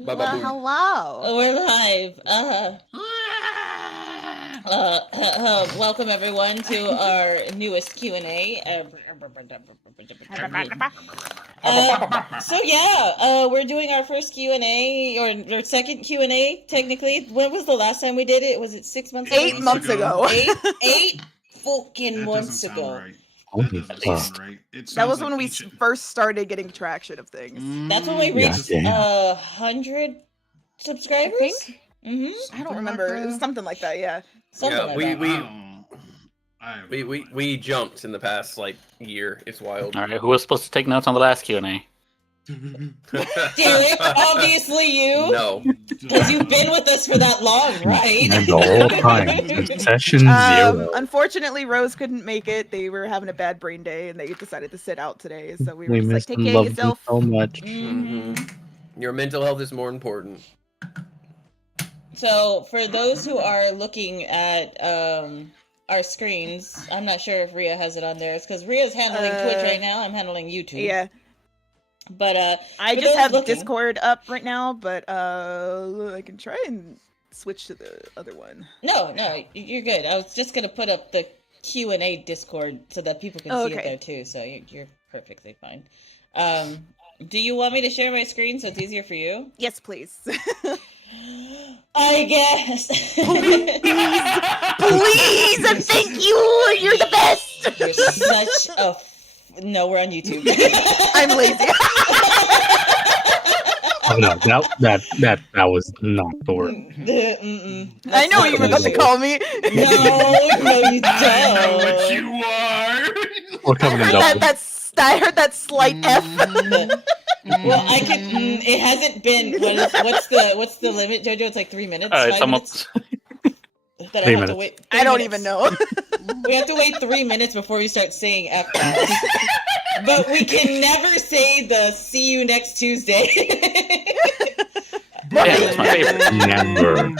Well, hello. We're live. Welcome everyone to our newest Q&A. We're doing our first Q&A or our second Q&A technically. When was the last time we did it? Was it 6 months ago? 8 months ago. Eight fucking months ago. Right. That doesn't sound right. That was when we first started getting traction of things. That's when we reached 100 subscribers. I think. I don't remember. It was something like that. Yeah. We jumped in the past year. It's wild. All right, who was supposed to take notes on the last Q&A? Derek, obviously you. No, because you've been with us for that long, right? And the whole time, session 0. Unfortunately, Rose couldn't make it. They were having a bad brain day, and they decided to sit out today. So we were just like, take care of yourself. So much. Your mental health is more important. So, for those who are looking at our screens, I'm not sure if Rhea has it on theirs, because Rhea's handling Twitch right now. I'm handling YouTube. Yeah. But I just have Discord up right now, but I can try and switch to the other one. No, you're good. I was just gonna put up the Q&A Discord so that people can see it there too. So you're perfectly fine. Do you want me to share my screen so it's easier for you? Yes, please. I guess. Please, and thank you. You're the best. You're such a. No, we're on YouTube. I'm lazy. Oh no, that was not the word. I know what you were about to call me. No, you don't. I know what you are. We're coming in double. I heard that slight F. Well, I can. It hasn't been. What's the limit, Jojo? It's like 3 minutes. It's almost. That I have to wait. I don't even know. We have to wait 3 minutes before we start saying F-bombs. But we can never say the "see you next Tuesday." Yeah, that's my favorite. Never,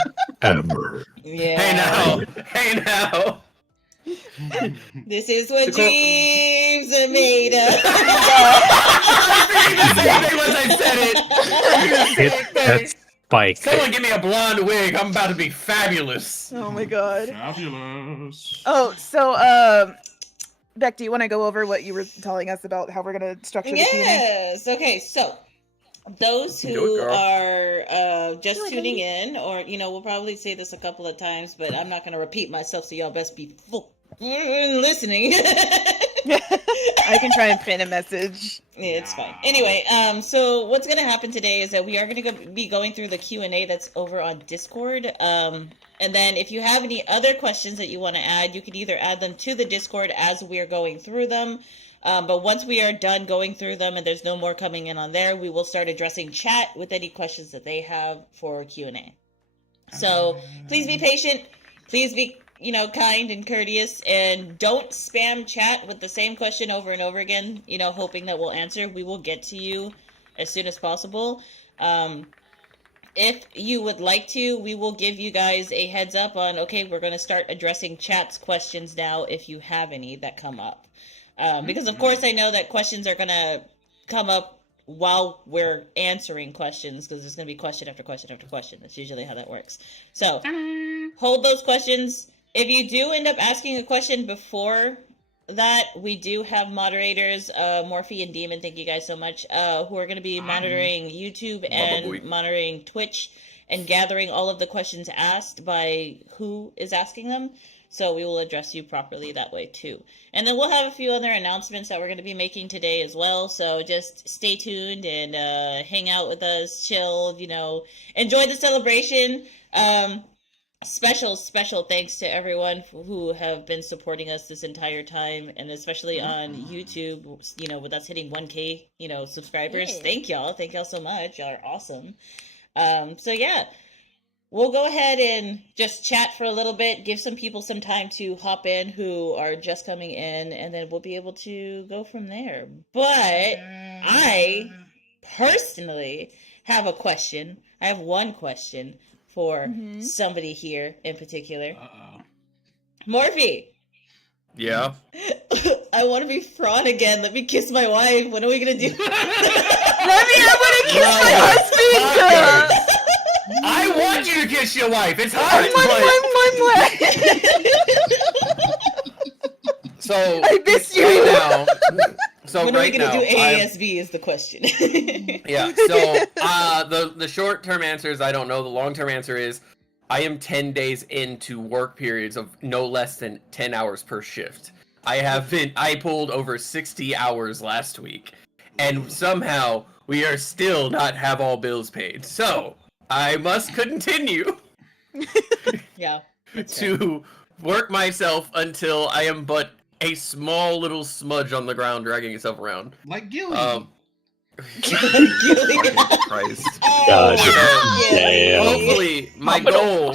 ever. Yeah. Hey now. This is what dreams are made of. I said it. That's Spike. Someone give me a blonde wig. I'm about to be fabulous. Oh my god. Fabulous. Oh, so Beck, do you want to go over what you were telling us about how we're gonna structure the Q&A? Yes. Okay. So those who are just tuning in, or we'll probably say this a couple of times, but I'm not gonna repeat myself, so y'all best be listening. I can try and pin a message. Yeah, it's fine. Anyway, so what's going to happen today is that we are going to be going through the Q&A that's over on Discord. And then if you have any other questions that you want to add, you can either add them to the Discord as we're going through them. But once we are done going through them and there's no more coming in on there, we will start addressing chat with any questions that they have for Q&A. So please be patient. Please be kind and courteous, and don't spam chat with the same question over and over again, hoping that we'll answer. We will get to you as soon as possible. If you would like to, we will give you guys a heads up on, okay, we're going to start addressing chat's questions now if you have any that come up. Because of course I know that questions are going to come up while we're answering questions, because there's going to be question after question after question. That's usually how that works. So hold those questions. If you do end up asking a question before that, we do have moderators, Morphe and Demon, thank you guys so much, who are going to be monitoring YouTube and monitoring Twitch and gathering all of the questions asked by who is asking them. So we will address you properly that way too. And then we'll have a few other announcements that we're going to be making today as well. So just stay tuned and hang out with us, chill, enjoy the celebration. Special thanks to everyone who have been supporting us this entire time, and especially on YouTube, with us hitting 1K, subscribers. Yay. Thank y'all so much. Y'all are awesome. So yeah, we'll go ahead and just chat for a little bit, give some people some time to hop in who are just coming in, and then we'll be able to go from there. But I personally have a question. I have one question for somebody here in particular. Morphe, Yeah. I want to be Fraud again. Let me kiss my wife. When are we gonna do? Let me. I want to kiss my husband. I want you to kiss your wife. It's hard. So I miss you. right now. So When are we right gonna now, do AASB is the question. yeah. So the short term answer is I don't know. The long term answer is I am 10 days into work periods of no less than 10 hours per shift. I pulled over 60 hours last week, and somehow we are still not have all bills paid. So I must continue Yeah. to work myself until I am but a small little smudge on the ground dragging itself around. Like Gilly. Christ. God, Oh, damn. Hopefully, my goal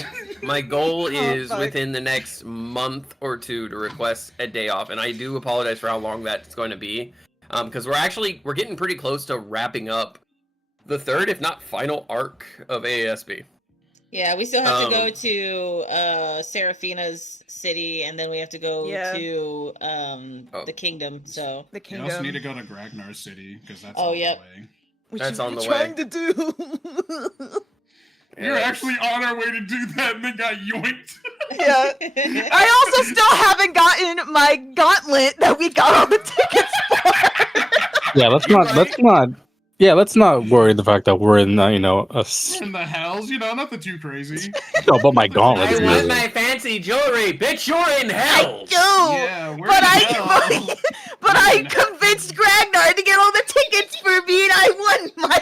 Oh, is fuck. within the next month or two to request a day off, and I do apologize for how long that's going to be, because we're getting pretty close to wrapping up the third, if not final, arc of AASB. Yeah, we still have to go to Seraphina's city, and then we have to go to the kingdom. So The You kingdom. also need to go to Gragnar's city because that's Oh, on yep. the way. Which That's is on what the we're way. trying to do. You're Yes. actually on our way to do that, and then got yoinked. Yeah. I also still haven't gotten my gauntlet that we got on the tickets for. Yeah, let's not worry the fact that we're in In the hells, nothing too crazy. no, but my gauntlet I is want good. my fancy jewelry, bitch. You're in hell. I do. Yeah, we're But in I hell. but I convinced Gragnar to get all the tickets for me, and I won my.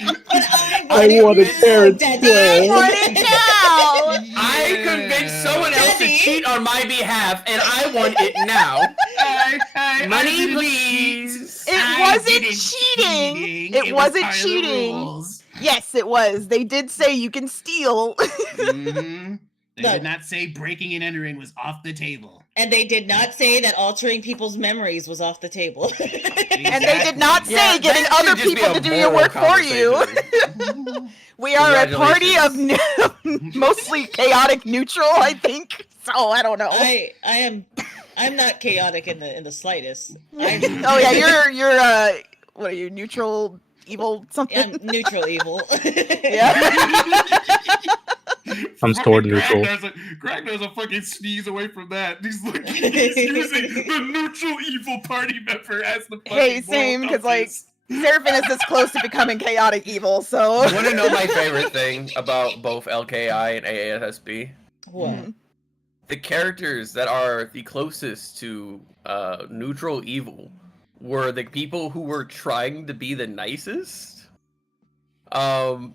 But I want it fair and Daddy. square. I won it now. I convinced someone else to Daddy. cheat on my behalf, and I want it now. I Money, didn't please. It I wasn't didn't cheating. It was wasn't part of the cheating. rules. Yes, it was. They did say you can steal. Mhm. They Look. did not say breaking and entering was off the table. And they did not say that altering people's memories was off the table. And they did not say Yeah, getting that should other just be people a to do your moral work for you. conversation. We are a party of Congratulations. mostly chaotic neutral, I think. So I don't know. I'm not chaotic in the slightest. Oh yeah, you're what are you, neutral evil something? I'm neutral evil. Yeah. I'm stored neutral. Gragnar's a fucking sneeze away from that. He's using the neutral evil party member as the fucking Hey, same, moral 'cause, like, compass. Seraphine is this close to becoming chaotic evil, so You want to know my favorite thing about both LKI and AASB? What? The characters that are the closest to neutral evil were the people who were trying to be the nicest.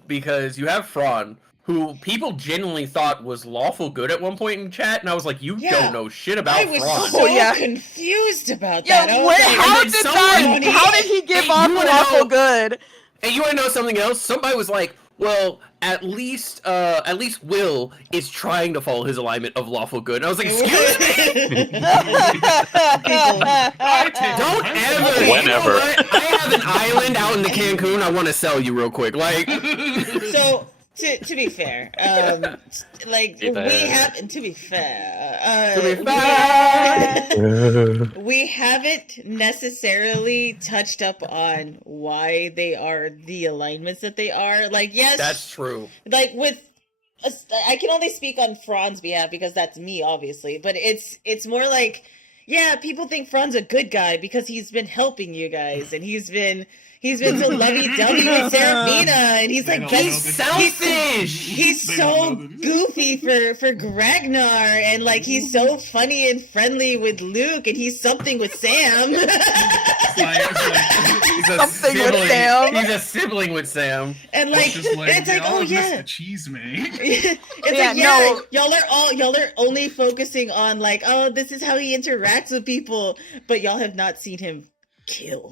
Because you have Fran, who people genuinely thought was lawful good at one point in chat, and I was like, you Yeah. don't know shit about I was Fran. so Oh, yeah. confused about yeah, that. I was like, how and did then that? How did he give Hey, off you wanna lawful know- good? And you want to know something else? Somebody was like, well, at least Will is trying to follow his alignment of lawful good. And I was like, excuse me? I take Don't offense. ever. Whenever. You know what? I have an island out in the Cancun I want to sell you real quick. Like, So to be fair, like Be fair. we have to be fair. To be fair. We haven't necessarily touched up on why they are the alignments that they are. Like, yes, that's true. like with. I can only speak on Fran's behalf because that's me, obviously. But it's more like, yeah, people think Fran's a good guy because he's been helping you guys, and he's been so lovey-dovey with Seraphina, and he's They like, don't He's know selfish. he's They so don't know that. goofy for Gragnar, and like he's so funny and friendly with Luke, and he's something with Sam. He's a Something with sibling. Sam. He's a sibling with Sam. And like, It's like, it's like, y'all oh have missed yeah, the cheese mate. it's Yeah, like, yeah, no. y'all are only focusing on like, oh, this is how he interacts with people, but y'all have not seen him kill.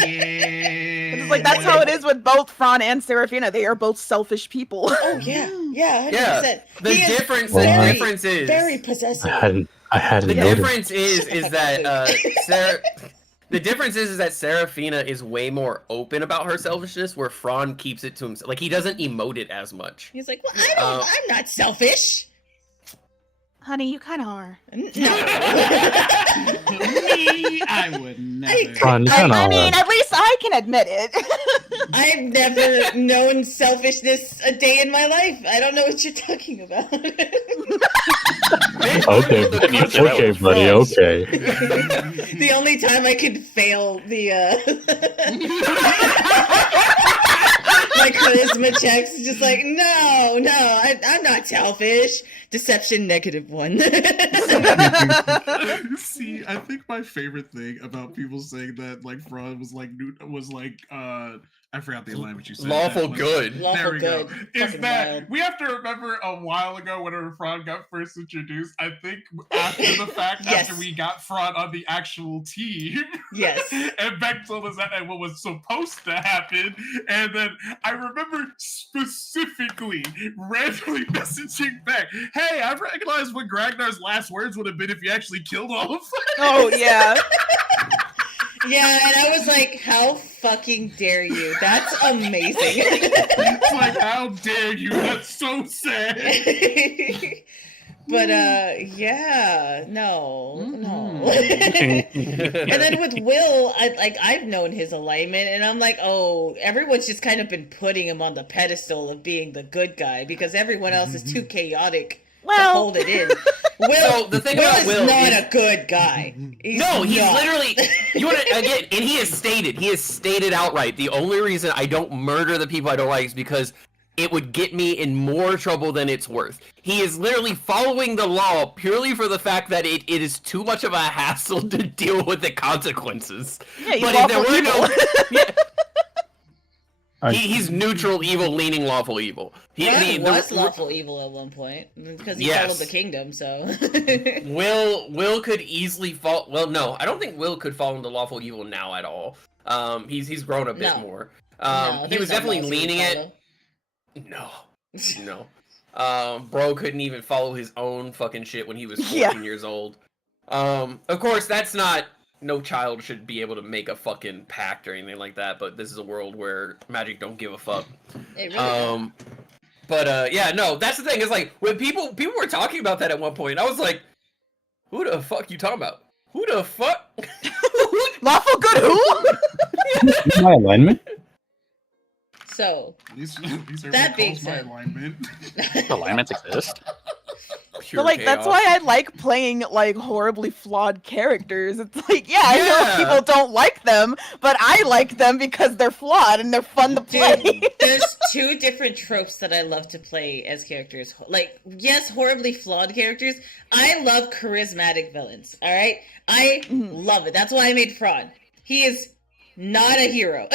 It's like that's how it is with both Fran and Seraphina. They are both selfish people. Oh yeah, 100%. Yeah. The He is difference. Well, The difference is. very possessive. I hadn't The noticed. difference is that the difference is that Seraphina is way more open about her selfishness, where Fran keeps it to himself. Like, he doesn't emote it as much. He's like, well, I'm not selfish. Honey, you kind of are. No. Me, I would never. Ron, you kinda I are. mean, at least I can admit it. I've never known selfishness a day in my life. I don't know what you're talking about. Okay, okay, buddy, okay. The only time I could fail the my charisma checks is just like, no, I'm not selfish. Deception -1. See, I think my favorite thing about people saying that like fraud was like I forgot the line which you said. Lawful that, good. There Lawful we good. go. Is Fucking that wild. we have to remember a while ago whenever fraud got first introduced, I think after the fact, Yes. after we got fraud on the actual team. Yes. And Beck told us that what was supposed to happen. And then I remember specifically randomly messaging Beck, hey, I realized what Gragnar's last words would have been if you actually killed all of them. Oh, yeah. Yeah, and I was like, how fucking dare you? That's amazing. It's like, how dare you? That's so sad. But yeah, no. And then with Will, I've known his alignment, and I'm like, oh, everyone's just kind of been putting him on the pedestal of being the good guy because everyone else is too chaotic to hold it in. So the thing about Will is not is- a good guy. He's not. Literally. You want to again? And he has stated outright. The only reason I don't murder the people I don't like is because it would get me in more trouble than it's worth. He is literally following the law purely for the fact that it is too much of a hassle to deal with the consequences. Yeah, he's but if there lawful were evil. he's neutral evil, leaning lawful evil. Ron was lawful evil at one point because he followed the kingdom. So Will could easily fall. Well, no, I don't think Will could fall into lawful evil now at all. He's grown a bit more. He was definitely leaning it. No. Bro couldn't even follow his own fucking shit when he was 14 years old. Of course, that's not. No child should be able to make a fucking pact or anything like that. But this is a world where magic don't give a fuck. It really But yeah, no, that's the thing. Is like when people were talking about that at one point, I was like, "Who the fuck you talking about? Who the fuck? Lawful good who? My alignment? So These are that being calls my said, alignment. Alignments exist? Pure But like that's chaos. why I like playing like horribly flawed characters. It's like, yeah, I know people don't like them, but I like them because they're flawed and they're fun to play. dude, there's two different tropes that I love to play as characters. Like, yes, horribly flawed characters. I love charismatic villains. All right, I love it. That's why I made Fraud. He is not a hero.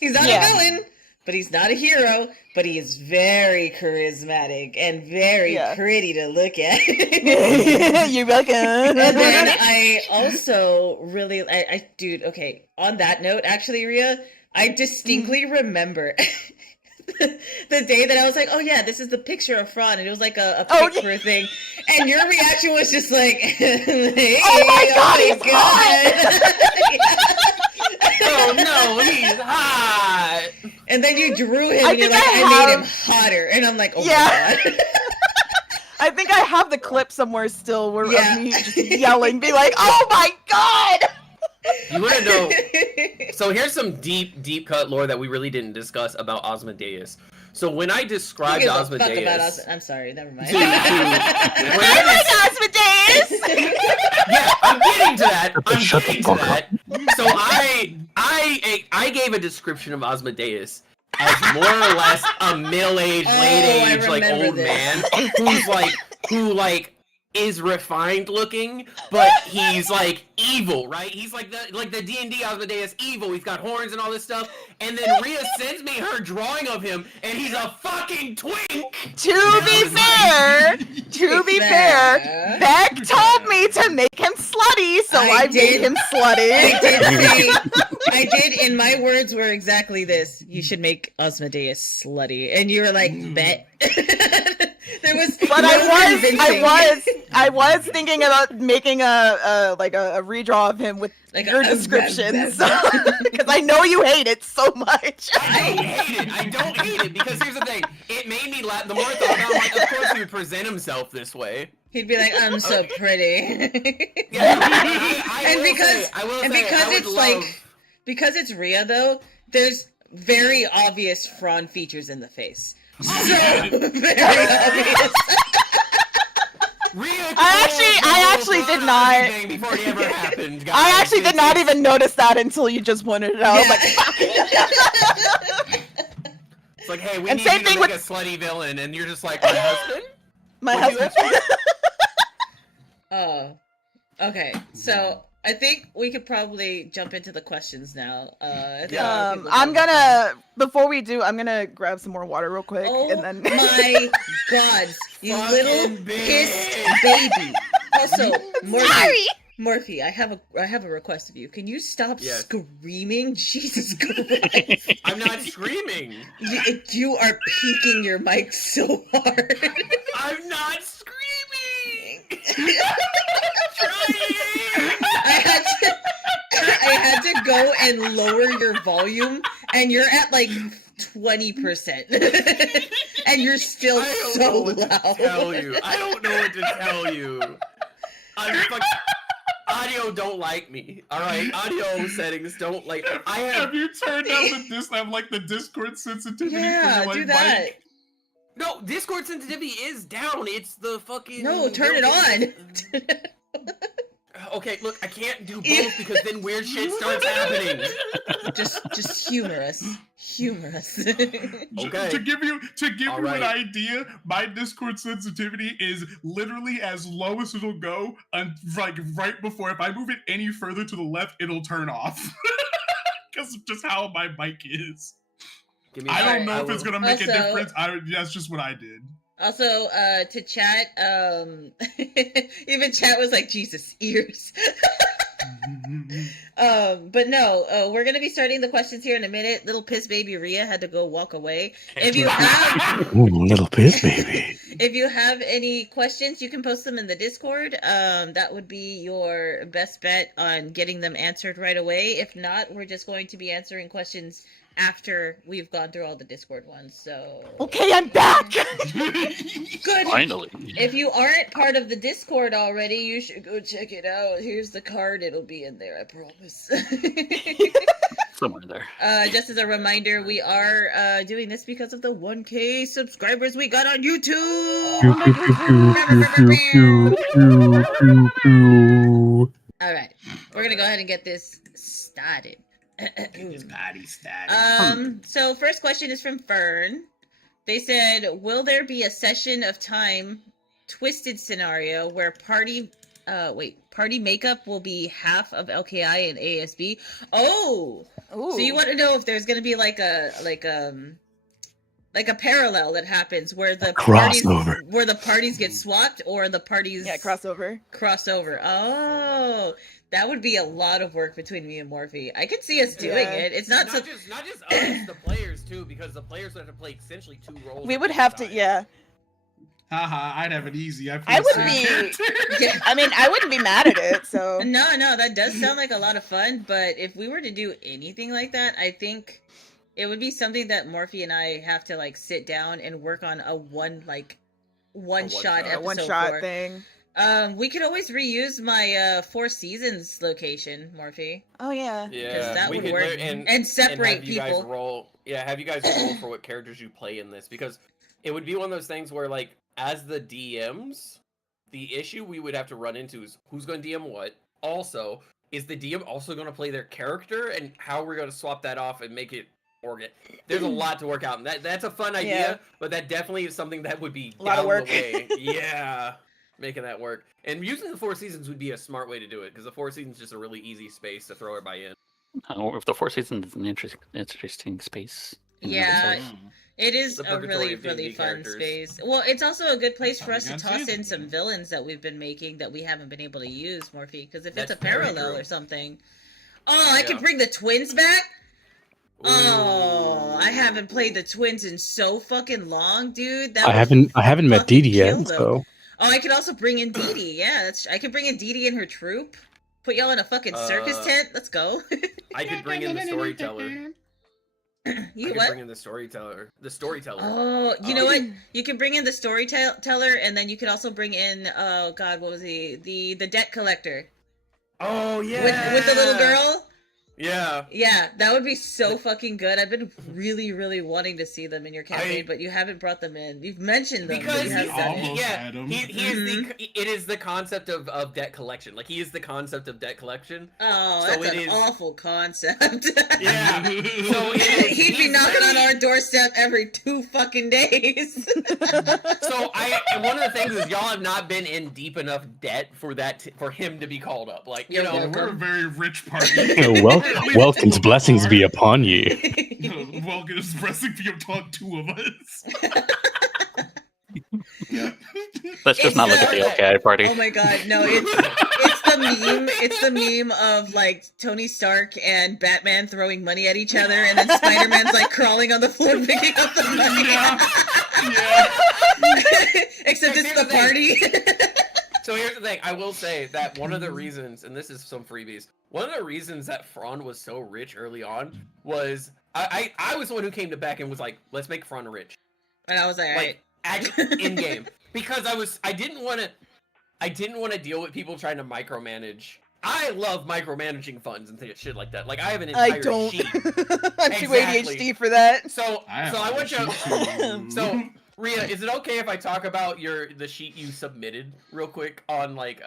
He's not a villain, but he's not a hero. But he is very charismatic and very pretty to look at. You're like, And then I also really, dude, okay, on that note, actually, Rhea, I distinctly remember the day that I was like, oh yeah, this is the picture of Fraud, and it was like a picture thing, and your reaction was just like, hey, oh my god, he's Oh no, he's hot. And then you drew him, and you're think like, I I made have- him hotter, and I'm like, oh Yeah. my god. I think I have the clip somewhere still where of me just yelling, be like, oh my god! You want to know? So here's some deep cut lore that we really didn't discuss about Osmodeus. So when I described Osmodeus, I'm sorry, never mind. I like Osmodeus! yeah, I'm getting to that. Shut the fuck up. So I gave a description of Osmodeus as more or less a middle-aged, late-aged, like old man who is refined looking, but he's like evil, right? He's like the D&D Osmodeus evil. He's got horns and all this stuff. And then Rhea sends me her drawing of him, and he's a fucking twink. To be fair, Beck told me to make him slutty, so I made him slutty. I did, and my words were exactly this. You should make Osmodeus slutty. And you were like, bet. There was But no I convincing. I was thinking about making a redraw of him with Like your descriptions, because I know you hate it so much. I don't hate it. I don't hate it because here's the thing. It made me laugh. The more I thought about it, I'm like, of course he would present himself this way. He'd be like, "I'm so pretty," Yeah, because it's Rhea though. There's very obvious Fran features in the face. So very obvious. I actually did not. Before it ever happened, guys. I actually did not even notice that until you just pointed it out. I was like, it's like, hey, we And need same you to thing make with- a slutty villain, and you're just like, my husband? my Would you husband. Oh, okay. So I think we could probably jump into the questions now. I'm gonna before we do, I'm gonna grab some more water real quick, Oh and then my God, you little Fucking pissed baby. Also, sorry. Morphe, I have a request of you. Can you stop Yes. screaming? Jesus Christ! I'm not screaming. You are peeking your mic so hard. I'm not screaming. Trying. I had to go and lower your volume, and you're at like 20%, and you're still I don't so know what loud. to tell you. I don't know what to tell you. Audio don't like me. All right, audio settings don't like. Have you turned down the Discord sensitivity? Yeah, for your, do that. mic? No, Discord sensitivity is down. It's the fucking. No, turn it on. Okay, look, I can't do both because then weird shit starts happening. Just humorous. Okay. To give you All an right. idea, my Discord sensitivity is literally as low as it'll go, and like right before. If I move it any further to the left, it'll turn off. Because of just how my mic is. Give me I a don't second. know if it's gonna make a Also- difference. That's just what I did. Also, to chat, even chat was like, Jesus, ears. But no, we're gonna be starting the questions here in a minute. Little piss baby Rhea had to go walk away. If you have Ooh, little piss baby. if you have any questions, you can post them in the Discord. That would be your best bet on getting them answered right away. If not, we're just going to be answering questions after we've gone through all the Discord ones. So Okay, I'm back. good. Finally. If you aren't part of the Discord already, you should go check it out. Here's the card. It'll be in there, I promise. Somewhere there. Just as a reminder, we are doing this because of the 1K subscribers we got on YouTube. All right, we're gonna go ahead and get this started. So first question is from Fern. They said, will there be a session of time twisted scenario where party makeup will be half of LKI and ASB? Oh, Ooh. so you want to know if there's gonna be like a parallel that happens where the parties get swapped, or the parties crossover. crossover. Oh, that would be a lot of work between me and Morphe. I could see us doing it. It's not Not just us, the players too, because the players would have to play essentially two roles. We at would the have same to, time. yeah. Haha, I'd have it easy. I would be. Yeah. I mean, I wouldn't be mad at it. So No, that does sound like a lot of fun. But if we were to do anything like that, I think it would be something that Morphe and I have to like sit down and work on a one shot episode one shot for. thing. We could always reuse my Four Seasons location, Morphe. Oh yeah. Yeah, that we would could work. And separate have you guys people. roll. Yeah, have you guys roll for what characters you play in this, because it would be one of those things where, like, as the DMs, the issue we would have to run into is who's going to DM what. Also, is the DM also going to play their character, and how we're going to swap that off and make it organic. There's a lot to work out, and that's a fun idea, Yeah. but that definitely is something that would be A lot of down work. the way. Yeah. Making that work. And using the Four Seasons would be a smart way to do it, because the Four Seasons is just a really easy space to throw everybody in. Oh, if the Four Seasons is an interesting space. in and of Yeah, itself. it is The a purgatory really, of really D&D fun characters. space. Well, it's also a good place That's for how us we to got toss in seasons. some villains that we've been making that we haven't been able to use, Morphe. Because if That's it's a very parallel true. or something. Oh, I can Yeah. bring the twins back? Oh, Ooh. I haven't played the twins in so fucking long, dude. That I would haven't met fucking Dee Dee kill yet, them. so Oh, I could also bring in Dee Dee. Yeah, I could bring in Dee Dee and her troupe. Put y'all in a fucking circus tent. Let's go. I could bring in the storyteller. You Bring in the storyteller. The storyteller. Oh, you know what? You can bring in the storyteller, and then you could also bring in. Oh God, what was he? The debt collector. Oh yeah. With the little girl. Yeah. Yeah, that would be so fucking good. I've been really, really wanting to see them in your campaign, but you haven't brought them in. You've mentioned them, because but you haven't done it. had him. It is the concept of debt collection. Like he is the concept of debt collection. Oh, so that's an awful concept. Yeah. So he'd be knocking on our doorstep every 2 fucking days. So one of the things is y'all have not been in deep enough debt for for him to be called up. Like you know, we're a very rich party. Welcome's blessings be upon you. Welcome's blessings be upon 2 of us. Let's just not look at the okay party. Oh my god, no, it's the meme. It's the meme of like Tony Stark and Batman throwing money at each other, and then Spider-Man's like crawling on the floor picking up the money. Yeah. Except it's the party. So here's the thing. I will say that one of the reasons, and this is some freebies, one of the reasons that Fron was so rich early on was I was the one who came to Beck and was like, let's make Fron rich. And I was like, in game. Because I didn't want to deal with people trying to micromanage. I love micromanaging funds and shit like that. Like I have an entire sheet. I'm too ADHD for that. So I want you. So Rhea, is it okay if I talk about the sheet you submitted real quick on like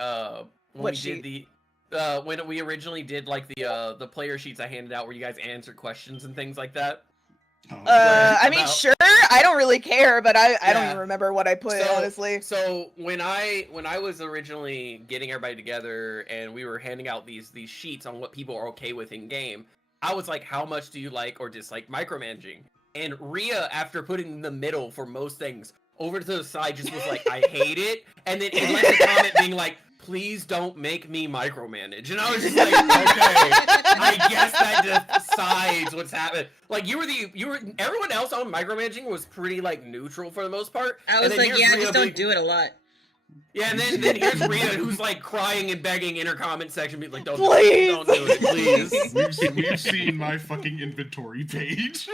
when we originally did like the player sheets I handed out where you guys answered questions and things like that? I mean, sure. I don't really care, but I don't even remember what I put, honestly. So when I was originally getting everybody together and we were handing out these sheets on what people are okay with in game, I was like, how much do you like or dislike micromanaging? And Rhea, after putting in the middle for most things, over to the side just was like, I hate it. And then it left a comment being like, please don't make me micromanage. And I was just like, okay, I guess that decides what's happening. Like you were everyone else on micromanaging was pretty like neutral for the most part. I was like, yeah, just don't do it a lot. Yeah, and then here's Rhea who's like crying and begging in her comment section, be like, don't do it, please. We've seen my fucking inventory page.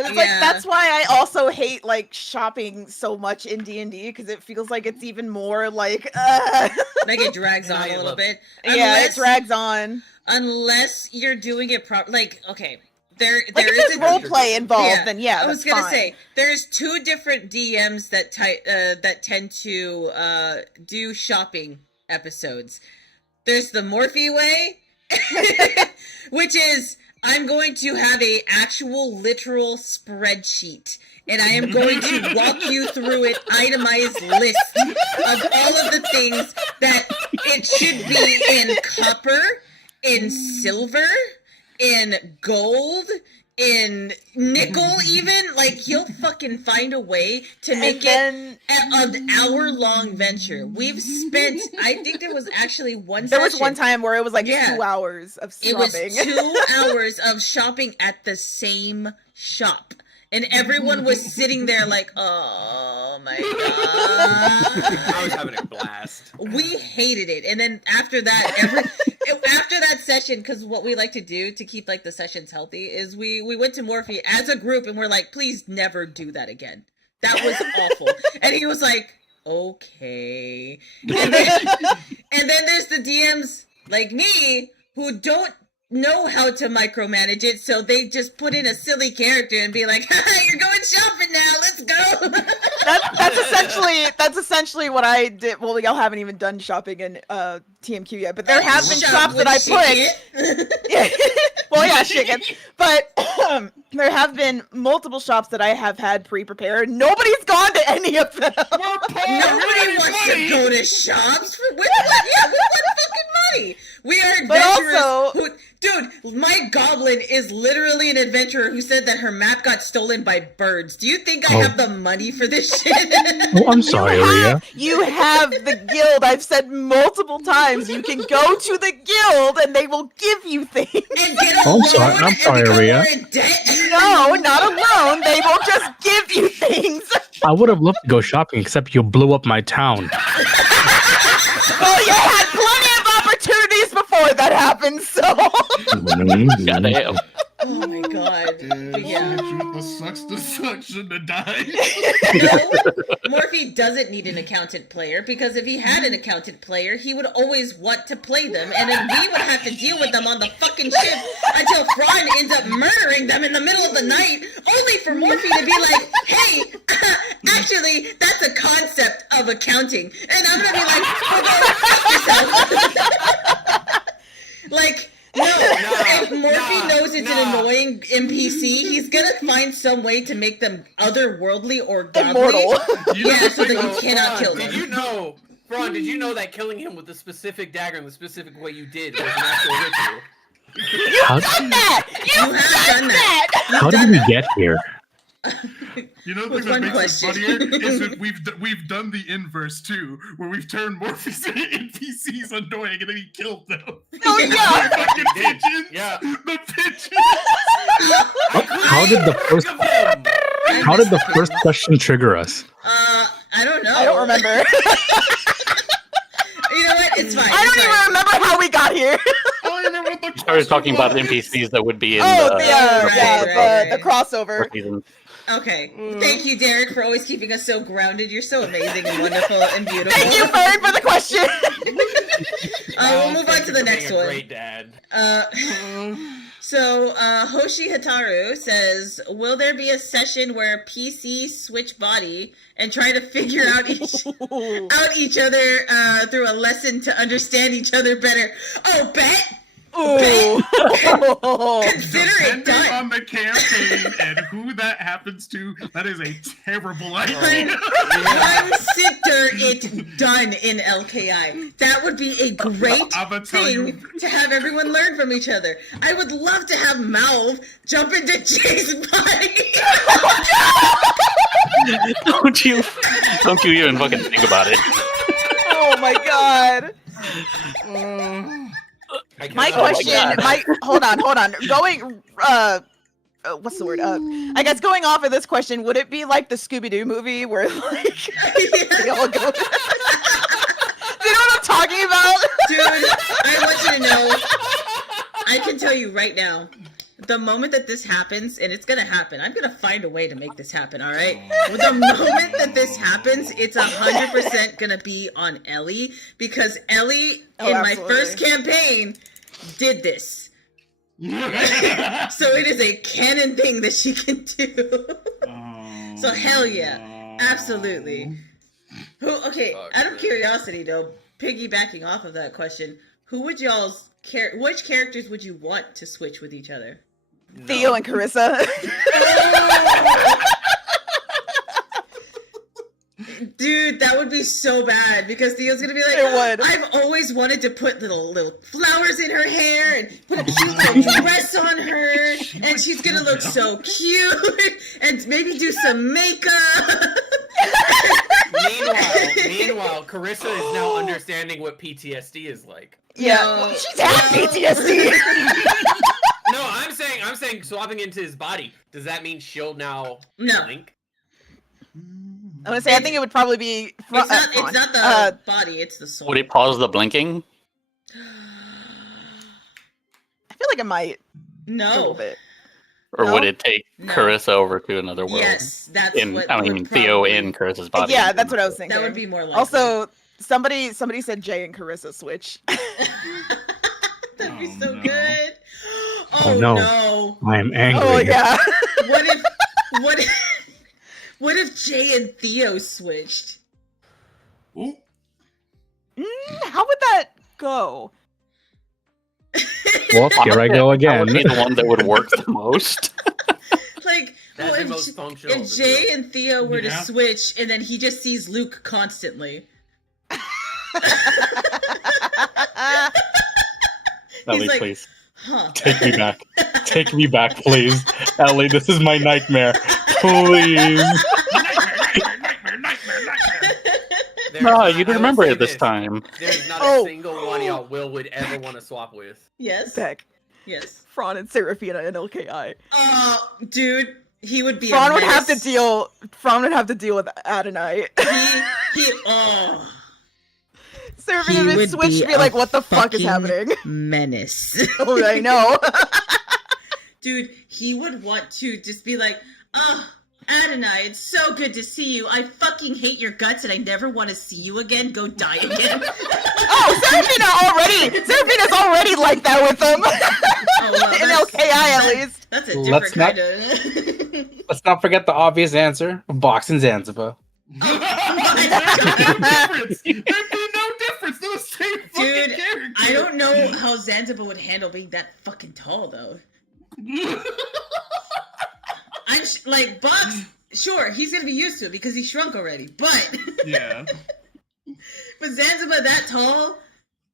It's like that's why I also hate like shopping so much in D&D because it feels like it's even more like like it drags on a little bit. It drags on unless you're doing it properly. Like okay, there is a role play involved. Then I was gonna say there's 2 different DMs that tend to do shopping episodes. There's the Morphe way, which is I'm going to have a actual literal spreadsheet, and I am going to walk you through an itemized list of all of the things that it should be in copper, in silver, in gold, in nickel even. Like, he'll fucking find a way to make it an hour-long venture. We've spent, I think there was actually There was one time where it was like 2 hours of shopping. It was 2 hours of shopping at the same shop. And everyone was sitting there like, oh my god. I was having a blast. We hated it. And then after that, after that session, because what we like to do to keep like the sessions healthy is we went to Morphe as a group and we're like, please never do that again. That was awful. And he was like, okay. And then there's the DMs like me who don't know how to micromanage it, so they just put in a silly character and be like, haha, you're going shopping now, let's go. That's essentially what I did. Well, y'all haven't even done shopping in TMQ yet, but there have been shops that I put. Well, yeah, chicken. But there have been multiple shops that I have had pre-prepared. Nobody's gone to any of them. Nobody wants to go to shops. We want fucking money. We are adventurers Dude, my goblin is literally an adventurer who said that her map got stolen by birds. Do you think I have the money for this shit? Oh, I'm sorry, Aria. You have the guild. I've said multiple times you can go to the guild and they will give you things. And get a Oh, loan I'm sorry, and become Aria. more in debt? No, not a loan. They will just give you things. I would have loved to go shopping, except you blew up my town. Well, you had plenty of opportunities before that happened, so. Goddamn. Oh my god. But yeah. The sucks shouldn't have died. No, Morphe doesn't need an accountant player, because if he had an accountant player, he would always want to play them, and then we would have to deal with them on the fucking ship until Fran ends up murdering them in the middle of the night, only for Morphe to be like, hey, actually, that's a concept of accounting. And I'm gonna be like, well, go fuck yourself. Like, no, if Morphe knows it's an annoying NPC, he's gonna find some way to make them otherworldly or godly. Immortal. Yeah, so that you cannot kill them. Did you know, Braun, did you know that killing him with the specific dagger in the specific way you did was an actual ritual? How, Done that! You have done that. how did we get here? You know the With thing one that makes question. it funnier is that we've done the inverse too, where we've turned Morpheus NPCs annoying and then he killed them. Oh, yeah! The fucking pigeons. Yeah. The pigeons. How did the first question trigger us? I don't know. I don't remember. You know what? It's fine. I don't even remember how we got here. I remember what the We started talking about question was. NPCs that would be in Oh, the right. the crossover. first season. Okay. Thank you, Derek, for always keeping us so grounded. You're so amazing and wonderful and beautiful. Thank you, Furry, for the question. We'll move on to the next one. Great dad. So, Hoshi Hataru says, will there be a session where PCs switch body and try to figure out each other through a lesson to understand each other better? Oh, bet! Ooh. Consider it Depending done. on the campaign and who that happens to, that is a terrible idea. Consider it done in LKI. That would be a great I'ma tell you. thing to have everyone learn from each other. I would love to have Malv jump into Jay's body. Don't you even fucking think about it. Oh my god. My question, hold on. Going, what's the word? I guess going off of this question, would it be like the Scooby-Doo movie where like they all go? Do you know what I'm talking about? Dude, I want you to know, I can tell you right now, the moment that this happens, and it's gonna happen, I'm gonna find a way to make this happen, alright? The moment that this happens, it's 100% gonna be on Ellie, because Ellie, in my absolutely. first campaign, did this. So it is a canon thing that she can do. So hell yeah, absolutely. Okay, out of curiosity though, piggybacking off of that question, who would y'all's which characters would you want to switch with each other? Theo and Carissa. Dude, that would be so bad because Theo's gonna be like, It would. I've always wanted to put little flowers in her hair and put a cute little dress on her, and she's gonna look so cute and maybe do some makeup. Meanwhile, Carissa is now understanding what PTSD is like. Yeah, No, she's had PTSD. No, I'm saying swapping into his body. Does that mean she'll now No. blink? I'm gonna say I think it would probably be. It's not the body, it's the soul. Would it pause the blinking? I feel like it might a little No. bit. Or No. would it take No. Carissa over to another world? Yes, that's what Theo in Carissa's body. Yeah, that's what I was thinking. That would be more likely. Also, somebody said Jay and Carissa switch. That'd be so no. good. Oh, no. no. I am angry. Oh yeah. What if Jay and Theo switched? Ooh. How would that go? Well, here I go That would again. be the one that would work the most. Like, That's well, the most functional. if Jay and Theo were to Yeah. switch, and then he just sees Luke constantly. Ellie, He's like, please. Huh. Take me back. Take me back, please. Ellie, this is my nightmare. Please. No, you I will remember say it this time. There's not Oh. a single one y'all Will would ever want to swap with. Yes. Beck, Yes. Fran and Serafina and LKI. Dude, he would be. Fran a would have to menace. deal. Fran would have to deal with Adonai. Oh. Serafina would switch to be like, "What the fuck is happening?" Menace. Oh, I know. Dude, he would want to just be like, Adonai, it's so good to see you. I fucking hate your guts and I never want to see you again. Go die again. Oh, Serafina's already like that with them. Oh, well, In LKI, at least. That's a Let's different not- kind of... Let's not forget the obvious answer. Boxing Zanzibar. There'd be no difference. There'd be no difference. They're the same fucking Dude, character. I don't know how Zanzibar would handle being that fucking tall, though. I'm like, Box, sure, he's gonna be used to it because he shrunk already, but... Yeah. But Zanzibar that tall,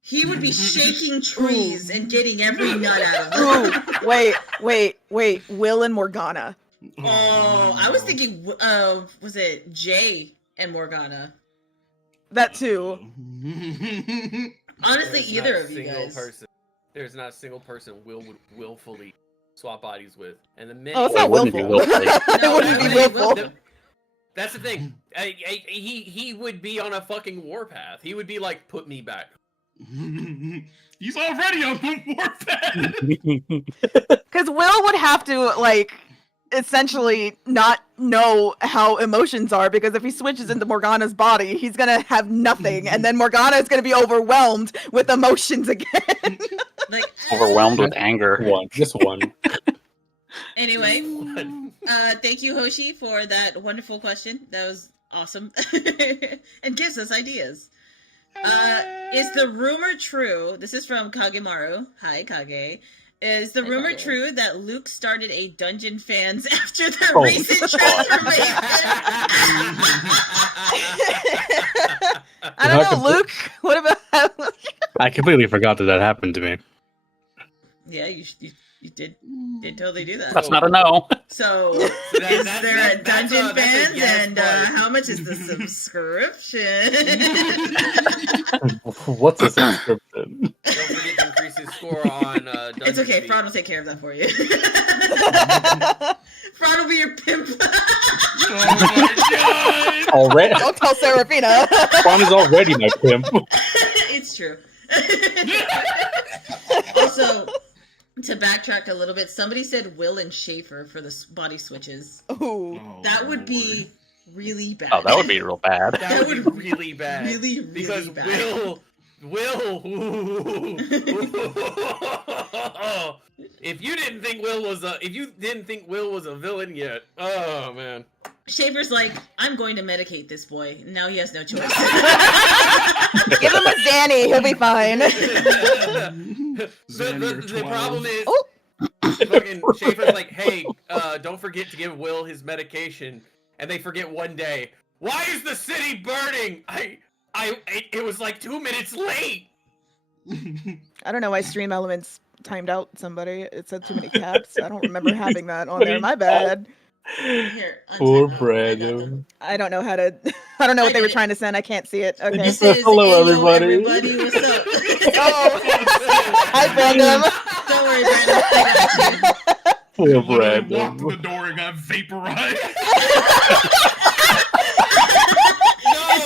he would be shaking trees and getting every nut out of them. Ooh, wait. Will and Morgana. Oh, I was thinking, was it Jay and Morgana? That too. Honestly, There's either not a of you single guys. person- There's not a single person Will would willfully swap bodies with. And the minute Oh, it's Well, not it wouldn't be willful. willful. It No, wouldn't be it wouldn't be willful. willful. That's the thing. He would be on a fucking warpath. He would be like, put me back. He's already on the warpath. Because Will would have to, like, essentially not know how emotions are, because if he switches into Morgana's body, he's gonna have nothing, and then Morgana is gonna be overwhelmed with emotions again. Like, Overwhelmed with anger. One. Just one. anyway, thank you, Hoshi, for that wonderful question. That was awesome. And gives us ideas. Is the rumor true? This is from Kagemaru. Hi, Kage. Is the Hi, rumor Kage. true that Luke started a Dungeon fans after the Oh. recent transformation? I don't know, Luke. What about? I completely forgot that happened to me. Yeah, you did totally do that. That's not a no. So, So that- is that's- there a that's Dungeon a fans, yes, and but- how much is the subscription? What's a subscription? Don't forget to increase his score on Dungeon It's okay, Feed. Fraud will take care of that for you. Fraud will be your pimp. Oh my god! Already? Don't tell Serafina. Juan is already my pimp. It's true. Also, to backtrack a little bit, somebody said Will and Schaefer for the body switches. Ooh. Oh, That would Lord. be really bad. Oh, that would be real bad. That would be really bad. really, really because bad. Will, if you didn't think Will was a villain yet, oh man. Schaefer's like, I'm going to medicate this boy. Now he has no choice. Give him a Zanny. He'll be fine. The problem is, Oh. fucking Schaefer's like, hey, don't forget to give Will his medication, and they forget one day. Why is the city burning? It was like 2 minutes late. I don't know why Stream Elements timed out somebody. It said too many caps. I don't remember having that on there. My bad. Here, Poor untime out. I got Brandon. them. I don't know how to. I don't know I what they were did it. trying to send. I can't see it. Okay. This said is hello, Ayo, everybody. What's up? Oh. Hi, Brandon. Don't worry, Brandon. I got you. Poor Literally walked Brandon. to the door and got vaporized.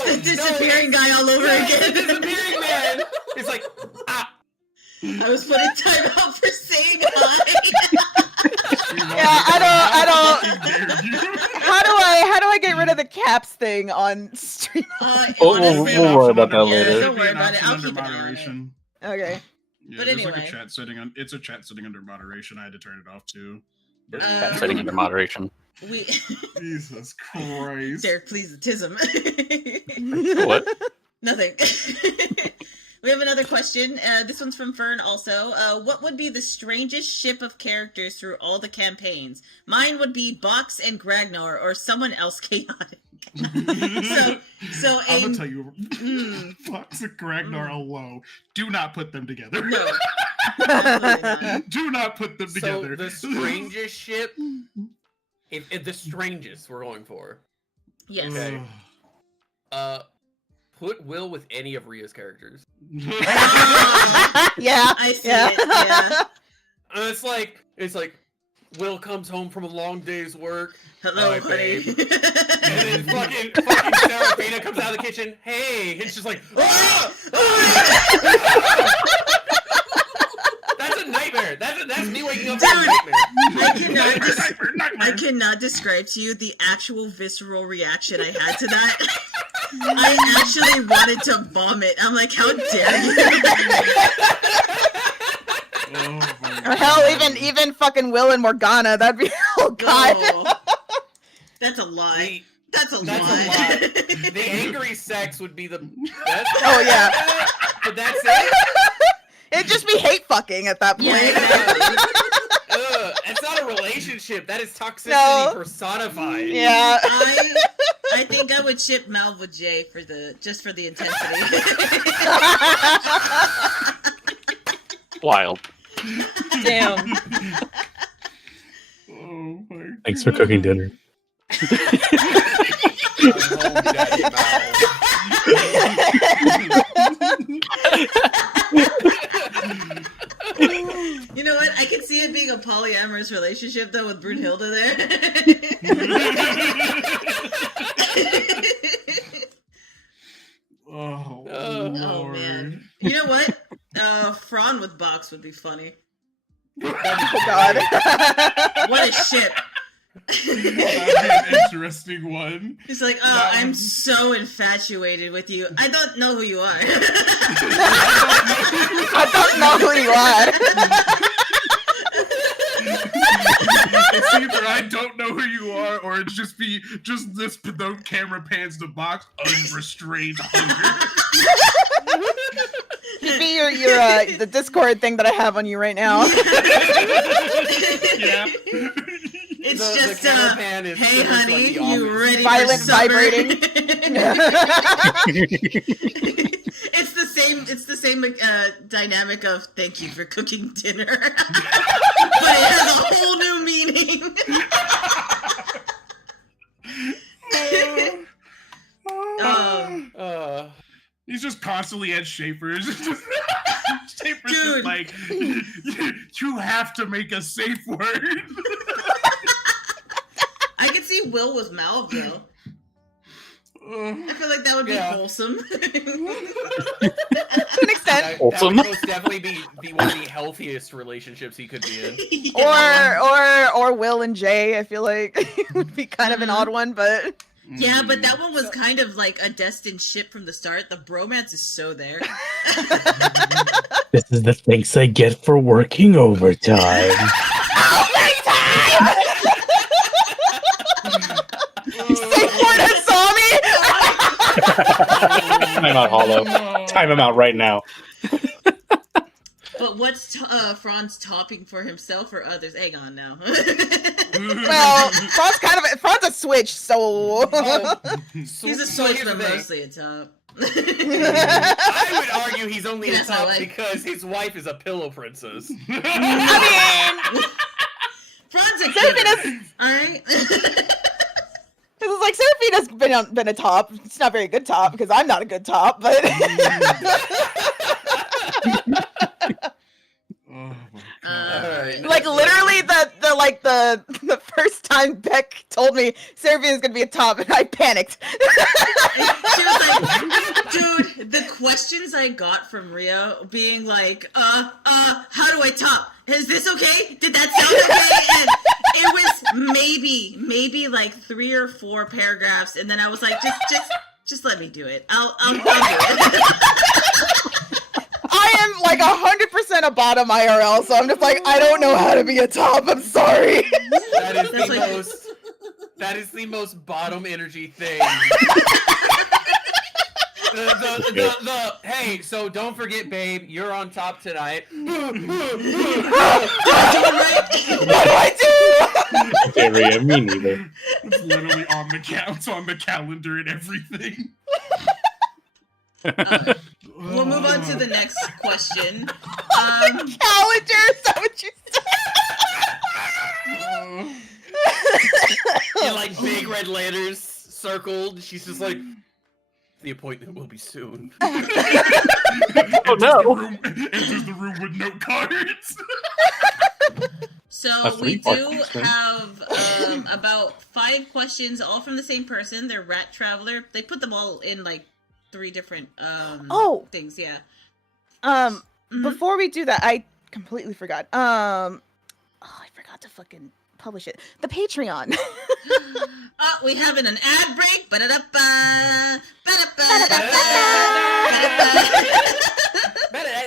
It's the disappearing guy all over It's the again. disappearing man. It's like, ah. I was putting time out for saying hi. Yeah, I don't. Fucking dare you. How do I get rid of the caps thing on stream? We'll Honestly, worry about that Yeah, later. don't worry about it. I'll Under keep an eye on it. moderation. Okay. Yeah, But there's like anyway. a chat setting on. It's a chat setting under moderation. I had to turn it off too. But That's setting under moderation. we Jesus Christ. Derek, please, tism. What? Nothing. We have another question. This one's from Fern also. What would be the strangest ship of characters through all the campaigns? Mine would be Box and Gragnar, or someone else chaotic. So I'm a gonna tell you, Mm. Fox and Ragnar alone. Do not put them together. no, Absolutely not. Do not put them So together. the strangest ship, if the strangest we're going for, Yes. Okay. Put Will with any of Rhea's characters. Yeah. I see it. Yeah. And it's like Will comes home from a long day's work. Hello, Hi, honey. babe. And then fucking Serafina comes out of the kitchen. Hey, it's just like, "Ah! Ah!" That's a nightmare. That's me waking up from a nightmare. I cannot describe to you the actual visceral reaction I had to that. I actually wanted to vomit. I'm like, how dare you? Or hell, even fucking Will and Morgana. That'd be oh god. Oh, that's a lie. That's a lie. The angry sex would be the best. Oh yeah. But that's it. It'd just be hate fucking at that point. Yeah. It's not a relationship. That is toxicity No. personified. Yeah. I think I would ship Malv with Jay for the intensity. Wild. Damn. Oh my Thanks for cooking dinner. You know what? I can see it being a polyamorous relationship though with Brunhilde there. Oh, Oh Lord. man. You know what? Fran with Box would be funny. Oh god. What a ship. That'd be an interesting one. He's like, oh, I'm so infatuated with you. I don't know who you are. I don't know who you are. It's either I don't know who you are, or it's just this the camera pans the box, unrestrained hunger. It'd be your the Discord thing that I have on you right now. Yeah. It's The just, camera pan is hey similar to, like, honey, The you Office. ready Violent for supper? vibrating. It's the same dynamic of thank you for cooking dinner. But it has a whole new meaning. He's just constantly at Schaefer's. Schaefer's Dude. just like, you have to make a safe word. I could see Will with Malv though. I feel like that would be Yeah. wholesome. To an extent. That Wholesome. would most definitely be one of the healthiest relationships he could be in. Yeah. Or Will and Jay, I feel like it would be kind of an odd one, but Yeah, but that one was kind of like a destined ship from the start. The bromance is so there. This is the thanks I get for working overtime. Florida saw me. Time out, Hollow. Time him out right now. But what's Franz topping for himself or others? Hang on now. Well, Fran's a switch, so He's a So switch, here's the but thing. mostly a top. I would argue he's only Yes, a I top like. because his wife is a pillow princess. I mean, Franz a Serafina's- giver. Alright? this is like Serafina's been a top. It's not a very good top because I'm not a good top, but Oh my Alright. like literally the first time Beck told me Serafina's gonna be a top, and I panicked. She was like, dude, the questions I got from Rio being like, how do I top? Is this okay? Did that sound okay? And it was maybe like 3 or 4 paragraphs, and then I was like, just let me do it. I'll do it. I am like 100% a bottom IRL, so I'm just like, I don't know how to be a top. I'm sorry. That is the most bottom energy thing. Hey, so don't forget, babe, you're on top tonight. What do I do? Okay, Rhea, me neither. It's literally on the calendar and everything. We'll move on to the next question. Calendar, is that what you said? Yeah, like big red letters circled. She's just like, the appointment will be soon. Oh no! Enters the room with note cards. So That's we three do parts, right? have about 5 questions, all from the same person. They're Rat Traveler. They put them all in like 3 different things. Yeah. Before we do that, I completely forgot. I forgot to fucking publish it. The Patreon. We have an ad break. Ba-da-da-ba.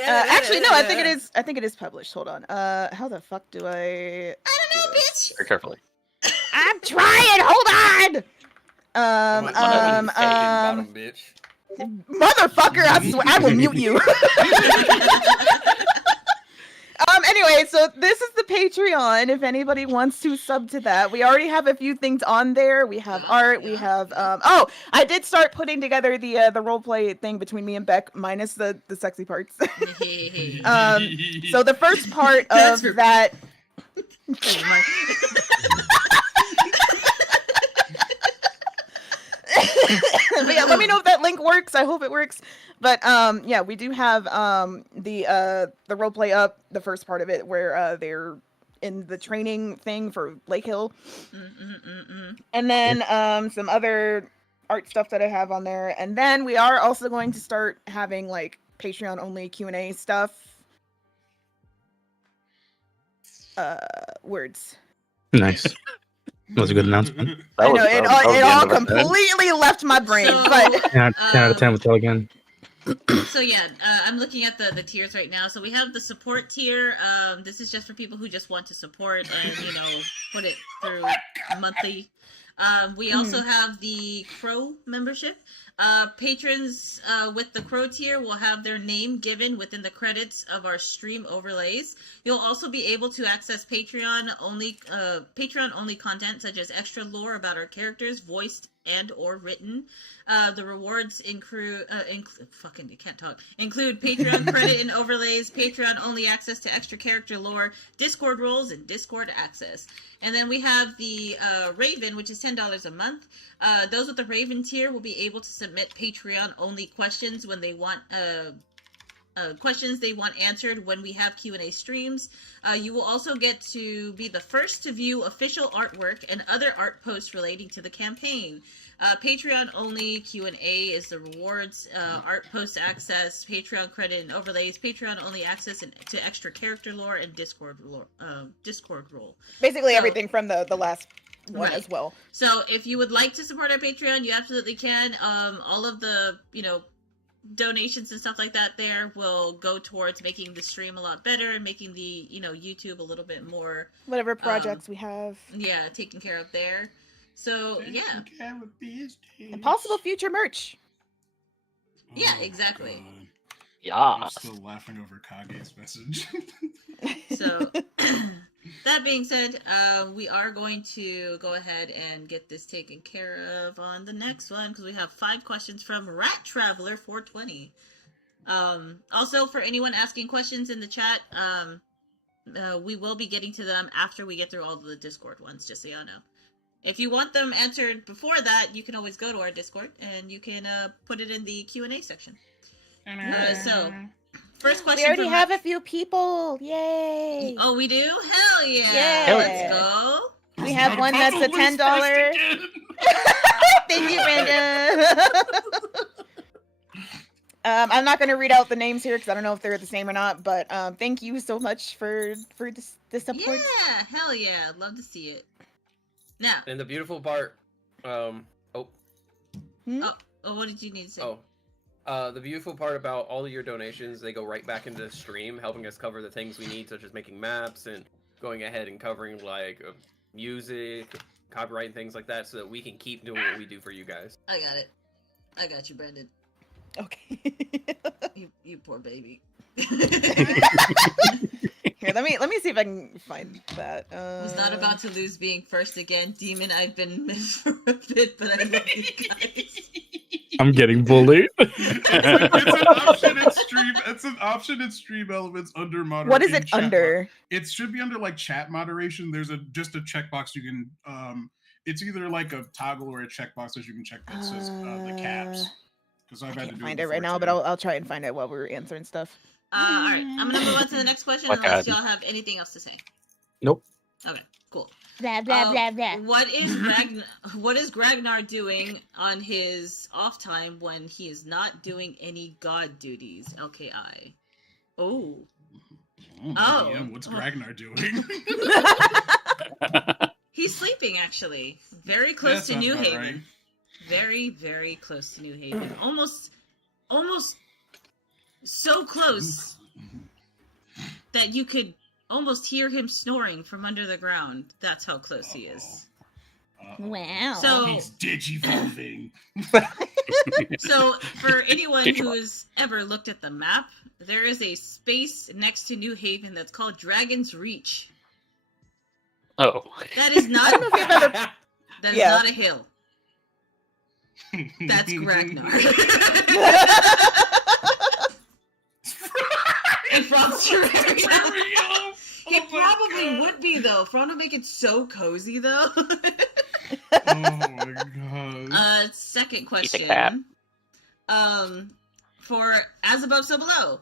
Actually, no. I think it is. I think it is published. Hold on. How the fuck do I? I don't know, bitch. Very carefully. I'm trying. Hold on. Bottom bitch. Motherfucker! I swear, I will mute you. Anyway, so this is the Patreon. If anybody wants to sub to that, we already have a few things on there. We have art. We have oh, I did start putting together the roleplay thing between me and Beck, minus the sexy parts. So the first part of that. But yeah, let me know if that link works. I hope it works. But yeah, we do have the roleplay up, the first part of it, where they're in the training thing for Lake Hill. And then some other art stuff that I have on there. And then we are also going to start having like Patreon only Q&A stuff. Words. Nice. That was a good announcement. I know, it all completely left my brain, So, but 10 out of 10 with again. So yeah, I'm looking at the tiers right now. So we have the support tier. This is just for people who just want to support and put it through monthly. We also have the Crow membership. Patrons with the Crow tier will have their name given within the credits of our stream overlays. You'll also be able to access Patreon only content such as extra lore about our characters, voiced and or written. The rewards include Patreon credit and overlays, Patreon only access to extra character lore, Discord roles, and Discord access. And then we have the Raven, which is $10 a month. Those with the Raven tier will be able to submit Patreon only questions when they want questions they want answered when we have Q&A streams. You will also get to be the first to view official artwork and other art posts relating to the campaign. Patreon only Q&A is the rewards, art post access, Patreon credit and overlays, Patreon only access to extra character lore, and Discord role. basically everything from the last one as well. So if you would like to support our Patreon, you absolutely can. All of the donations and stuff like that there will go towards making the stream a lot better and making the YouTube a little bit more Whatever projects we have. Yeah, taken care of there. So yeah, And possible future merch. Yeah, exactly. Yeah. I'm still laughing over Kage's message. So that being said, we are going to go ahead and get this taken care of on the next one because we have 5 questions from Rat Traveler 420. Also, for anyone asking questions in the chat, we will be getting to them after we get through all of the Discord ones, just so y'all know. If you want them answered before that, you can always go to our Discord and you can put it in the Q&A section. So, first question. We already have a few people. Yay! Oh, we do? Hell yeah! Yeah. Let's go. We have one that's a $10. Thank you, Brandon. I'm not going to read out the names here because I don't know if they're the same or not. But thank you so much for the support. Yeah, hell yeah! Love to see it. Now. And the beautiful part, Oh, what did you need to say? The beautiful part about all of your donations, they go right back into the stream, helping us cover the things we need, such as making maps and going ahead and covering like music, copyright, things like that, so that we can keep doing what we do for you guys. I got it. I got you, Brandon. Okay. you poor baby. Here, let me see if I can find that. Was not about to lose being first again. Demon, I've been missed for a bit, but I love you guys. I'm getting bullied. It's an option in stream elements under moderation. What is it under? It should be under like chat moderation. There's just a checkbox you can. It's either like a toggle or a checkbox that you can check that says the caps. Because I've I had to can't do find it it right now, but I'll try and find it while we're answering stuff. All right, I'm gonna move on to the next question unless y'all have anything else to say. Nope. Okay, cool. Blah blah blah blah. What is Ragnar doing on his off time when he is not doing any god duties? LKI. Oh. Oh. Yeah, what's Ragnar doing? He's sleeping, actually. Very close to New Haven. Right. Very, very close to New Haven. Almost so close that you could almost hear him snoring from under the ground. That's how close he is. Wow. So he's digivolving. So for anyone who's ever looked at the map, there is a space next to New Haven that's called Dragon's Reach. Oh. That is not that is Yeah. not a hill. That's Ragnar. In From's terrarium. He probably would be though. Fron would make it so cozy though. Oh my god. Second Eat the cat. question. For As Above, So Below.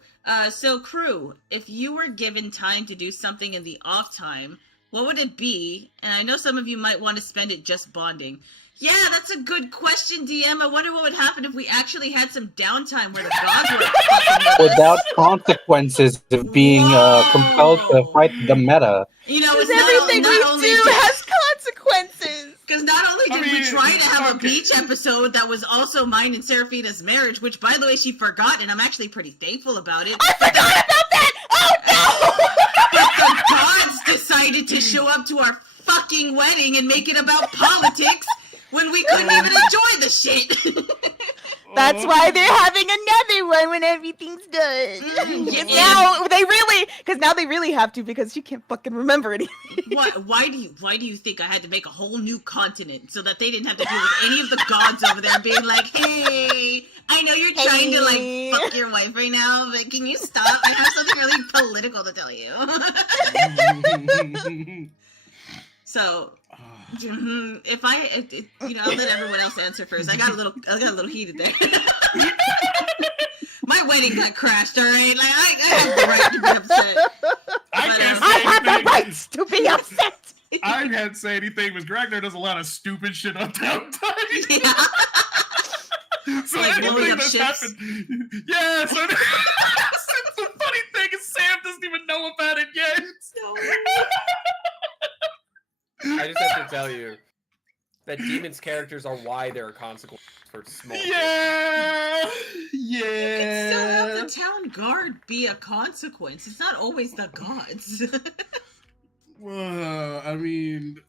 So crew, if you were given time to do something in the off time, what would it be? And I know some of you might want to spend it just bonding. Yeah, that's a good question, DM. I wonder what would happen if we actually had some downtime where the gods were fucking with us. Without consequences of being compelled to fight the meta. You know, it's Everything not we only do has consequences. because not only did we try to have a okay. beach episode that was also mine and Seraphina's marriage, which by the way she forgot, and I'm actually pretty thankful about it. I forgot about that. Oh But the gods decided to show up to our fucking wedding and make it about politics when we couldn't even enjoy the shit. That's why they're having another one when everything's done. Now they really have to because she can't fucking remember anything. Why do you think I had to make a whole new continent so that they didn't have to deal with any of the gods over there being like, hey, I know you're trying to like fuck your wife right now, but can you stop? I have something really political to tell you. So if I'll let everyone else answer first. I got a little heated there. My wedding got crashed, all right? Like I have the right to be upset. I have the rights to be upset. I can't say anything because Ragnar does a lot of stupid shit on downtime. Yeah. So Like blowing anything up that's ships? happened, yeah. So the funny thing is, Sam doesn't even know about it yet. I just have to tell you that demons' characters are why there are consequences for small things. Yeah, You can still have yeah. the town guard be a consequence. It's not always the gods. I mean,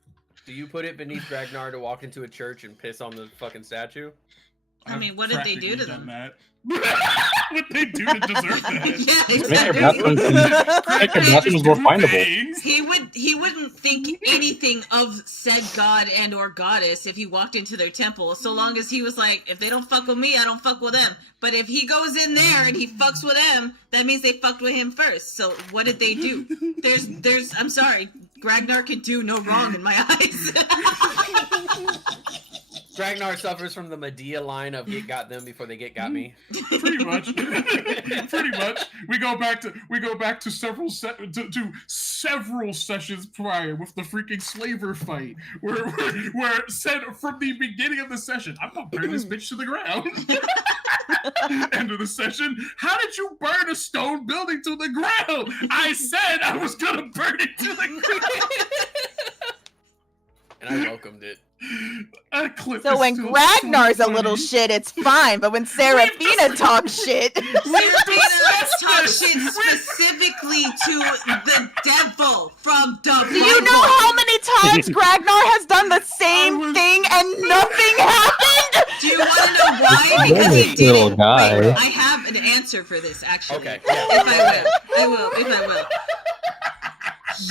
Do you put it beneath Ragnar to walk into a church and piss on the fucking statue? I mean, what did they do to them? What they do to deserve that? Yeah, Make your exactly. bathrooms more findable. He wouldn't think anything of said god and or goddess if he walked into their temple, so long as he was like, if they don't fuck with me, I don't fuck with them. But if he goes in there and he fucks with them, that means they fucked with him first. So what did they do? There's I'm sorry, Ragnar can do no wrong in my eyes. Ragnar suffers from the Medea line of "get got them before they got me." Pretty much. Pretty much. We go back to several sessions prior with the freaking slaver fight, where it said from the beginning of the session, "I'm gonna burn this bitch to the ground." End of the session. How did you burn a stone building to the ground? I said I was gonna burn it to the ground. And I welcomed it. So when Ragnar's a little shit, it's fine. But when Seraphina talks shit, Seraphina talks shit specifically to the devil from the do you know how many times Ragnar has done the same thing and nothing happened? Do you want to know why? Because he did Little it. guy. Wait, I have an answer for this, actually. Okay. If I will.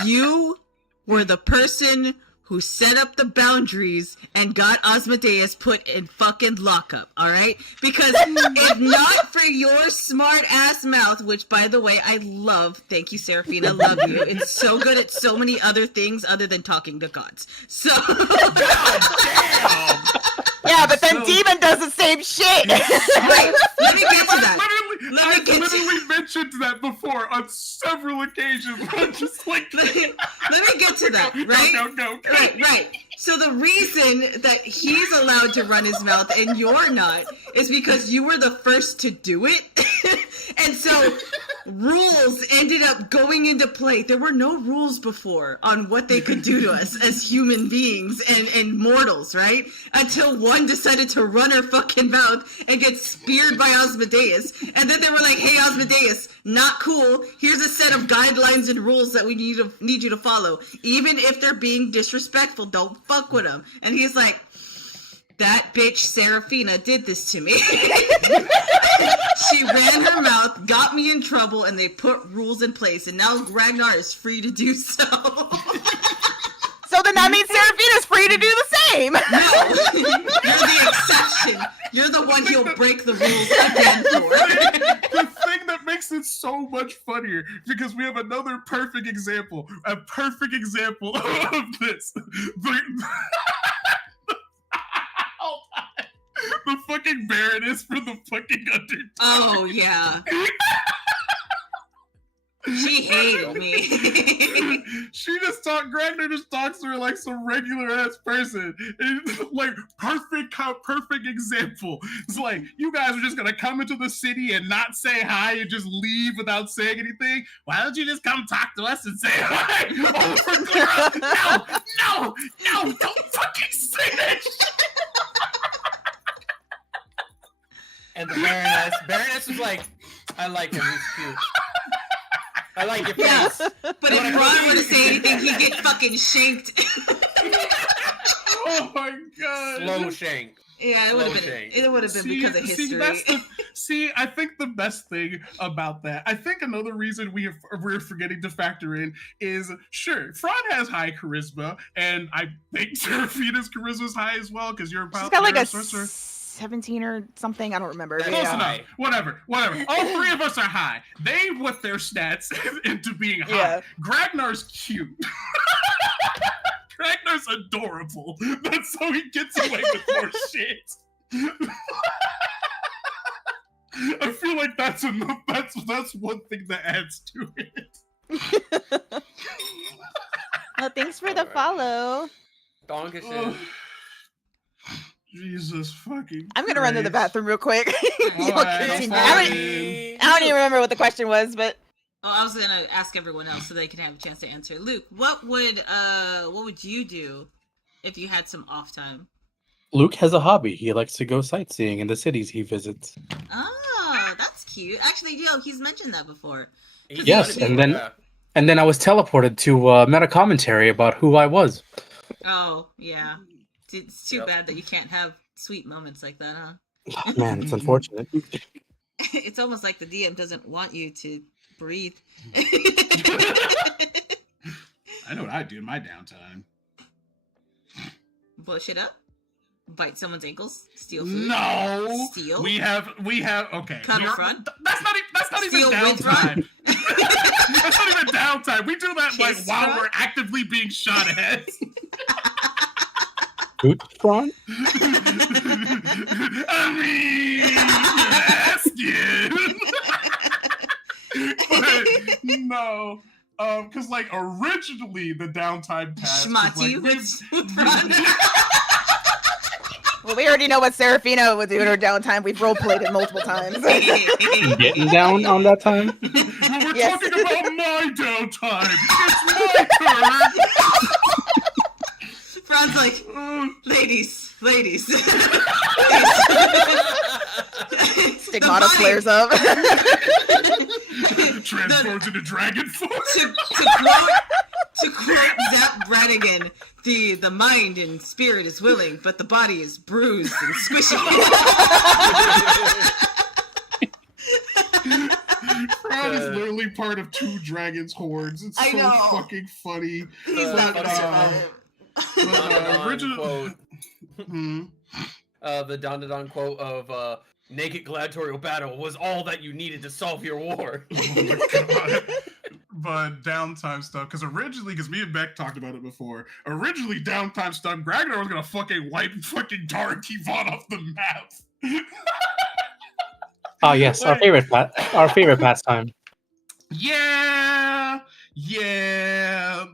You were the person who set up the boundaries and got Asmodeus put in fucking lockup, alright? Because if not for your smart ass mouth, which by the way, I love, thank you Seraphina, love you. It's so good at so many other things other than talking to gods. So Yeah, but then Demon does the same shit. Wait, let me get to that. I've literally mentioned that before on several occasions. I'm just like, let me get to that, right? Go. Right. So the reason that he's allowed to run his mouth and you're not is because you were the first to do it. And so rules ended up going into play. There were no rules before on what they could do to us as human beings and mortals, right? Until one decided to run her fucking mouth and get speared by Asmodeus. And then they were like, hey, Asmodeus, not cool. Here's a set of guidelines and rules that we need you to follow. Even if they're being disrespectful, don't fuck with them. And he's like, that bitch Seraphina did this to me. She ran her mouth, got me in trouble, and they put rules in place. And now Ragnar is free to do so. So then that means Seraphina's free to do the same. No, you're the exception. You're the one he'll break the rules again for. The thing that makes it so much funnier, because we have another perfect example. A perfect example of this. The fucking Baroness from the fucking Undertale. Oh, yeah. She hated me. Ragnar just talks to her like some regular ass person. And like, perfect example. It's like, you guys are just gonna come into the city and not say hi and just leave without saying anything? Why don't you just come talk to us and say hi? No, don't fucking say that shit. And the Baroness was like, I like him, he's cute. I like your face. Yeah, but if Ron were to say anything, he'd get fucking shanked. Oh my god. Slow shank. Yeah, it would have been. It would have been because of history. I think the best thing about that, I think another reason we're forgetting to factor in is, sure, Fran has high charisma, and I think Seraphina's charisma is high as well, because you're She's got like a sorcerer. 17 or something. I don't remember. Close enough. Whatever. All three of us are high. They whip their stats into being high. Yeah. Gragnar's cute. Gragnar's adorable. That's how he gets away with more shit. I feel like that's enough. That's one thing that adds to it. Well, thanks for the follow. Donkashit. Jesus fucking I'm gonna run to the bathroom real quick. Y'all Alright, continue. fine. I don't even remember what the question was, but Oh, I was gonna ask everyone else so they can have a chance to answer. Luke, what would you do if you had some off time? Luke has a hobby. He likes to go sightseeing in the cities he visits. Oh, that's cute. Actually, he's mentioned that before. Yes, and then I was teleported to meta commentary about who I was. Oh, yeah. It's too bad that you can't have sweet moments like that, huh? Oh, man, it's unfortunate. It's almost like the DM doesn't want you to breathe. I know what I do in my downtime. Blow shit up? Bite someone's ankles? Steal food? No. Steal? We have okay. Cuddle front? That's not even Steal with downtime. That's not even downtime. We do that like Kiss while front? we're actively being shot at. Boot front? I mean, but no, because like originally the downtime task was Schmatty like, with front? well, we already know what Seraphina would do in her downtime. We've role played it multiple times. Getting down on that time? well, we're Yes. talking about my downtime. It's my turn. Fran's like, ladies. Stigmata flares up. Transforms into dragon form. To quote Zap Brannigan, the mind and spirit is willing, but the body is bruised and squishy. Fran is literally part of two dragons' hordes. It's I so know. fucking funny. He's not But, gonna survive it. Original quote. Hmm. The Don quote of naked gladiatorial battle was all that you needed to solve your war. Oh my god. But downtime stuff, because me and Beck talked about it before. Originally, downtime stuff, Ragnar was gonna fucking wipe fucking Darky Von off the map. Oh yes, our favorite pastime. Yeah,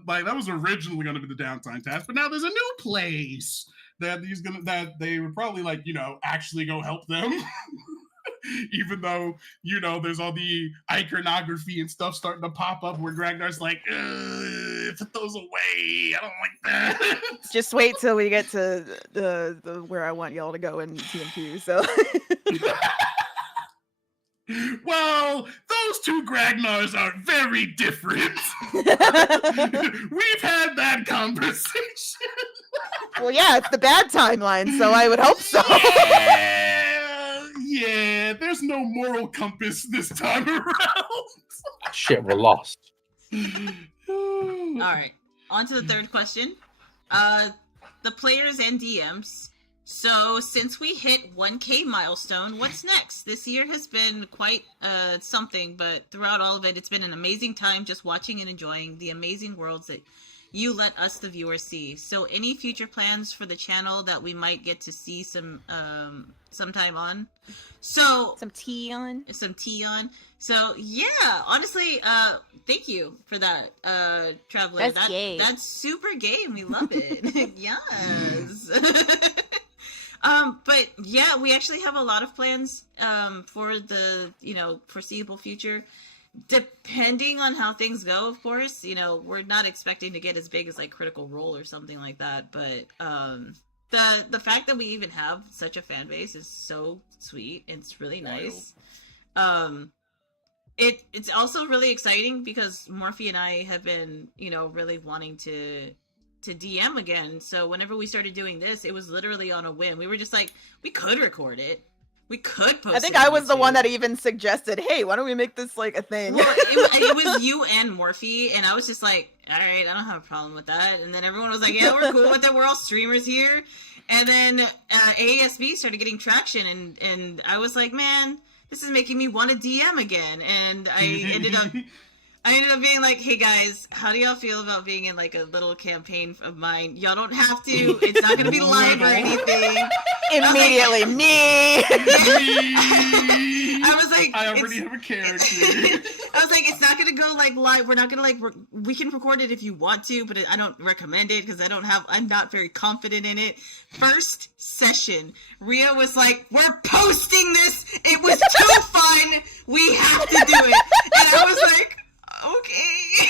like that was originally gonna be the downtime task, but now there's a new place that they would probably actually go help them. Even though, there's all the iconography and stuff starting to pop up where Ragnar's like, put those away. I don't like that. Just wait till we get to the where I want y'all to go in TMQ. So. Well, those two Gragnars are very different. We've had that conversation. Well, yeah, it's the bad timeline, so I would hope so. Yeah, there's no moral compass this time around. Shit, we're lost. All right, on to the third question. The players and DMs. So, since we hit 1K milestone, what's next? This year has been quite something, but throughout all of it, it's been an amazing time just watching and enjoying the amazing worlds that you let us, the viewers, see. So, any future plans for the channel that we might get to see sometime on? So, Some tea on. So, yeah, honestly, thank you for that, Traveler. That's gay. That's super gay, and we love it. Yes. But yeah, we actually have a lot of plans for the foreseeable future. Depending on how things go, of course, we're not expecting to get as big as like Critical Role or something like that. But the fact that we even have such a fan base is so sweet. It's really nice. It's also really exciting because Morphe and I have been really wanting to DM again. So whenever we started doing this, it was literally on a whim. We were just like, we could record it. We could post it. I think I was the one that even suggested, hey, why don't we make this like a thing? Well, it was you and Morphe, and I was just like, all right, I don't have a problem with that. And then everyone was like, yeah, we're cool with it. We're all streamers here. And then AASB started getting traction, and I was like, man, this is making me want to DM again. And I ended up being like, hey guys, how do y'all feel about being in like a little campaign of mine? Y'all don't have to. It's not going to be live or anything. Immediately, me. I was like, I already have a character. I was like, it's not going to go like live. We're not going to we can record it if you want to, but I don't recommend it because I'm not very confident in it. First session, Rhea was like, we're posting this. It was too fun. We have to do it. And I was like, okay.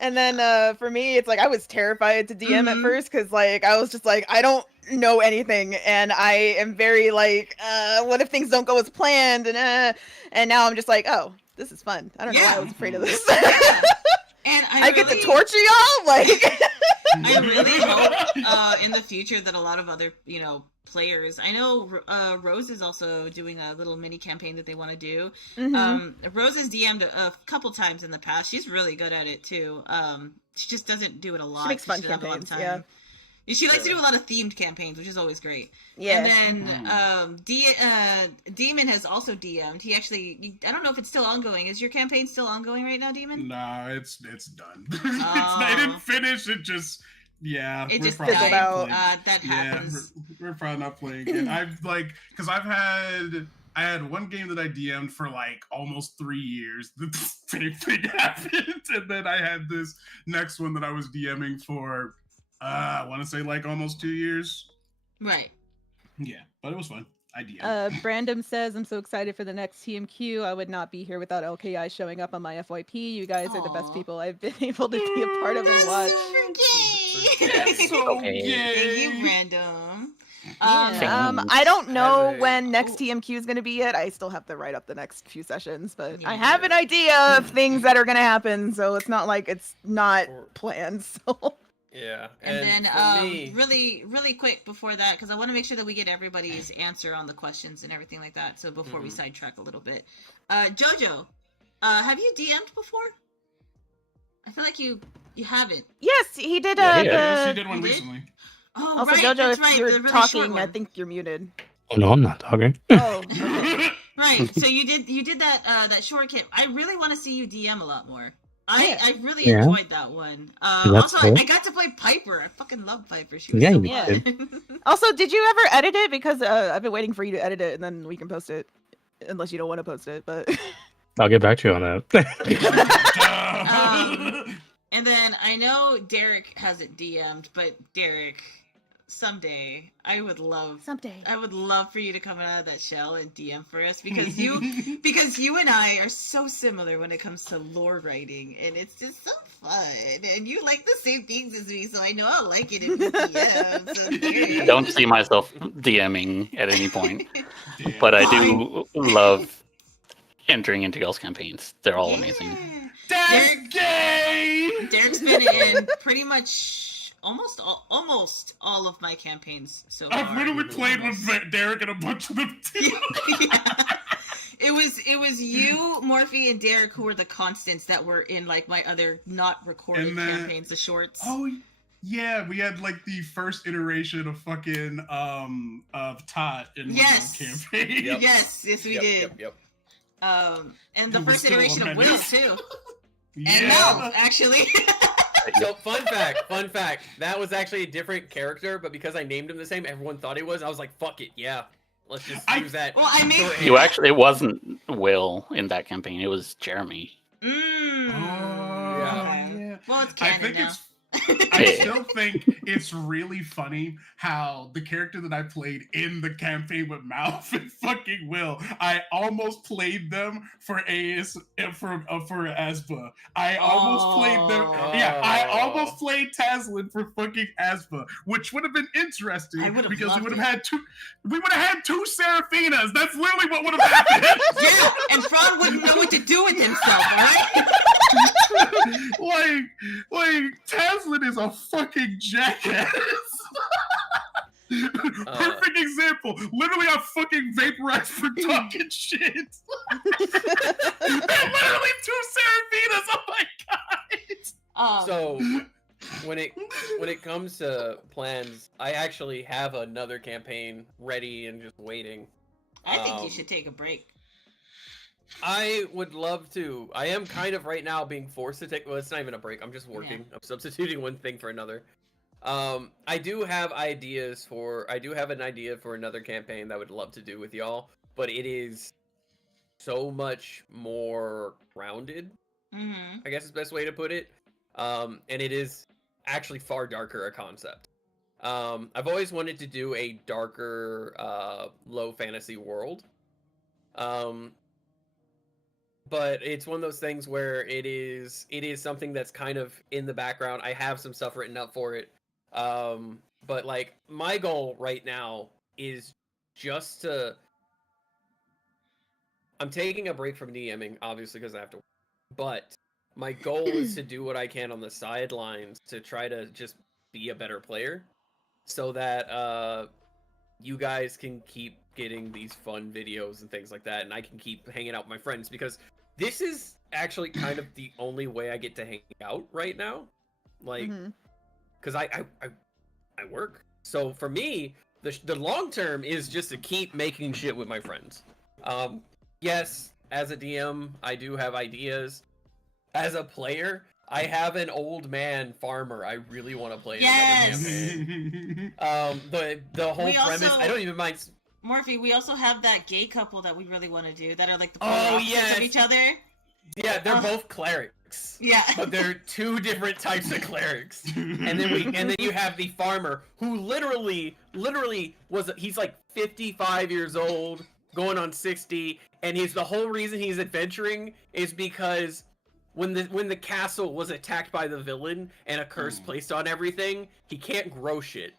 And then for me, it's like I was terrified to DM at first because like I was just like, I don't know anything, and I am very like, what if things don't go as planned? And now I'm just like, oh, this is fun. I don't know why I was afraid of this. And I get to torture y'all. Like, I really hope in the future that a lot of other players. I know Rose is also doing a little mini campaign that they want to do. Rose has DM'd a couple times in the past. She's really good at it too. She just doesn't do it a lot. She makes fun She doesn't have a lot of campaigns, time. She likes to do a lot of themed campaigns, which is always great. Yeah. And then Demon has also DM'd. He actually, I don't know if it's still ongoing. Is your campaign still ongoing right now, Demon? Nah, it's done. It didn't finish. It just it just fizzled out. That happens. Yeah, we're probably not playing it. Because I had one game that I DM'd for like almost 3 years. The same thing happened, and then I had this next one that I was DMing for. I want to say like almost 2 years. Right. Yeah, but it was fun. I DM'd. Brandon says, I'm so excited for the next TMQ. I would not be here without LKI showing up on my FYP. You guys are the best people I've been able to be a part of and watch. So Thank you, Random. I don't know when next TMQ is going to be yet. I still have to write up the next few sessions, but I have an idea of things that are going to happen, so it's not like it's not planned. So. Yeah. And then, me... really quick before that, because I want to make sure that we get everybody's answer on the questions and everything like that. So before we sidetrack a little bit, Jojo, have you DM'd before? I feel like you You haven't. Yes, he did. Yes, you the... did one You did? recently. Oh, Also, right, Jojo, that's if right. you're the really talking, short I one. think you're muted. Oh no, I'm not talking. Oh, okay. Right. So you did that short camp. I really want to see you DM a lot more. Yeah. I really Yeah. enjoyed that one. That's Also, cool. I got to play Piper. I fucking love Piper. She was Yeah, so you fun. Also, did you ever edit it? Because I've been waiting for you to edit it, and then we can post it. Unless you don't want to post it, but I'll get back to you on that. And then I know Derek hasn't DM'd, but Derek, someday I would love for you to come out of that shell and DM for us because you and I are so similar when it comes to lore writing, and it's just so fun. And you like the same things as me, so I know I'll like it if you DM. So I don't see myself DMing at any point, Damn. but I do love entering into y'all's campaigns. They're all amazing. That's gay! Derek's been in pretty much almost all of my campaigns so far. I've literally played with Derek and a bunch of them too. Yeah. It was you, Morphe, and Derek who were the constants that were in like my other not recorded And then- campaigns, the shorts. Oh yeah, we had like the first iteration of fucking of Tot in one Yes. of those campaigns. Yep. Yes, we did. Yep. And the It was first still a iteration of Will menace. too. And Yeah. Mel, actually. So fun fact, that was actually a different character, but because I named him the same, everyone thought he was. I was like, fuck it, yeah. Let's just use that. Well, I made- shorthand. You actually, it wasn't Will in that campaign. It was Jeremy. Yeah. Well, it's I canon think now. it's I still think it's really funny how the character that I played in the campaign with Mouth and fucking Will, I almost played them for for Aspa. I almost played them. Yeah, I almost played Taslin for fucking Aspa, which would have been interesting I would've because we loved would it. have had two. We would have had two Seraphinas. That's literally what would have happened. Yeah, and Fraud wouldn't know what to do with himself, alright? like Taslin is a fucking jackass. Perfect example. Literally, I fucking vaporized for talking shit. Literally two Seraphinas. Oh my god. So when it comes to plans, I actually have another campaign ready and just waiting. I think you should take a break. I would love to. I am kind of right now being forced to take. Well, it's not even a break. I'm just working. Yeah. I'm substituting one thing for another. I do have ideas for. I do have an idea for another campaign that I would love to do with y'all, but it is so much more grounded. Mm-hmm. I guess is the best way to put it. And it is actually far darker a concept. I've always wanted to do a darker, low fantasy world. But it's one of those things where it is something that's kind of in the background. I have some stuff written up for it. But like my goal right now is just to. I'm taking a break from DMing, obviously, because I have to work. But my goal is to do what I can on the sidelines to try to just be a better player, so that you guys can keep getting these fun videos and things like that, and I can keep hanging out with my friends, because this is actually kind of the only way I get to hang out right now, like, because I work. So for me, the long term is just to keep making shit with my friends. Yes, as a DM, I do have ideas. As a player, I have an old man farmer I really want to play in another campaign. The whole premise, I don't even mind. Morphe, we also have that gay couple that we really want to do that are like the polar Oh, opposites yes. of each other. Yeah, they're both clerics. Yeah. But they're two different types of clerics. And then you have the farmer who literally he's like 55 years old, going on 60, and the whole reason he's adventuring is because when the castle was attacked by the villain and a curse placed on everything, he can't grow shit.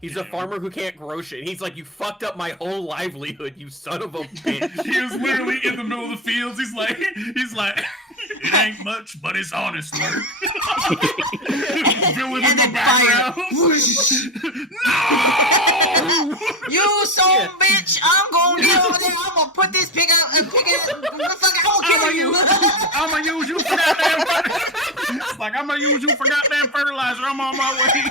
He's a farmer who can't grow shit. He's like, you fucked up my whole livelihood, you son of a bitch. He was literally in the middle of the fields. He's like, it ain't much, but it's honest work. Villain in the background. No! You son of a bitch! I'm gonna get over there. I'm gonna put this pig out and pick it up. I'm gonna kill you. I'm gonna use you for that damn. It's like I'm gonna use you for goddamn fertilizer. I'm on my way.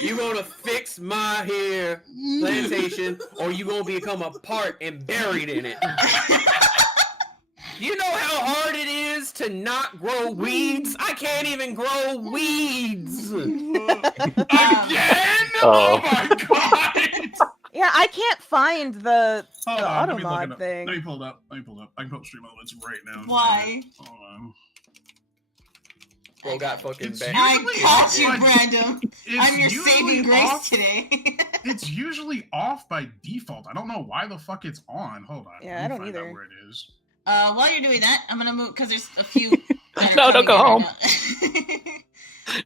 You gonna fix my hair plantation, or you gonna become a part and buried in it? You know how hard it is to not grow weeds? I can't even grow weeds. Again? Oh. Oh my god! Yeah, I can't find the Hold on, auto let me look mod it up. thing. Let me pull it up. I can pull stream elements right now. Why? Hold on. Bro got fucking It's bad. I usually got off you, by- Brandon. It's I'm your usually saving grace off- today. It's usually off by default. I don't know why the fuck it's on. Hold on. Yeah, Let me I don't find either. out where it is. While you're doing that, I'm gonna move because there's a few. that are No, don't coming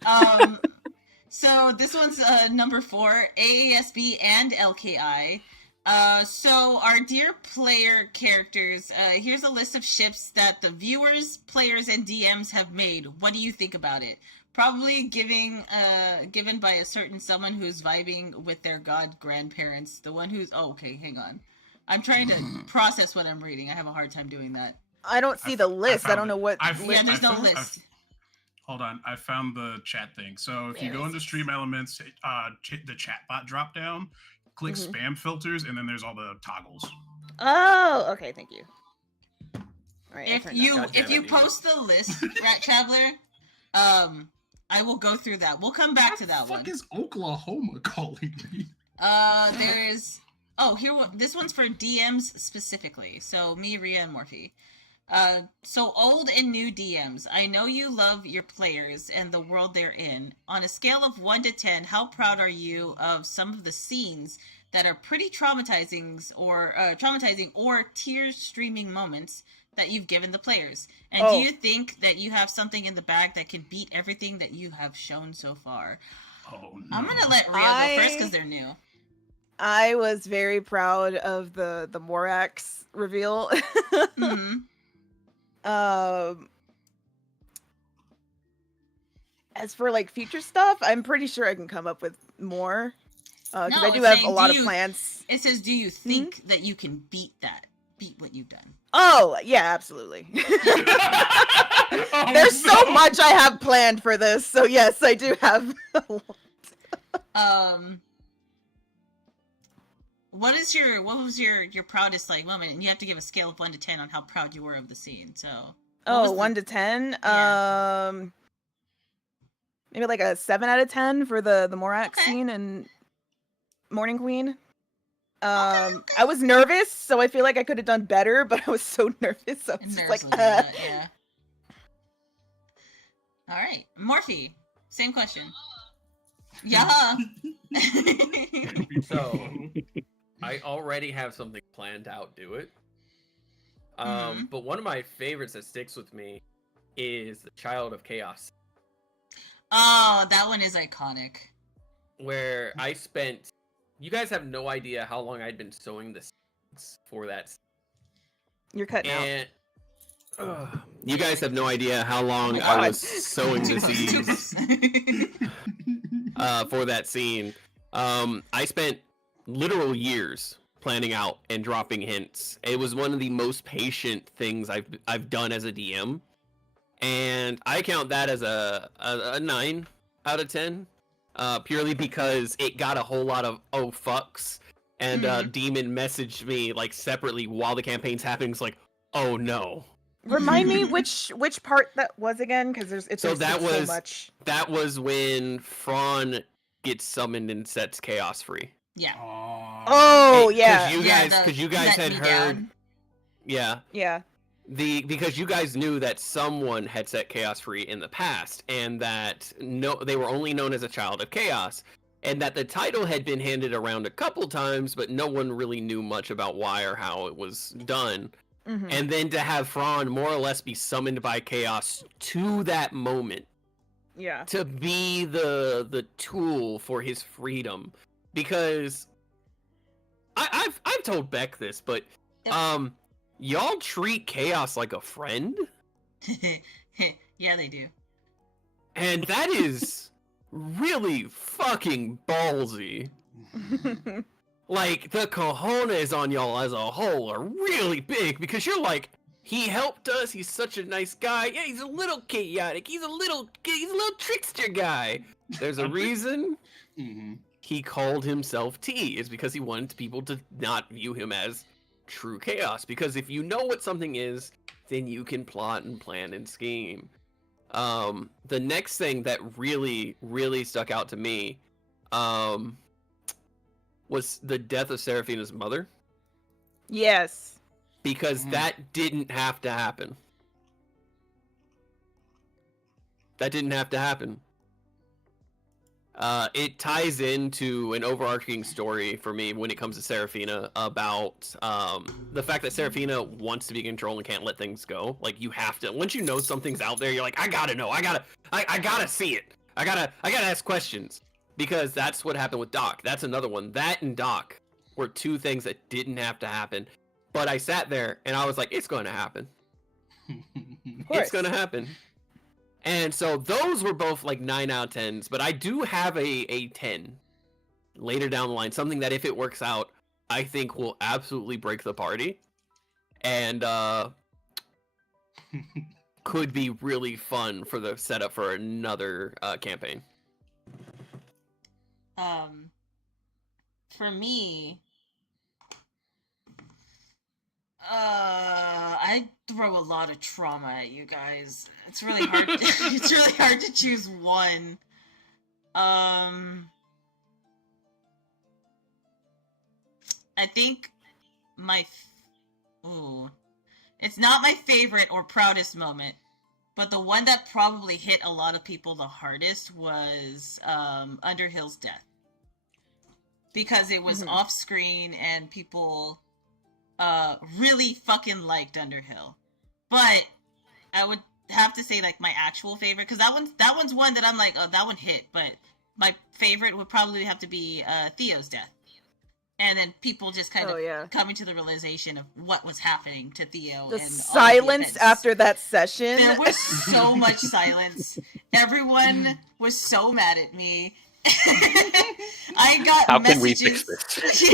go in. So this one's number 4, AASB and LKI. So our dear player characters, here's a list of ships that the viewers, players, and DMs have made. What do you think about it? Probably given by a certain someone who's vibing with their god grandparents. The one who's okay, hang on. I'm trying to process what I'm reading. I have a hard time doing that. I don't see the list. I found don't know it. what. Yeah, there's no found- list. Hold on, I found the chat thing. So if you Where go is into it? Stream Elements, the chat bot drop down, click Mhm. spam filters, and then there's all the toggles. Oh, okay, thank you. All right, I If turned you that down. damn if you it, post the list, Rat Traveler, I will go through that. We'll come back to that What one. the fuck is Oklahoma calling me? There's this one's for DMs specifically. So me, Rhea, and Morphe. So old and new DMs. I know you love your players and the world they're in. On a scale of 1 to 10, how proud are you of some of the scenes that are pretty traumatizing or tears streaming moments that you've given the players? And do you think that you have something in the bag that can beat everything that you have shown so far? Oh no. I'm gonna let Rhea go first because they're new. I was very proud of the Morax reveal. Mhm. As for like future stuff, I'm pretty sure I can come up with more. Because No, I do it's have saying, a lot do of you- plans. It says, do you think that you can beat what you've done? Oh yeah, absolutely. Oh, There's so no. much I have planned for this, so yes, I do have. What was your proudest like moment? And you have to give a scale of 1 to 10 on how proud you were of the scene. So Oh, 1 to 10. Yeah. Maybe like a 7 out of 10 for the Morax Okay. scene and Morning Queen. I was nervous, so I feel like I could have done better, but I was so nervous. I was just like, yeah. All right, Morphe, same question. Yeah. So, I already have something planned to outdo it. Mhm. But one of my favorites that sticks with me is the Child of Chaos, Oh, that one is iconic. where I spent. You guys have no idea how long I'd been sewing the seeds for that. You're cutting out. And you guys have no idea how long Oh my I God. was sewing the seeds for that scene. I spent literal years planning out and dropping hints. It was one of the most patient things I've done as a DM, and I count that as a 9 out of 10, purely because it got a whole lot of oh fucks, and Demon messaged me like separately while the campaign's happening. It's like, oh no. Remind me which part that was again, because it's So that so was- much. That was when Fron gets summoned and sets chaos free. Yeah. Oh Hey, yeah, Because you guys had let me heard, down. yeah, yeah. because you guys knew that someone had set chaos free in the past, and that they were only known as a child of chaos, and that the title had been handed around a couple times, but no one really knew much about why or how it was done. Mhm. And then to have Fron more or less be summoned by chaos to that moment, Yeah. to be the tool for his freedom, because I've told Beck this, but y'all treat chaos like a friend, Yeah, they do. and that is really fucking ballsy. Like, the cojones on y'all as a whole are really big, because you're like, He helped us. He's such a nice guy. Yeah, he's a little chaotic. He's a little trickster guy. There's a reason he called himself T. Is because he wanted people to not view him as true chaos. Because if you know what something is, then you can plot and plan and scheme. The next thing that really, really stuck out to me, was the death of Seraphina's mother. Yes. Because that didn't have to happen. That didn't have to happen. It ties into an overarching story for me when it comes to Seraphina about the fact that Seraphina wants to be in control and can't let things go. Like, you have to. Once you know something's out there, you're like, I gotta know. I gotta see it. I gotta ask questions. Because that's what happened with Doc. That's another one. That and Doc were two things that didn't have to happen. But I sat there and I was like, it's going to happen. It's going to happen. And so those were both like 9 out of 10s. But I do have a 10 later down the line. Something that if it works out, I think will absolutely break the party. And could be really fun for the setup for another campaign. For me, I throw a lot of trauma at you guys. It's really hard. It's really hard to choose one. I think it's not my favorite or proudest moment, but the one that probably hit a lot of people the hardest was Underhill's death. Because it was off screen and people really fucking liked Underhill. But I would have to say like my actual favorite, because that one's one that I'm like, oh, that one hit, but my favorite would probably have to be Theo's death. And then people just kind of coming to the realization of what was happening to Theo. The and silence after that session. There was so much silence. Everyone was so mad at me. I got How messages. can we fix this?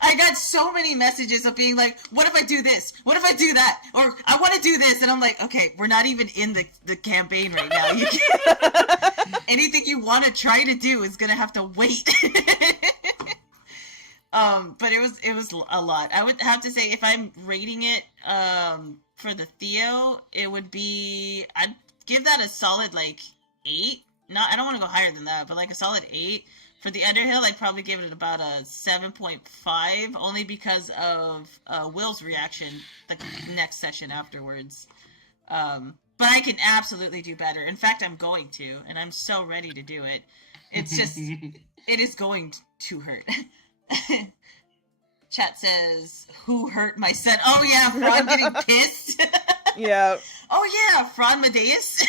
I got so many messages of being like, what if I do this? What if I do that? Or I want to do this. And I'm like, okay, we're not even in the campaign right now. You can't, anything you want to try to do is going to have to wait. But it was a lot. I would have to say if I'm rating it for the Theo, it would be, I'd give that a solid like 8. No, I don't want to go higher than that, but like a solid 8. For the Underhill, I'd probably give it about a 7.5, only because of Will's reaction the next session afterwards. But I can absolutely do better. In fact, I'm going to, and I'm so ready to do it. It's just, it is going to hurt. Chat says, who hurt my son? Oh yeah, Fran getting pissed. Yeah. Oh yeah, Fran Madeus.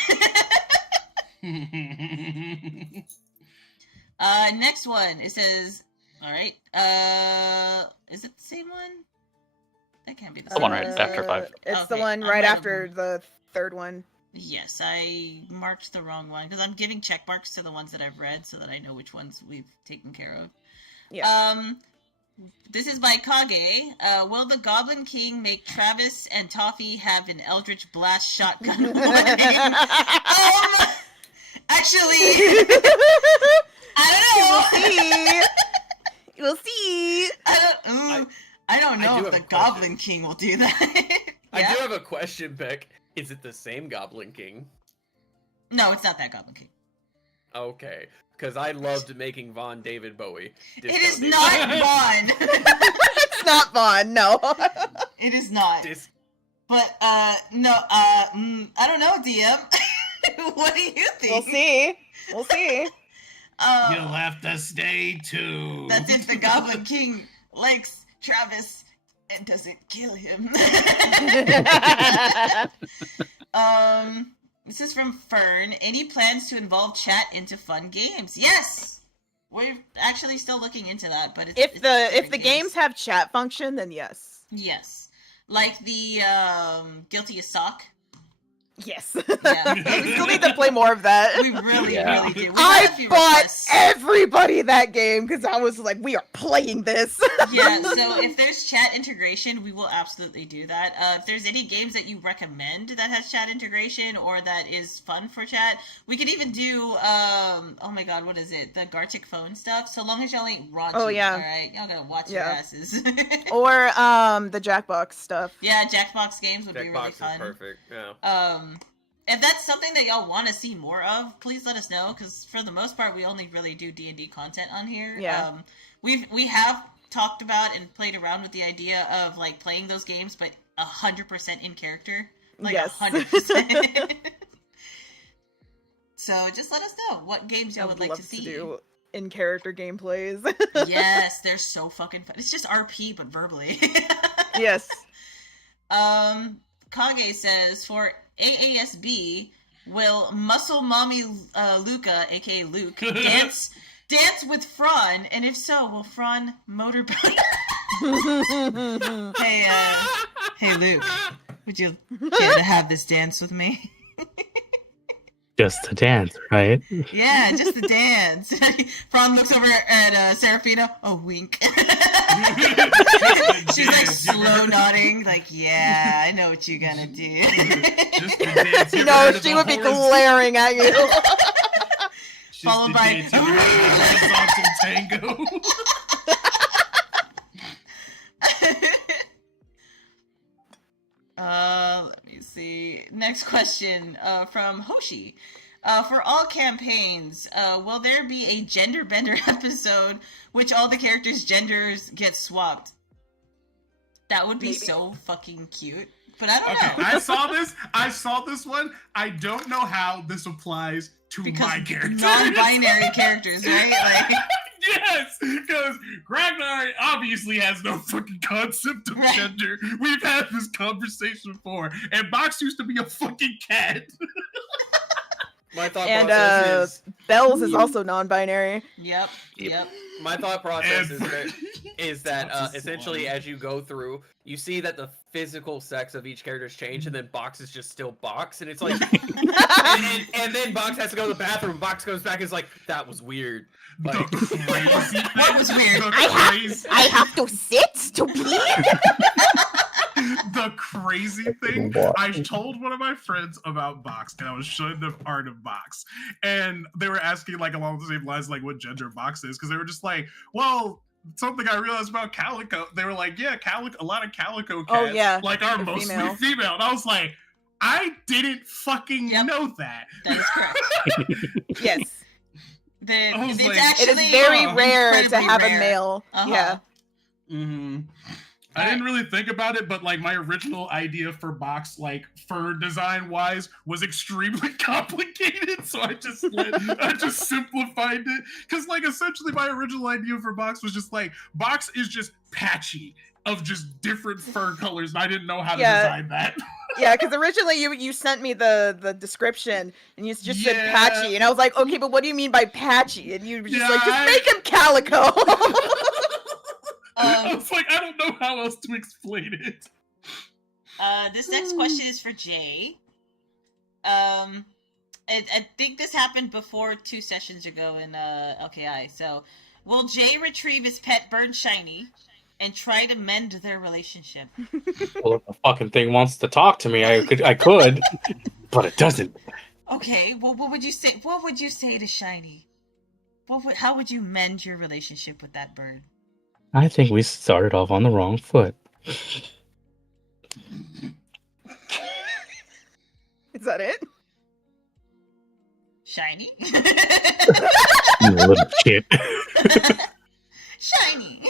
Next one. It says, all right. Is it the same one? That can't be the The same one right after 5. It's the Okay, one I right might after the third one. Yes, I marked the wrong one because I'm giving check marks to the ones that I've read so that I know which ones we've taken care of. Yeah. This is by Kage. Will the Goblin King make Travis and Toffee have an Eldritch Blast shotgun warning? Actually, I don't know. We'll see. I don't know do if have the a Goblin question. King will do that. I Yeah? do have a question, Beck. Is it the same Goblin King? No, it's not that Goblin King. Okay. Because I loved making Von David Bowie. It is not Vaughn. It's not Vaughn, no. It is not. But, no, I don't know, DM. What do you think? We'll see. We'll see. You'll have to stay tuned. That's if the Goblin King likes Travis and doesn't kill him. This is from Fern. Any plans to involve chat into fun games? Yes! We're actually still looking into that, but If the games have chat function, then yes. Yes. Like the Guilty as Sock. Yes. Yeah. We still need to play more of that. We really, Yeah. really do. We had a I few bought requests. everybody that game because I was like, we are playing this. Yeah, so if there's chat integration, we will absolutely do that. If there's any games that you recommend that has chat integration or that is fun for chat, we could even do, oh my god, what is it? The Gartic phone stuff. So long as y'all ain't raunchy, Oh, yeah. alright? Y'all gotta watch your Yeah. asses. Or the Jackbox stuff. Yeah, Jackbox games would be really Jackbox is fun. perfect. Yeah. If that's something that y'all want to see more of, please let us know. Because for the most part, we only really do D&D content on here. Yeah. We have talked about and played around with the idea of like playing those games, but 100% in character, like Yes. 100%. So just let us know what games I y'all would would like love to see. do in character gameplays. Yes, they're so fucking fun. It's just RP, but verbally. Yes. Kage says, for AASB, will Muscle Mommy Luca, aka Luke, dance with Fran? And if so, will Fran motorboat? Hey Luke, would you care to have this dance with me? Just a dance, right? Yeah, just the dance. Fran looks over at Serafina. Oh, wink. She's like slow nodding, like, yeah, I know what you're gonna do. Just the dance. You ever No, heard of she the would be horse- glaring at you. Just Followed the by- dance. You ever heard of the horizontal tango? Let me see. Next question from Hoshi. For all campaigns, will there be a gender bender episode which all the characters' genders get swapped? That would be Maybe. so fucking cute. But I don't Okay, know. I saw this one. I don't know how this applies to Because my character. non-binary characters, right? Like, Yes, because Ragnar obviously has no fucking concept of Right. gender. We've had this conversation before, and Box used to be a fucking cat. My thought And process Bells is also non-binary. yep. my thought process And- is that That's a essentially slime. as you go through, you see that the physical sex of each character's changed, and then Box is just still Box, and it's like, and then Box has to go to the bathroom. Box goes back and is like, that was weird. The Like, crazy thing. What was weird? The I crazy, have to sit to pee? the crazy thing. I told one of my friends about Box, and I was showing them art of Box, and they were asking like along the same lines, like what gender Box is, because they were just like, well. Something I realized about Calico, they were like, yeah, a lot of Calico cats, Oh, yeah, like, are they're mostly female. female. And I was like, I didn't fucking Yep. know that. That is correct. Yes. I was It's like- actually It is very rare to incredibly have rare. a male. Uh-huh. Yeah. Mm-hmm. I didn't really think about it, but like my original idea for Box, like fur design wise, was extremely complicated. So I just simplified it, because like essentially my original idea for Box was just like Box is just patchy of just different fur colors, and I didn't know how to Yeah. design that. Yeah, because originally you sent me the description and you just said Yeah. patchy, and I was like, okay, but what do you mean by patchy? And you were just Yeah, like, just I- make him calico. I was like, I don't know how else to explain it. This next question is for Jay. I think this happened before 2 sessions ago in LKI. So, will Jay retrieve his pet bird Shiny and try to mend their relationship? Well, if the fucking thing wants to talk to me, I could, but it doesn't. Okay, well, what would you say? What would you say to Shiny? How would you mend your relationship with that bird? I think we started off on the wrong foot. Is that it? Shiny? You little shit. Shiny!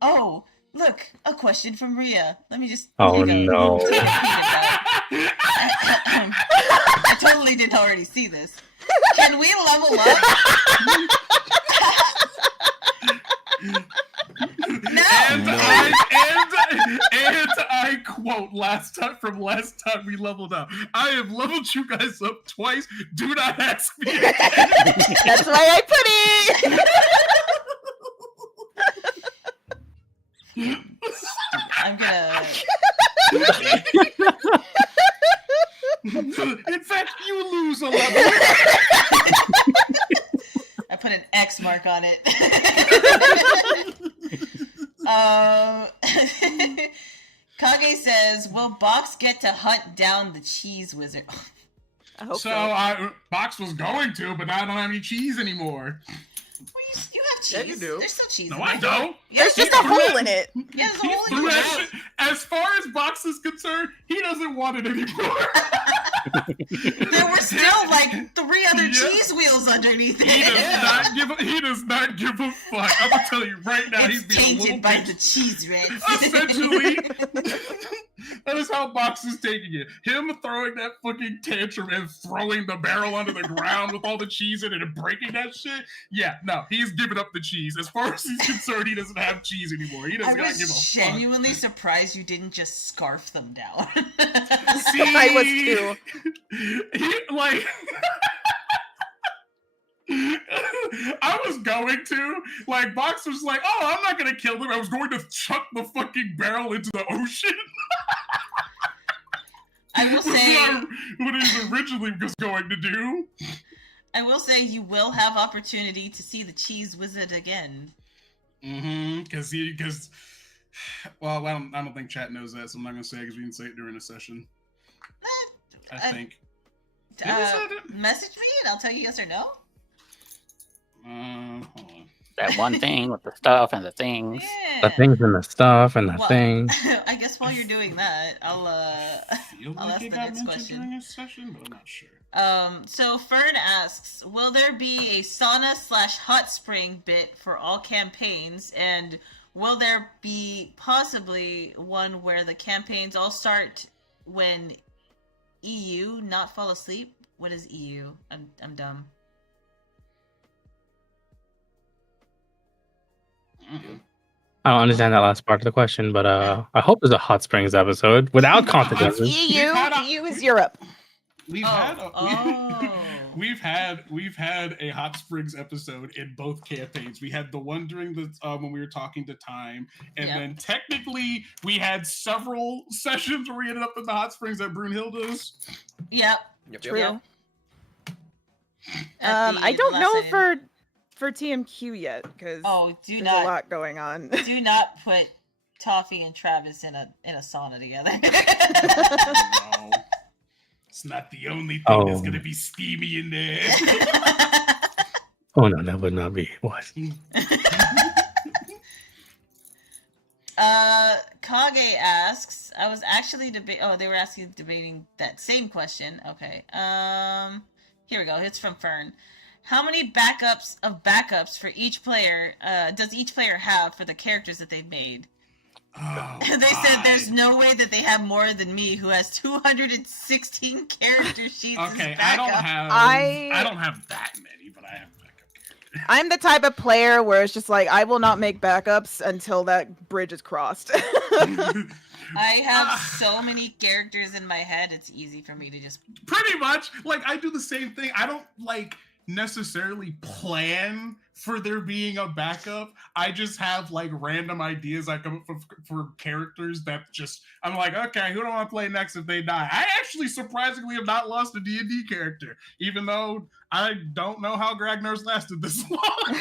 Oh, look, a question from Rhea. Let me just. Oh, here you go. no. I totally didn't already see this. Can we level up? No! And I quote last time we leveled up. I have leveled you guys up twice. Do not ask me. That's why I put it. I'm gonna. back on it. Kage says, "Will Box get to hunt down the cheese wizard?" I hope So so. Box was going to, but now I don't have any cheese anymore. Well, you have cheese. Yeah, you do. There's still cheese. No, in I there. don't. There's just a hole in it. Yeah, there's a He hole in threw it. that shit. As far as Box is concerned, he doesn't want it anymore. There were still like 3 other Yeah. cheese wheels underneath it. He does not give a fuck. I'm gonna tell you right now, he's It's being a little tainted by bitch. the cheese red. Essentially, that is how Box is taking it. Him throwing that fucking tantrum and throwing the barrel onto the ground with all the cheese in it and breaking that shit. Yeah, no, he's giving up the cheese. As far as he's concerned, he doesn't have cheese anymore. He I doesn't gotta give a was fuck. genuinely surprised you didn't just scarf them down. See, I was too. He like. I was going to. Like, Box was like, oh, I'm not gonna kill them. I was going to chuck the fucking barrel into the ocean. I will say, What he originally was going to do. you will have opportunity to see the cheese wizard again. Because well, I don't think chat knows that, so I'm not gonna say it because we can say it during the session. I think. Did we say that? Message me and I'll tell you yes or no. Hold on. That one thing with the stuff and the things. Yeah. The things and the stuff and the Well, things. I guess while you're doing that, I'll Feel I'll like ask it the got next mentioned question. during this session, but I'm not sure. So Fern asks, will there be a sauna/hot spring bit for all campaigns, and will there be possibly one where the campaigns all start when EU not fall asleep? What is EU? I'm dumb. I don't understand that last part of the question, but I hope there's a Hot Springs episode without It's consequences. EU. We've had a- EU is Europe. We've had a Hot Springs episode in both campaigns. We had the one during the when we were talking to Time, and Yep. then technically we had several sessions where we ended up in the Hot Springs at Brunhilde's. Yep. True. At the I don't know lesson. for TMQ yet because Oh, do there's not a lot going on. do not put Toffee and Travis in a sauna together. No, it's not the only thing that's gonna be steamy in there. Oh no, that would not be what. Kage asks, I was actually they were debating that same question. Okay. Here we go. It's from Fern. How many backups for each player does each player have for the characters that they've made? Oh, They said there's no way that they have more than me, who has 216 character sheets. okay. as I don't backup. have I- that many, but I have backup. I'm the type of player where it's just like I will not make backups until that bridge is crossed. I have so many characters in my head, it's easy for me to just... Pretty much, like I do the same thing. I don't like necessarily plan for there being a backup. I just have like random ideas I come up for characters that just I'm like, okay, who do I want to play next if they die? I actually surprisingly have not lost a D&D character, even though I don't know how Gragnar's lasted this long. All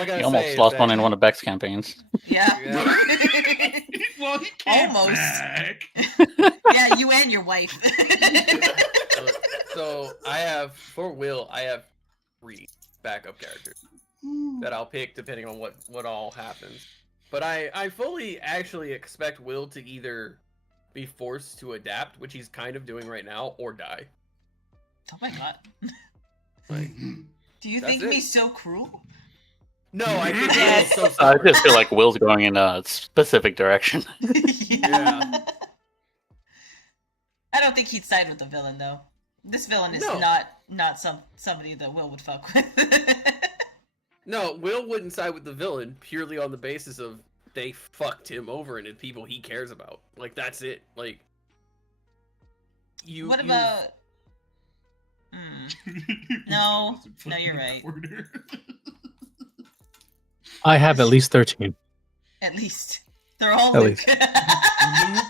I gotta He say almost is lost that- one in one of Beck's campaigns. Yeah. Well, he came Almost. back. Yeah, you and your wife. So for Will, I have 3 backup characters that I'll pick depending on what all happens. But I fully actually expect Will to either be forced to adapt, which he's kind of doing right now, or die. Oh my god. Like, Do you That's think it. me so cruel? no, I think Yes. Will's so I stubborn. just feel like Will's going in a specific direction. Yeah. I don't think he'd side with the villain though. This villain is No. not somebody that Will would fuck with. No, Will wouldn't side with the villain purely on the basis of they fucked him over and it's people he cares about. Like that's it. Like you. What about? No, you're right. I have at least 13. At least they're all At Luke.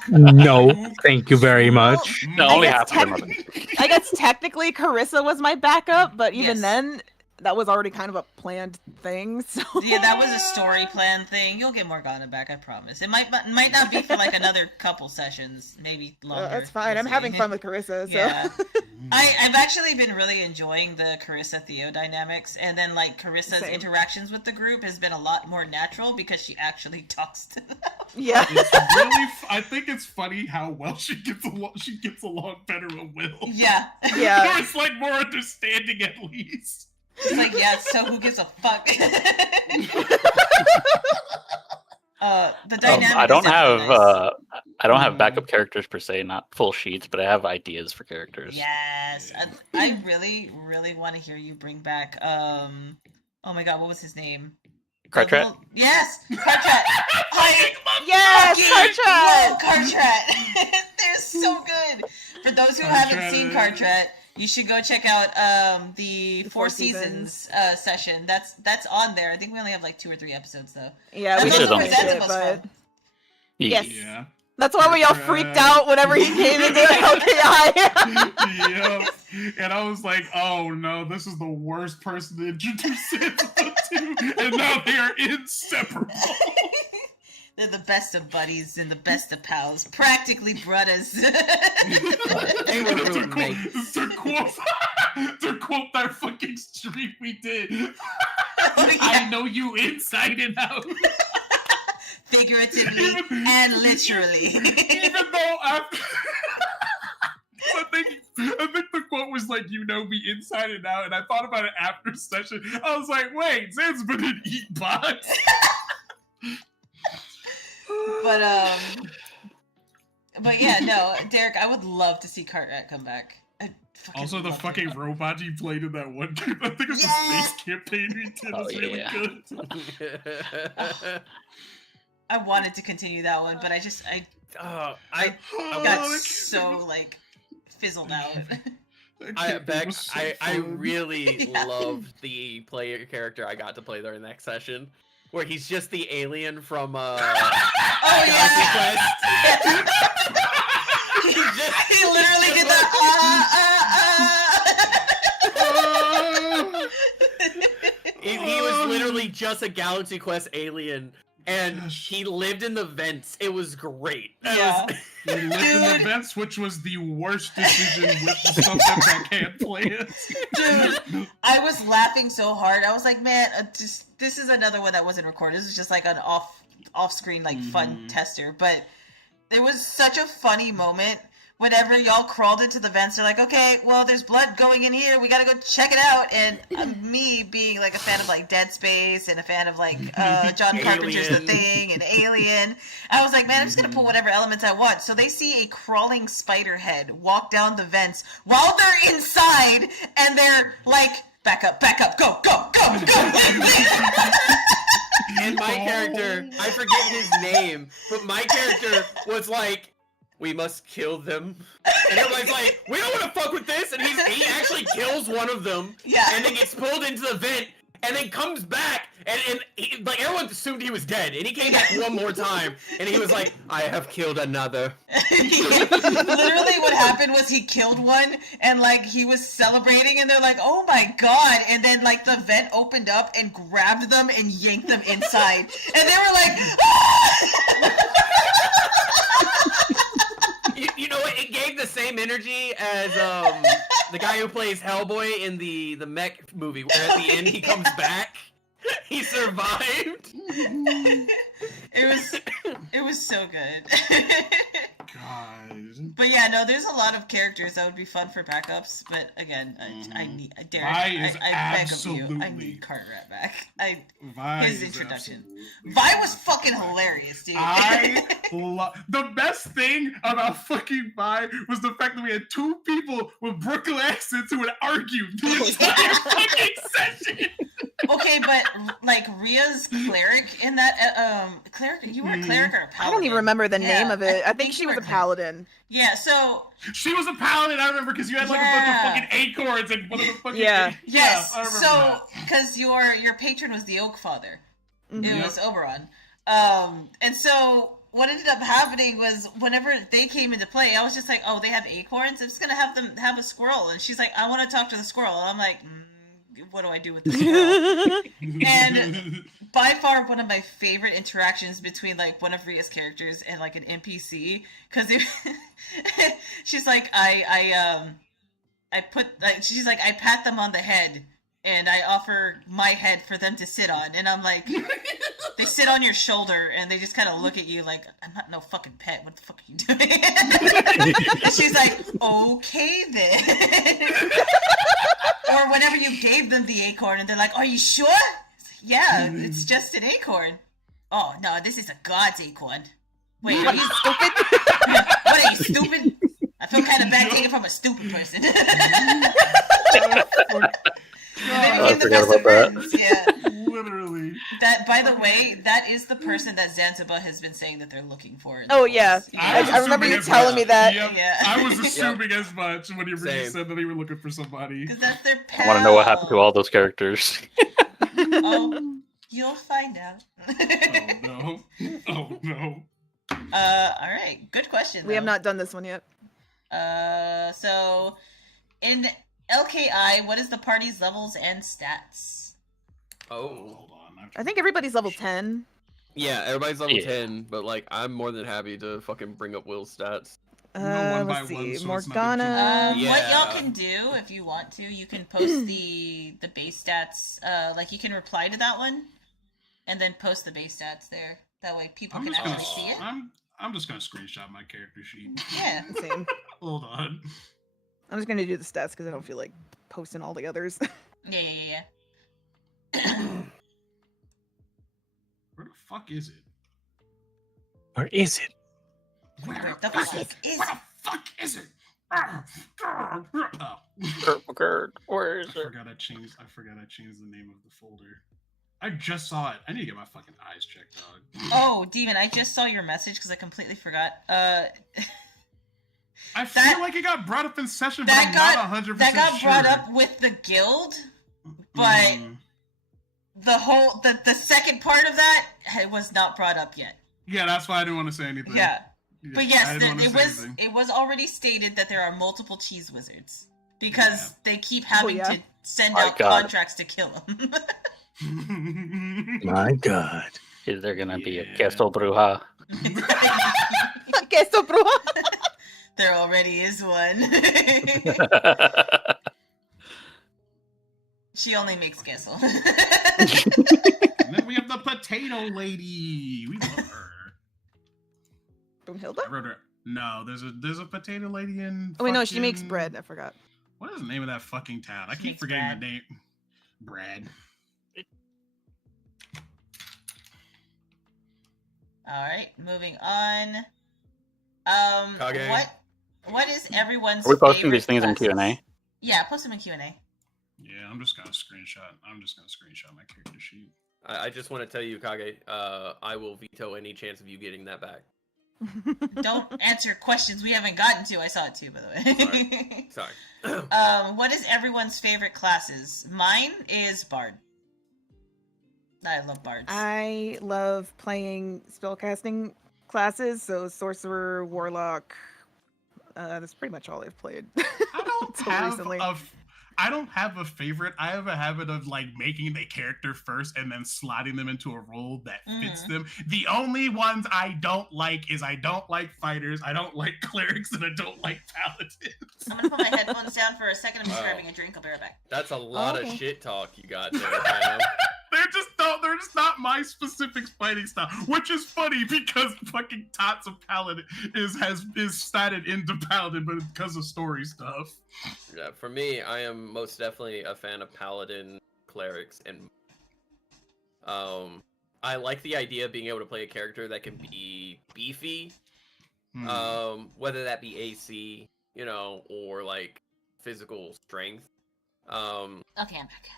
No, thank you very much. No, I only guess half of them are. I guess technically Carissa was my backup, but even Yes. then, that was already kind of a planned thing. So Yeah, that was a story plan thing. You'll get Morgana back, I promise. It might not be for like another couple sessions, maybe longer. that's fine. We'll I'm see. having fun with Carissa. So Yeah. I've actually been really enjoying the Carissa Theo dynamics, and then like Carissa's Same. interactions with the group has been a lot more natural because she actually talks to them. yeah. It's really. I think it's funny how well she gets along. She gets along better with Will. Yeah. Yeah. Or it's like more understanding at least. She's like, yeah, so who gives a fuck? The dynamic I don't is have definitely nice. I don't have backup characters per se, not full sheets, but I have ideas for characters. Yes, I really, really want to hear you bring back. Oh my god, what was his name? Cartrat? Yes, Cartrat. Yes, Love Cartrat. Cartrat. They're so good. For those who haven't seen Cartrat, you should go check out the Four Seasons session. That's on there. I think we only have like 2 or 3 episodes though. Yeah, we That's didn't also finish presented it, most but fun. yes. Yeah. That's why we all freaked out whenever he came into LKI. Yep. And I was like, oh no, this is the worst person to introduce Sansa to, and now they are inseparable. They're the best of buddies and the best of pals, practically brothers. They were to, roommates. to quote that fucking stream we did. Oh, yeah. I know you inside and out. Figuratively and literally. Even though after I think the quote was like, you know me inside and out, and I thought about it after session. I was like, wait, Zan's been in Eat Box. But yeah, no, Derek, I would love to see Cartrat come back. Also, the fucking robot he played in that one game, I think it was Yeah! the space campaign we did, was really yeah. good. I wanted to continue that one, but I Oh, got that so like fizzled out. Beck, was so I fun. really Yeah. loved the player character I got to play during that session, where he's just the alien from Oh Galaxy yeah! Quest. He literally did that. He was literally just a Galaxy Quest alien, and he lived in the vents. It was great. Yeah. He lived in the vents, which was the worst decision with the stuff that Beck had played. Dude, I was laughing so hard. I was like, man, this is another one that wasn't recorded. This is just like an off-screen like fun tester. But it was such a funny moment whenever y'all crawled into the vents. They're like, okay, well, there's blood going in here. We gotta go check it out. And me being like a fan of like Dead Space and a fan of like John Carpenter's The Alien. Thing and Alien, I was like, man, I'm just gonna put whatever elements I want. So they see a crawling spider head walk down the vents while they're inside, and they're like, back up, go, go, go, go. And my character, I forget his name, but my character was like, we must kill them. And everybody's like, we don't want to fuck with this. And he actually kills one of them. Yeah. And then gets pulled into the vent. And then comes back. And he, like everyone assumed he was dead. And he came back one more time. And he was like, I have killed another. Literally what happened was he killed one and like he was celebrating and they're like, oh my god, and then like the vent opened up and grabbed them and yanked them inside and they were like ah! You know what? It gave the same energy as the guy who plays Hellboy in the mech movie, where at the end he comes back. He survived. It was so good. God. But yeah, no, there's a lot of characters that would be fun for backups. But again, I need Derek. Vi is I beg of you, I absolutely- need Cartrat back. Vi His is introduction. absolutely Vi was fucking hilarious, dude. I love the best thing about fucking Vi was the fact that we had 2 people with Brooklyn accents who would argue the entire fucking session. Okay, but like Rhea's cleric in that cleric, you were a cleric or a paladin? I don't even remember the Yeah, name of it. I think you she were was a cleric. paladin. Yeah, so She was a paladin, I remember, because you had like a bunch of fucking acorns and one of the fucking Yeah. yes, I remember so that. because your patron was the Oak Father, Mhm. it was Oberon, and so what ended up happening was whenever they came into play, I was just like, oh, they have acorns. I'm just gonna have them have a squirrel, and she's like, I want to talk to the squirrel, and I'm like. what do I do with this girl? And by far one of my favorite interactions between like one of Ria's characters and like an NPC, because she's like I pat them on the head and I offer my head for them to sit on, and I'm like, they sit on your shoulder and they just kind of look at you like, I'm not no fucking pet. What the fuck are you doing? And she's like, okay then. Or whenever you gave them the acorn and they're like, are you sure? Yeah, it's just an acorn. Oh no, this is a god's acorn. Wait, are you stupid? What are you, stupid? I feel kind of bad taking from a stupid person. I forgot about that. Yeah. Literally. That, by the way, that is the person that Zanzibar has been saying that they're looking for. Oh yeah, I remember you telling me that. Yep. Yeah. I was assuming as much when you Same. said that they were looking for somebody. Because that's their pal. I want to know what happened to all those characters. Oh, you'll find out. Oh no. Oh no. All right. Good question. We have though. not done this one yet. So in LKI, what is the party's levels and stats? Oh. Hold on. I think everybody's level 10. Yeah, everybody's level Yeah. 10, but like I'm more than happy to fucking bring up Will's stats. One by Let's one, see. so it's not Morgana. too- What Yeah. y'all can do if you want to, you can post the base stats. Like you can reply to that one, and then post the base stats there. That way people I'm can just gonna. actually see it. I'm just gonna screenshot my character sheet. Yeah. Same. Hold on. I'm just gonna do the stats because I don't feel like posting all the others. Yeah. Where the fuck is it? Where is it? Where the fuck is Where the fuck is it? Oh, Where is I forgot I changed the name of the folder. I just saw it. I need to get my fucking eyes checked, dog. Oh, Demon, I just saw your message because I completely forgot. I feel like it got brought up in session, but I'm that not 100% got sure. brought up with the guild, but Mhm. the second part of that was not brought up yet. Yeah, that's why I didn't want to say anything. Yeah. But yes, I didn't wanna say anything. it was already stated that there are multiple cheese wizards because they keep having yeah. to send My out God. contracts to kill them. My God. Is there gonna be a Yeah. Queso Bruja? Queso bruja. There already is one. She only makes queso. And then we have the potato lady. We love her. Boomhilda? I wrote her. No, there's a potato lady in. Oh wait, no, she makes fucking- bread. I forgot. What is the name of that fucking town? I She keep makes forgetting bread. the name. Brad. All right, moving on. Kage. What is everyone's? Are we posting favorite these things in classes? Q&A? Yeah, post them in Q&A. Yeah, I'm just gonna screenshot my character sheet. I just want to tell you, Kage, I will veto any chance of you getting that back. Don't answer questions we haven't gotten to. I saw it too, by the way. Sorry. What is everyone's favorite classes? Mine is Bard. I love Bards. I love playing spellcasting classes, so sorcerer, warlock. That's pretty much all I've played. I don't until have recently. I don't have a favorite. I have a habit of like making the character first and then slotting them into a role that fits them. The only ones I don't like is I don't like fighters, I don't like clerics, and I don't like paladins. I'm gonna put my headphones down for a second. I'm just Wow. grabbing a drink. I'll be right back. That's a lot okay. of shit talk you got there, man. They're just not my specific fighting style, which is funny because fucking Tots of Paladin is statted into Paladin, but it's because of story stuff. Yeah, for me, I am most definitely a fan of paladin, clerics, and I like the idea of being able to play a character that can be beefy, whether that be AC, or like physical strength. Okay, I'm back.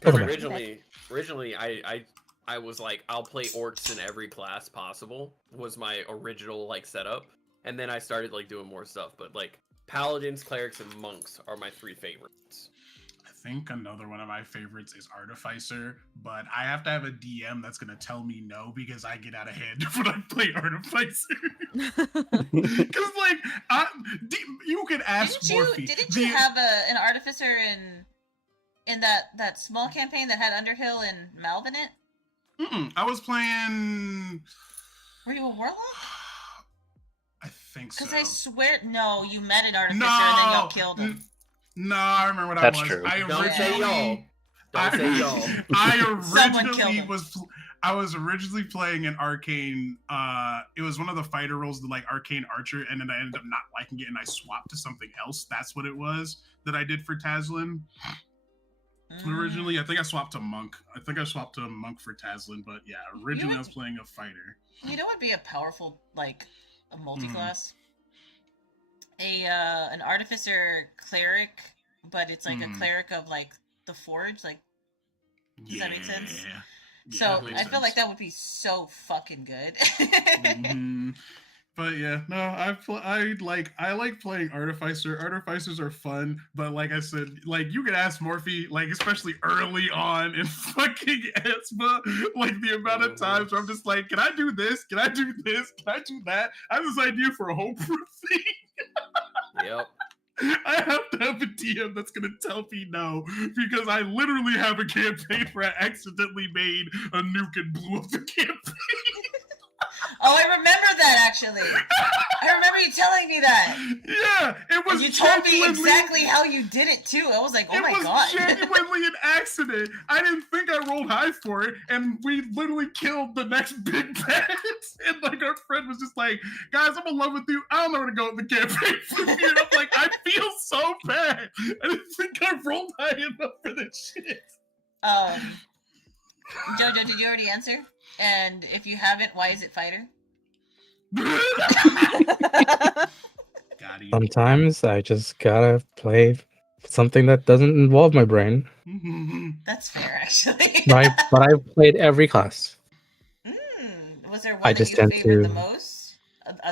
Because Okay. originally, I was like, I'll play orcs in every class possible. Was my original like setup, and then I started like doing more stuff. But like paladins, clerics, and monks are my three favorites. I think another one of my favorites is Artificer, but I have to have a DM that's gonna tell me no because I get out of hand when I play Artificer. Because like, you can ask Morphe. Didn't you have an artificer in in that small campaign that had Underhill and Malv in it? I was playing. Were you a warlock? I think so. Because I swear, no, you met an artificer No, and then y'all killed him. No, I remember what That's I was. true. Don't say y'all. Don't say y'all. I Someone killed originally him. I was originally playing an arcane. It was one of the fighter roles, the like arcane archer, and then I ended up not liking it, and I swapped to something else. That's what it was that I did for Tazlin. Originally, I think I swapped to monk. I think I swapped to a monk for Tazlin, but yeah, originally I was playing a fighter. You know what would be a powerful, like, a multi-class? An artificer cleric, but it's like a cleric of, like, the forge, like, does that make sense? So, I feel like that would be so fucking good. But yeah, no, I like playing Artificer. Artificers are fun, but like I said, like you could ask Morphe, like especially early on in fucking ESPA, like the amount of times where I'm just like, can I do this? Can I do this? Can I do that? I have this idea for a homebrew thing. Yep. I have to have a DM that's gonna tell me no, because I literally have a campaign where I accidentally made a nuke and blew up the campaign. Oh, I remember that, actually. I remember you telling me that. Yeah, it was. And you told me exactly how you did it, too. I was like, oh my god. It was genuinely an accident. I didn't think I rolled high for it, and we literally killed the next big bad. And like our friend was just like, guys, I'm in love with you. I don't know where to go with the campaign from here. And I'm like, I feel so bad. I didn't think I rolled high enough for this shit. Jojo, did you already answer? And if you haven't, why is it fighter? Sometimes I just gotta play something that doesn't involve my brain. That's fair, actually. But I've played every class. Was there one I that just you tend favored to the most?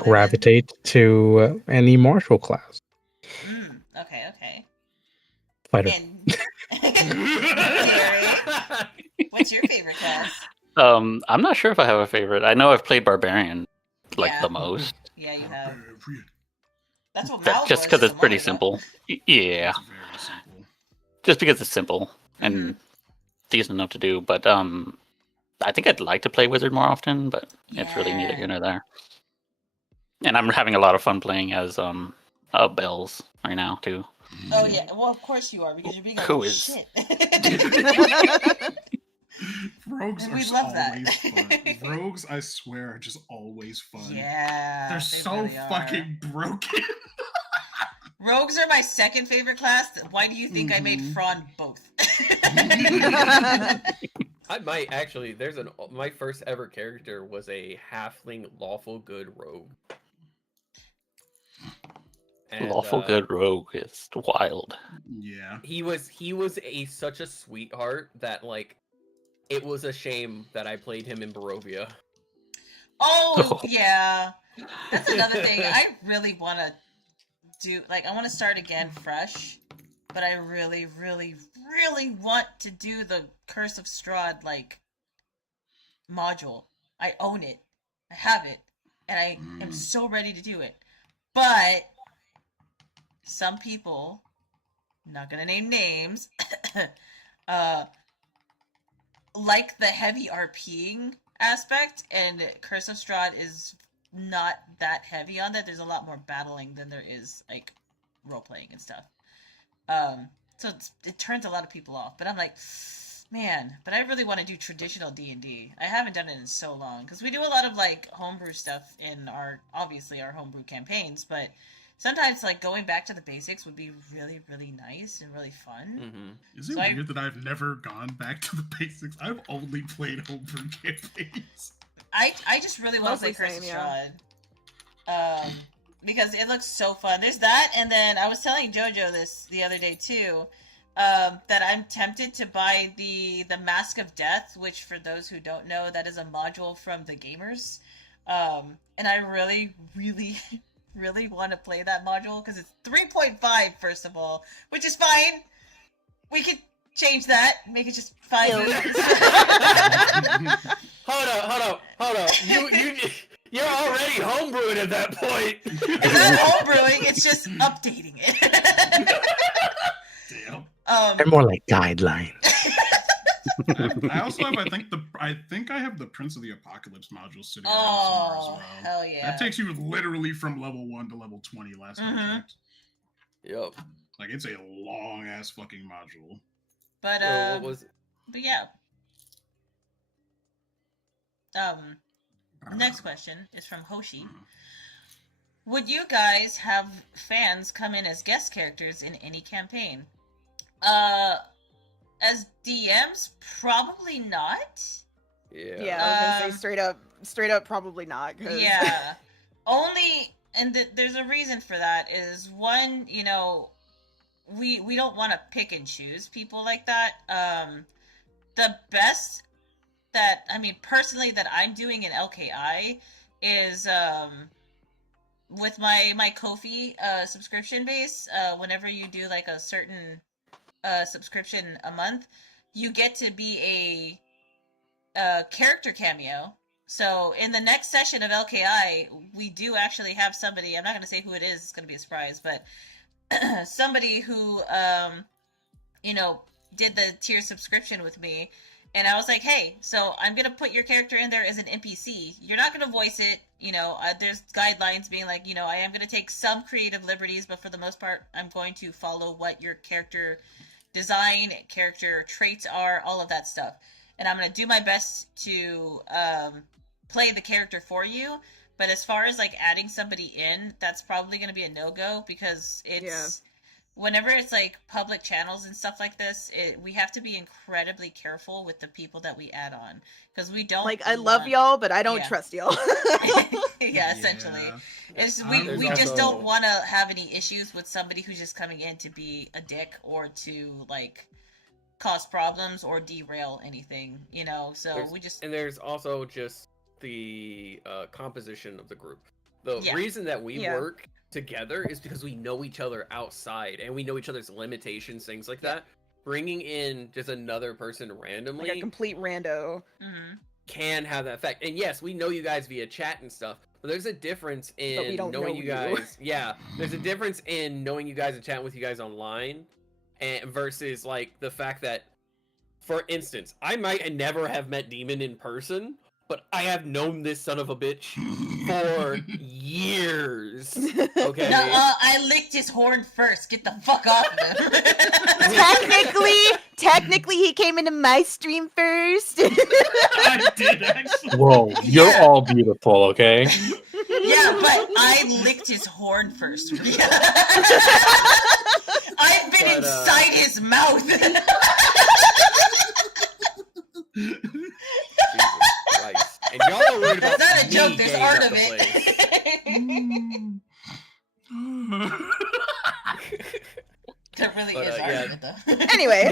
gravitate to any martial class. Okay. Fighter. What's your favorite class? I'm not sure if I have a favorite. I know I've played Barbarian the most. Yeah, you have. That's what Mal Just because it's pretty simple. Yeah. Very simple. Just because it's simple and decent enough to do. But I think I'd like to play Wizard more often, but it's really neither here nor there. And I'm having a lot of fun playing as Bells right now too. Oh yeah, well of course you are, because you're being Who like, is- shit. Rogues We are love always that. fun. Rogues, I swear, are just always fun. Yeah, They're they so really are. fucking broken. Rogues are my second favorite class. Why do you think I made Fron both? I might actually. My first ever character was a halfling lawful good rogue. And, Lawful good rogue is wild. Yeah. He was such a sweetheart that like it was a shame that I played him in Barovia. Oh yeah, that's another thing. I really want to do. Like, I want to start again fresh, but I really, really, really want to do the Curse of Strahd like module. I own it. I have it, and I am so ready to do it. But some people, not gonna name names, like the heavy RPing aspect, and Curse of Strahd is not that heavy on that. There's a lot more battling than there is like role playing and stuff. So it turns a lot of people off. But I'm like, man, but I really want to do traditional D&D. I haven't done it in so long, because we do a lot of like homebrew stuff in our homebrew campaigns, but sometimes like going back to the basics would be really, really nice and really fun. Is it weird that I've never gone back to the basics? I've only played homebrew campaigns. I just really want to play Curse of Strahd. Because it looks so fun. There's that, and then I was telling JoJo this the other day too, that I'm tempted to buy the Mask of Death, which for those who don't know, that is a module from the gamers. And I really, really, really want to play that module, because it's 3.5 first of all, which is fine. We could change that, make it just 5 minutes. Hold up. You're already homebrewing at that point. It's not homebrewing, it's just updating it. Damn. They're more like guidelines. I also have, I think I have the Prince of the Apocalypse module sitting around somewhere as well. Hell yeah. That takes you literally from level 1 to level 20 last time I checked. Yep. Like, it's a long ass fucking module. But what was it? But yeah. Next question is from Hoshi. Would you guys have fans come in as guest characters in any campaign? As DMs, probably not. Yeah. Yeah, I was gonna say straight up, probably not. 'Cause... Yeah. Only, and there's a reason for that. Is one, you know, we don't want to pick and choose people like that. The best that, I mean, personally, that I'm doing in LKI is with my Ko-fi subscription base. Whenever you do like a certain subscription a month, you get to be a character cameo. So in the next session of LKI, we do actually have somebody, I'm not going to say who it is, it's going to be a surprise, but somebody who, you know, did the tier subscription with me. And I was like, hey, so I'm going to put your character in there as an NPC. You're not going to voice it. You know, there's guidelines being like, you know, I am going to take some creative liberties, but for the most part, I'm going to follow what your character design, character traits are, all of that stuff. And I'm going to do my best to play the character for you. But as far as like adding somebody in, that's probably going to be a no-go because it's whenever it's like public channels and stuff like this, we have to be incredibly careful with the people that we add on because we don't like I love y'all, but I don't trust y'all. Yeah, essentially. It's, we also... just don't want to have any issues with somebody who's just coming in to be a dick or to like cause problems or derail anything, you know. So there's also just the composition of the group. The reason that we work together is because we know each other outside and we know each other's limitations, things like that. Bringing in just another person randomly, like a complete rando, can have that effect. And yes, we know you guys via chat and stuff, but there's a difference in knowing you guys. Yeah, there's a difference in knowing you guys and chatting with you guys online, and versus like the fact that, for instance, I might never have met Demon in person, but I have known this son of a bitch for years. Okay. No, I licked his horn first. Get the fuck off him. Technically, he came into my stream first. I did actually. Whoa, you're all beautiful, okay? Yeah, but I licked his horn first. I've been inside his mouth. Jesus Christ. And y'all are worried about That's not a me joke, there's getting art up of the place. There really is art of it, though. Anyway.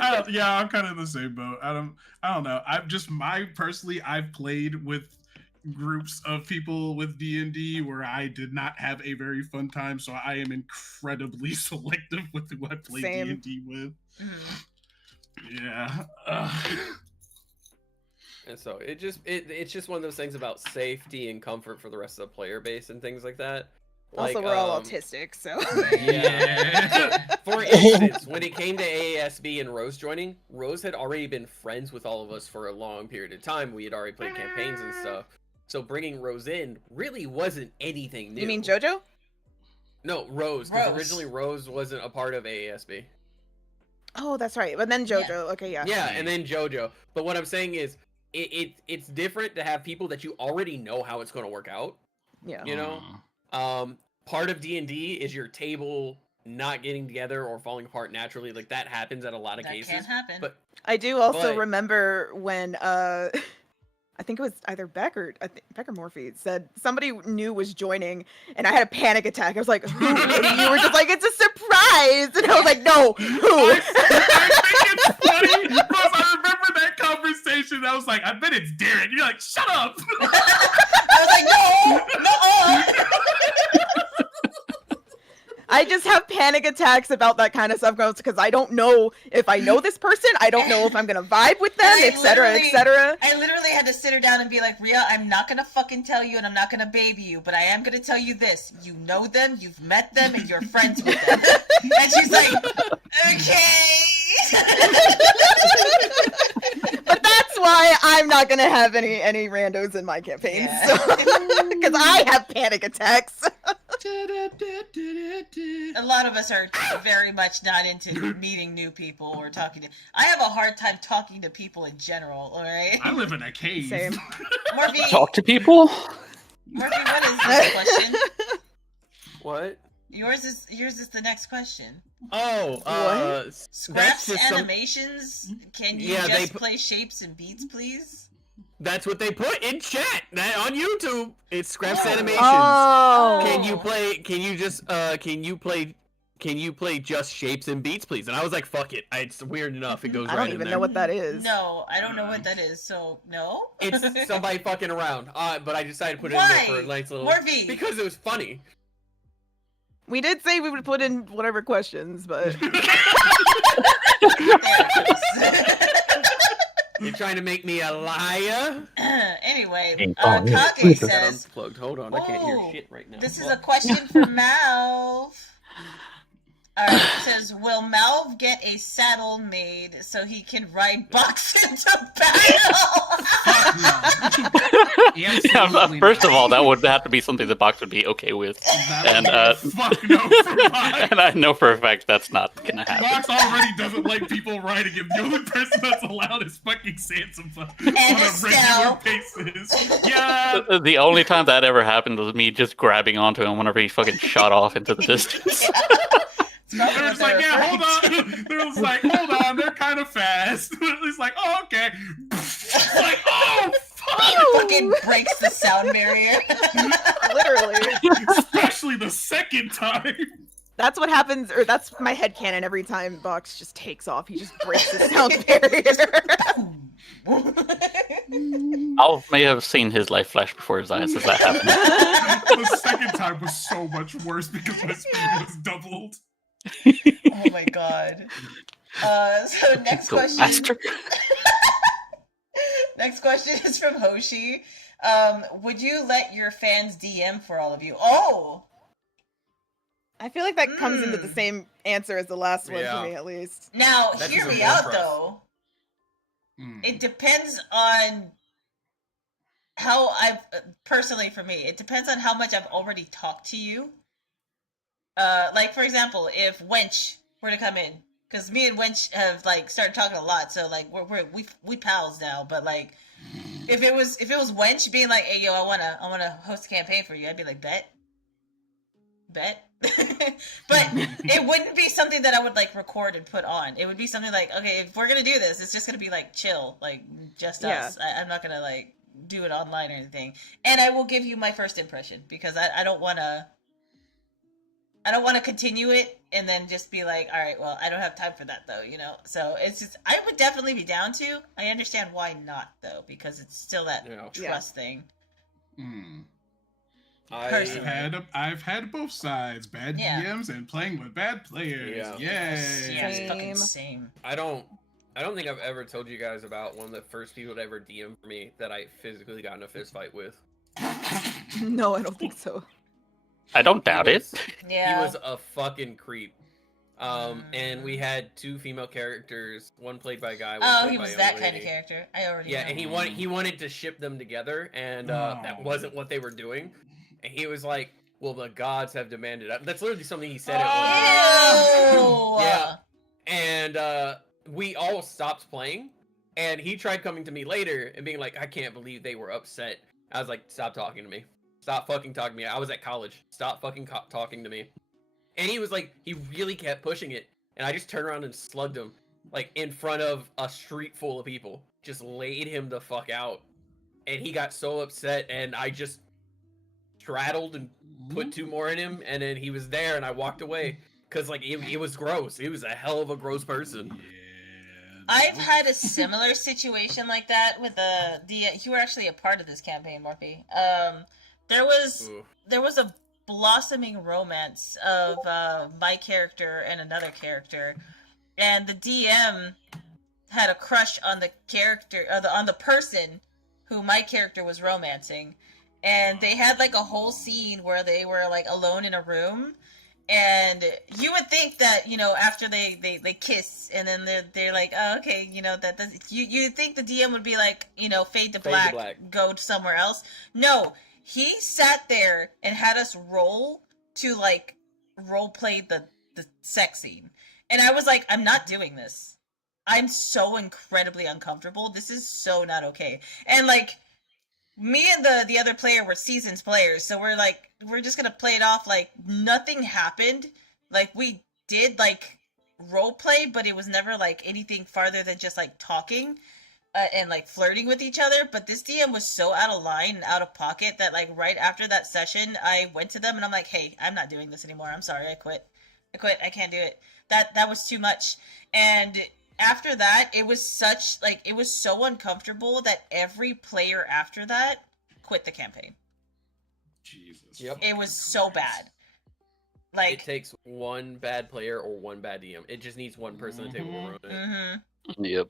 I'm kind of in the same boat. I don't know. I've played with groups of people with D&D where I did not have a very fun time, so I am incredibly selective with who I play D&D with. Yeah. And so it's just one of those things about safety and comfort for the rest of the player base and things like that. Also, we're all autistic, so. Yeah. For instance, when it came to AASB and Rose joining, Rose had already been friends with all of us for a long period of time. We had already played campaigns and stuff. So bringing Rose in really wasn't anything new. You mean JoJo? No, Rose. Because originally Rose wasn't a part of AASB. Oh, that's right. But then JoJo. Yeah. Okay, yeah. Yeah, and then JoJo. But what I'm saying is, it's different to have people that you already know how it's going to work out. Yeah. You know? Part of D&D is your table not getting together or falling apart naturally. Like, that happens at a lot of cases. That can happen. But I do also remember when, I think it was either Beck or Morphe said somebody new was joining, and I had a panic attack. I was like, who? And you were just like, it's a surprise. And I was like, no, who? I think it's funny because I remember that conversation. I was like, I bet it's Derek. You're like, shut up. I was like, no. I just have panic attacks about that kind of stuff because I don't know if I know this person. I don't know if I'm gonna vibe with them, etc., etc. I literally had to sit her down and be like, Rhea, I'm not gonna fucking tell you and I'm not gonna baby you, but I am gonna tell you this. You know them, you've met them, and you're friends with them. And she's like, okay. But that's why I'm not gonna have any randos in my campaigns. Because I have panic attacks. A lot of us are very much not into meeting new people or talking to. I have a hard time talking to people in general. All right. I live in a cave. Same. Morphe, Talk to people? Morphe, what is this question? What? Yours is the next question. Oh, Scraps just some- animations. Can you Yeah, just play shapes and beats, please? That's what they put in chat on YouTube. It's Scraps Animations. Oh. Can you play? Can you just? Can you play just shapes and beats, please? And I was like, fuck it. It's weird enough. It goes I right don't in even there. know what that is. No, I don't know what that is. So no. It's somebody fucking around. But I decided to put it in Why? there for a nice little. Morphe. Because it was funny. We did say we would put in whatever questions, but You're trying to make me a liar? Anyway, Ding Kage dong. Got says, unplugged. Hold on, I can't hear Ooh, shit right now. this is a question for Malv. Alright, it says, will Malv get a saddle made so he can ride Box into battle? Yeah, first of all, that would have to be something the box would be okay with. And Fuck no for Box. and I know for a fact that's not gonna happen. Box already doesn't like people riding him. The only person that's allowed is fucking Sansa on And a regular Estelle. basis. Yeah. The only time that ever happened was me just grabbing onto him whenever he fucking shot off into the distance. They're just like, yeah, hold on. They're just like, hold on, they're kind of fast. It's like, oh, okay. It's like, oh, fuck. Fucking breaks the sound barrier. literally, Especially the second time. that's what happens, or that's my headcanon every time Box just takes off. He just breaks the sound barrier. I may have seen his life flash before his eyes as that happened. The second time was so much worse because my speed was doubled. Oh my god. So next Go question. faster. Next question is from Hoshi. Would you let your fans DM for all of you? Oh! I feel like that comes into the same answer as the last one Yeah. for me, at least. Now, That hear is a me war out press. though. It depends on how I've personally for me, it depends on how much I've already talked to you. Like for example, if Wench were to come in, because me and Wench have like started talking a lot, so like we pals now. But like, if it was Wench being like, "Hey yo, I wanna host a campaign for you," I'd be like, bet. But it wouldn't be something that I would like record and put on. It would be something like, okay, if we're gonna do this, it's just gonna be like chill, like just us. I'm not gonna like do it online or anything. And I will give you my first impression because I don't want to continue it and then just be like, all right, well, I don't have time for that though, you know? So it's just, I would definitely be down to. I understand why not though, because it's still that trust thing. Personally. I've had both sides, bad GMs and playing with bad players. Yeah. It's fucking same. I don't think I've ever told you guys about one of the first people to ever DM for me that I physically got in a fist fight with. No, I don't think so. I don't doubt it. Yeah. He was a fucking creep. And we had two female characters, one played by a guy, one Oh, played he by was a that lady. kind of character. I already know. And he wanted to ship them together, and that wasn't what they were doing. And he was like, "Well, the gods have demanded." That's literally something he said at one point. Yeah. And we all stopped playing, and he tried coming to me later and being like, "I can't believe they were upset." I was like, "Stop talking to me. Stop fucking talking to me." I was at college. Stop fucking talking to me. And he was like, he really kept pushing it, and I just turned around and slugged him, like in front of a street full of people. Just laid him the fuck out, and he got so upset, and I just straddled and put two more in him, and then he was there, and I walked away because like it was gross. He was a hell of a gross person. I've had a similar situation like that with you were actually a part of this campaign, Morphe. There was blossoming romance of my character and another character, and the DM had a crush on the character, on the person who my character was romancing, and they had like a whole scene where they were like alone in a room, and you would think that, you know, after they kiss and then they're like, oh, okay, you know, that you think the DM would be like, you know, fade to black, go somewhere else. No, he sat there and had us role play the sex scene, and I was like, I'm not doing this. I'm so incredibly uncomfortable. This is so not okay. And like, me and the other player were seasoned players, so we're just gonna play it off like nothing happened. Like, we did like role play, but it was never like anything farther than just like talking and like flirting with each other. But this DM was so out of line and out of pocket that like right after that session, I went to them and I'm like, hey, I'm not doing this anymore. I'm sorry, I quit. I can't do it. That was too much. And after that, it was so uncomfortable that every player after that quit the campaign. Jesus. Yep. It was so bad. Like, it takes one bad player or one bad DM. It just needs one person to take over on it. Mm-hmm. Yep.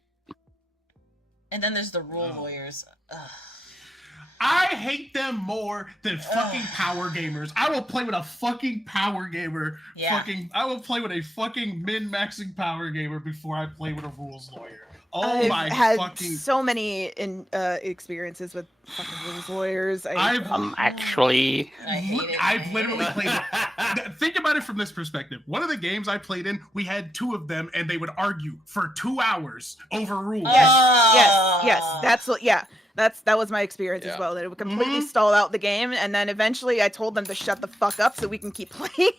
And then there's the rule lawyers. Ugh. I hate them more than fucking power gamers. I will play with a fucking power gamer. Yeah. I will play with a fucking min-maxing power gamer before I play with a rules lawyer. Oh I've my had fucking... so many experiences with fucking rules lawyers. Actually, I hate it. I've literally played it. Think about it from this perspective. One of the games I played in, we had two of them, and they would argue for 2 hours over rules. Yes. That was my experience as well. That it would completely stall out the game, and then eventually I told them to shut the fuck up so we can keep playing.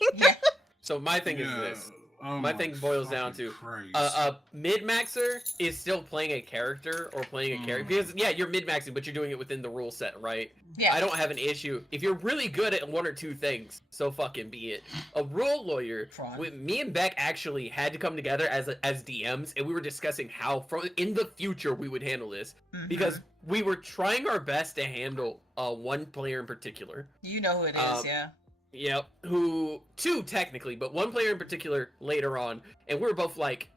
So my thing is this. My thing boils down to a mid-maxer is still playing a character or playing a character. Because, yeah, you're mid-maxing, but you're doing it within the rule set, right? Yeah. I don't have an issue. If you're really good at one or two things, so fucking be it. A rule lawyer, me and Beck actually had to come together as DMs, and we were discussing how in the future we would handle this. Because we were trying our best to handle one player in particular. You know who it is, yeah. Yep, two technically, but one player in particular later on, and we're both like,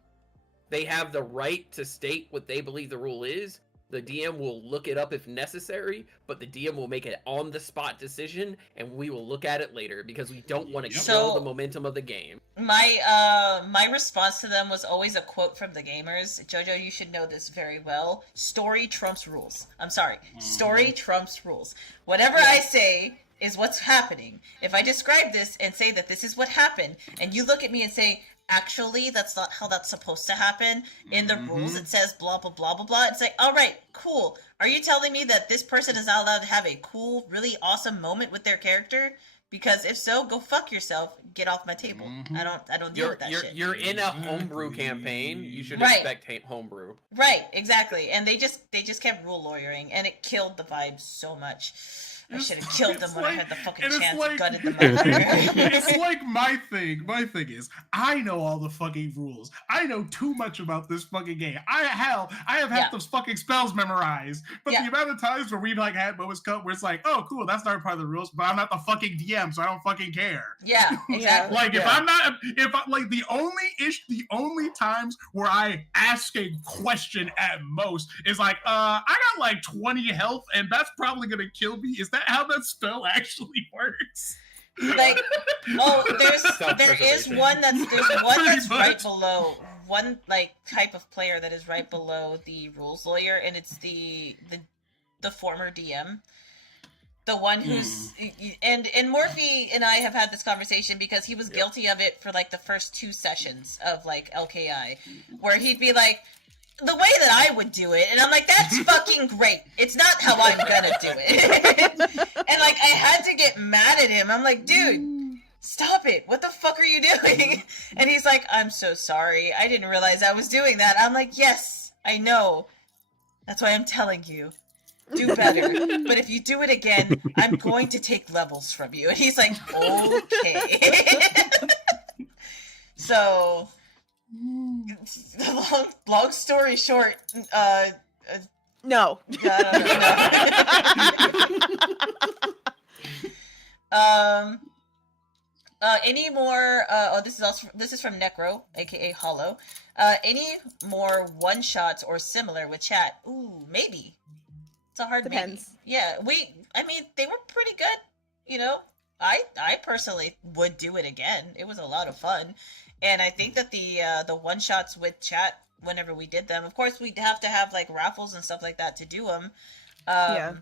they have the right to state what they believe the rule is. The DM will look it up if necessary, but the DM will make an on-the-spot decision, and we will look at it later because we don't want to kill the momentum of the game. My response to them was always a quote from the gamers. Jojo, you should know this very well. Story trumps rules. I'm sorry. Story trumps rules. Whatever I say is what's happening. If I describe this and say that this is what happened, and you look at me and say, actually, that's not how that's supposed to happen. In the rules, it says blah, blah, blah, blah, blah. It's like, all right, cool. Are you telling me that this person is not allowed to have a cool, really awesome moment with their character? Because if so, go fuck yourself. Get off my table. I don't deal with that shit. You're in a homebrew campaign. You should expect homebrew. Right, exactly. And they just kept rule lawyering, and it killed the vibe so much. I should have killed them when I had the fucking chance and gutted them. It's like my thing. My thing is, I know all the fucking rules. I know too much about this fucking game. I have half those fucking spells memorized. But the amount of times where we've like had moments come where it's like, oh, cool, that's not part of the rules. But I'm not the fucking DM, so I don't fucking care. Yeah, exactly. Like if the only times where I ask a question at most is like, I got like 20 health, and that's probably gonna kill me. Is that how that spell actually works? Like, there is one that's right below one like type of player that is right below the rules lawyer, and it's the former DM. The one who's and Morphe and I have had this conversation because he was guilty of it for like the first 2 sessions of like LKI, where he'd be like, the way that I would do it, and I'm like, that's fucking great. It's not how I'm gonna do it. And like, I had to get mad at him. I'm like, dude, stop it. What the fuck are you doing? And he's like, I'm so sorry. I didn't realize I was doing that. I'm like, yes, I know. That's why I'm telling you. Do better. But if you do it again, I'm going to take levels from you. And he's like, okay. So, long story short, no. Any more? This is from Necro, aka Hollow. Any more one shots or similar with chat? Ooh, maybe. It's a hard Depends. maybe. Yeah, I mean, they were pretty good. You know, I personally would do it again. It was a lot of fun, and I think that the one shots with chat, whenever we did them, of course we'd have to have like raffles and stuff like that to do them. Yeah.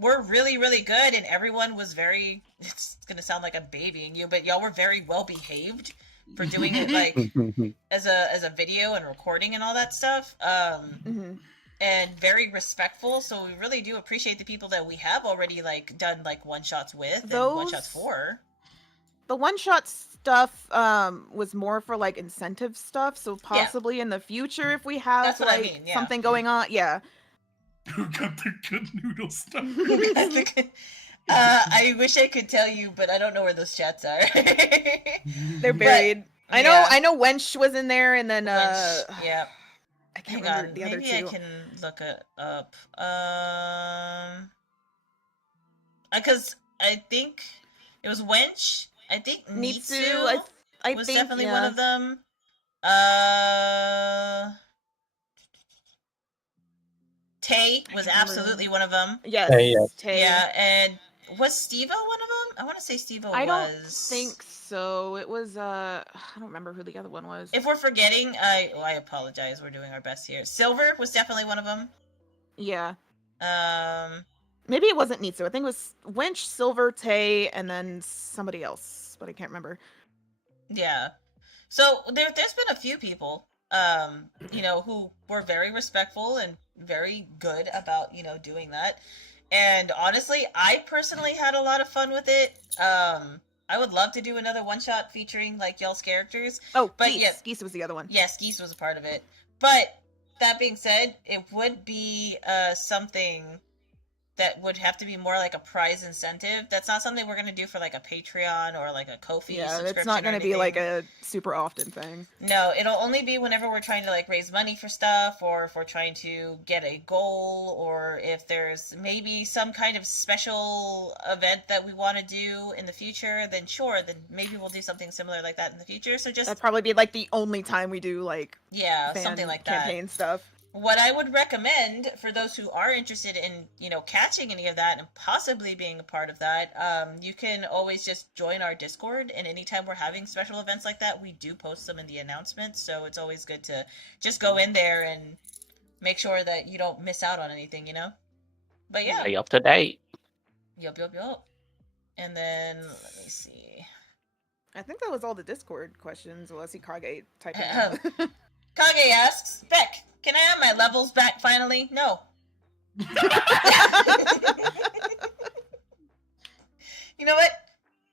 Were really, really good, and everyone was very, it's gonna sound like I'm babying you, but y'all were very well behaved for doing it like as a video and recording and all that stuff. And very respectful, so we really do appreciate the people that we have already like done like one shots with and one shots for. The one shot stuff was more for like incentive stuff, so possibly in the future if we have That's what I like mean, yeah. something going on, yeah. Who got the good noodle stuff? I wish I could tell you, but I don't know where those chats are. They're buried. I know Wench was in there, and then yeah. I can't remember the other maybe two. I can look it up. Because I think it was Wench. I think Nitsu I was think, definitely yeah. one of them. Tay was absolutely one of them. Yes. Tay. Yeah, and was Stevo one of them? I want to say Stevo was. I don't think so. It was I don't remember who the other one was. If we're forgetting, I apologize. We're doing our best here. Silver was definitely one of them. Yeah. Maybe it wasn't Nitsu. I think it was Wench, Silver, Tay, and then somebody else, but I can't remember. Yeah. So there's been a few people, you know, who were very respectful and very good about, you know, doing that. And honestly, I personally had a lot of fun with it. I would love to do another one shot featuring like y'all's characters. Oh, but Geese. yeah, Geese was the other one. Yes, Geese was a part of it. But that being said, it would be something that would have to be more like a prize incentive. That's not something we're going to do for like a Patreon or like a Ko-fi subscription. It's not going to be like a super often thing. No, it'll only be whenever we're trying to like raise money for stuff, or if we're trying to get a goal, or if there's maybe some kind of special event that we want to do in the future, then sure, then maybe we'll do something similar like that in the future. So just... That'd probably be like the only time we do like something like that. Campaign stuff. What I would recommend for those who are interested in, you know, catching any of that and possibly being a part of that, you can always just join our Discord, and anytime we're having special events like that, we do post them in the announcements, so it's always good to just go in there and make sure that you don't miss out on anything, you know? But yeah. Stay up to date. Yup. And then, let me see. I think that was all the Discord questions, unless he Kage typed it out. Kage asks, Beck, can I have my levels back finally? No. You know what?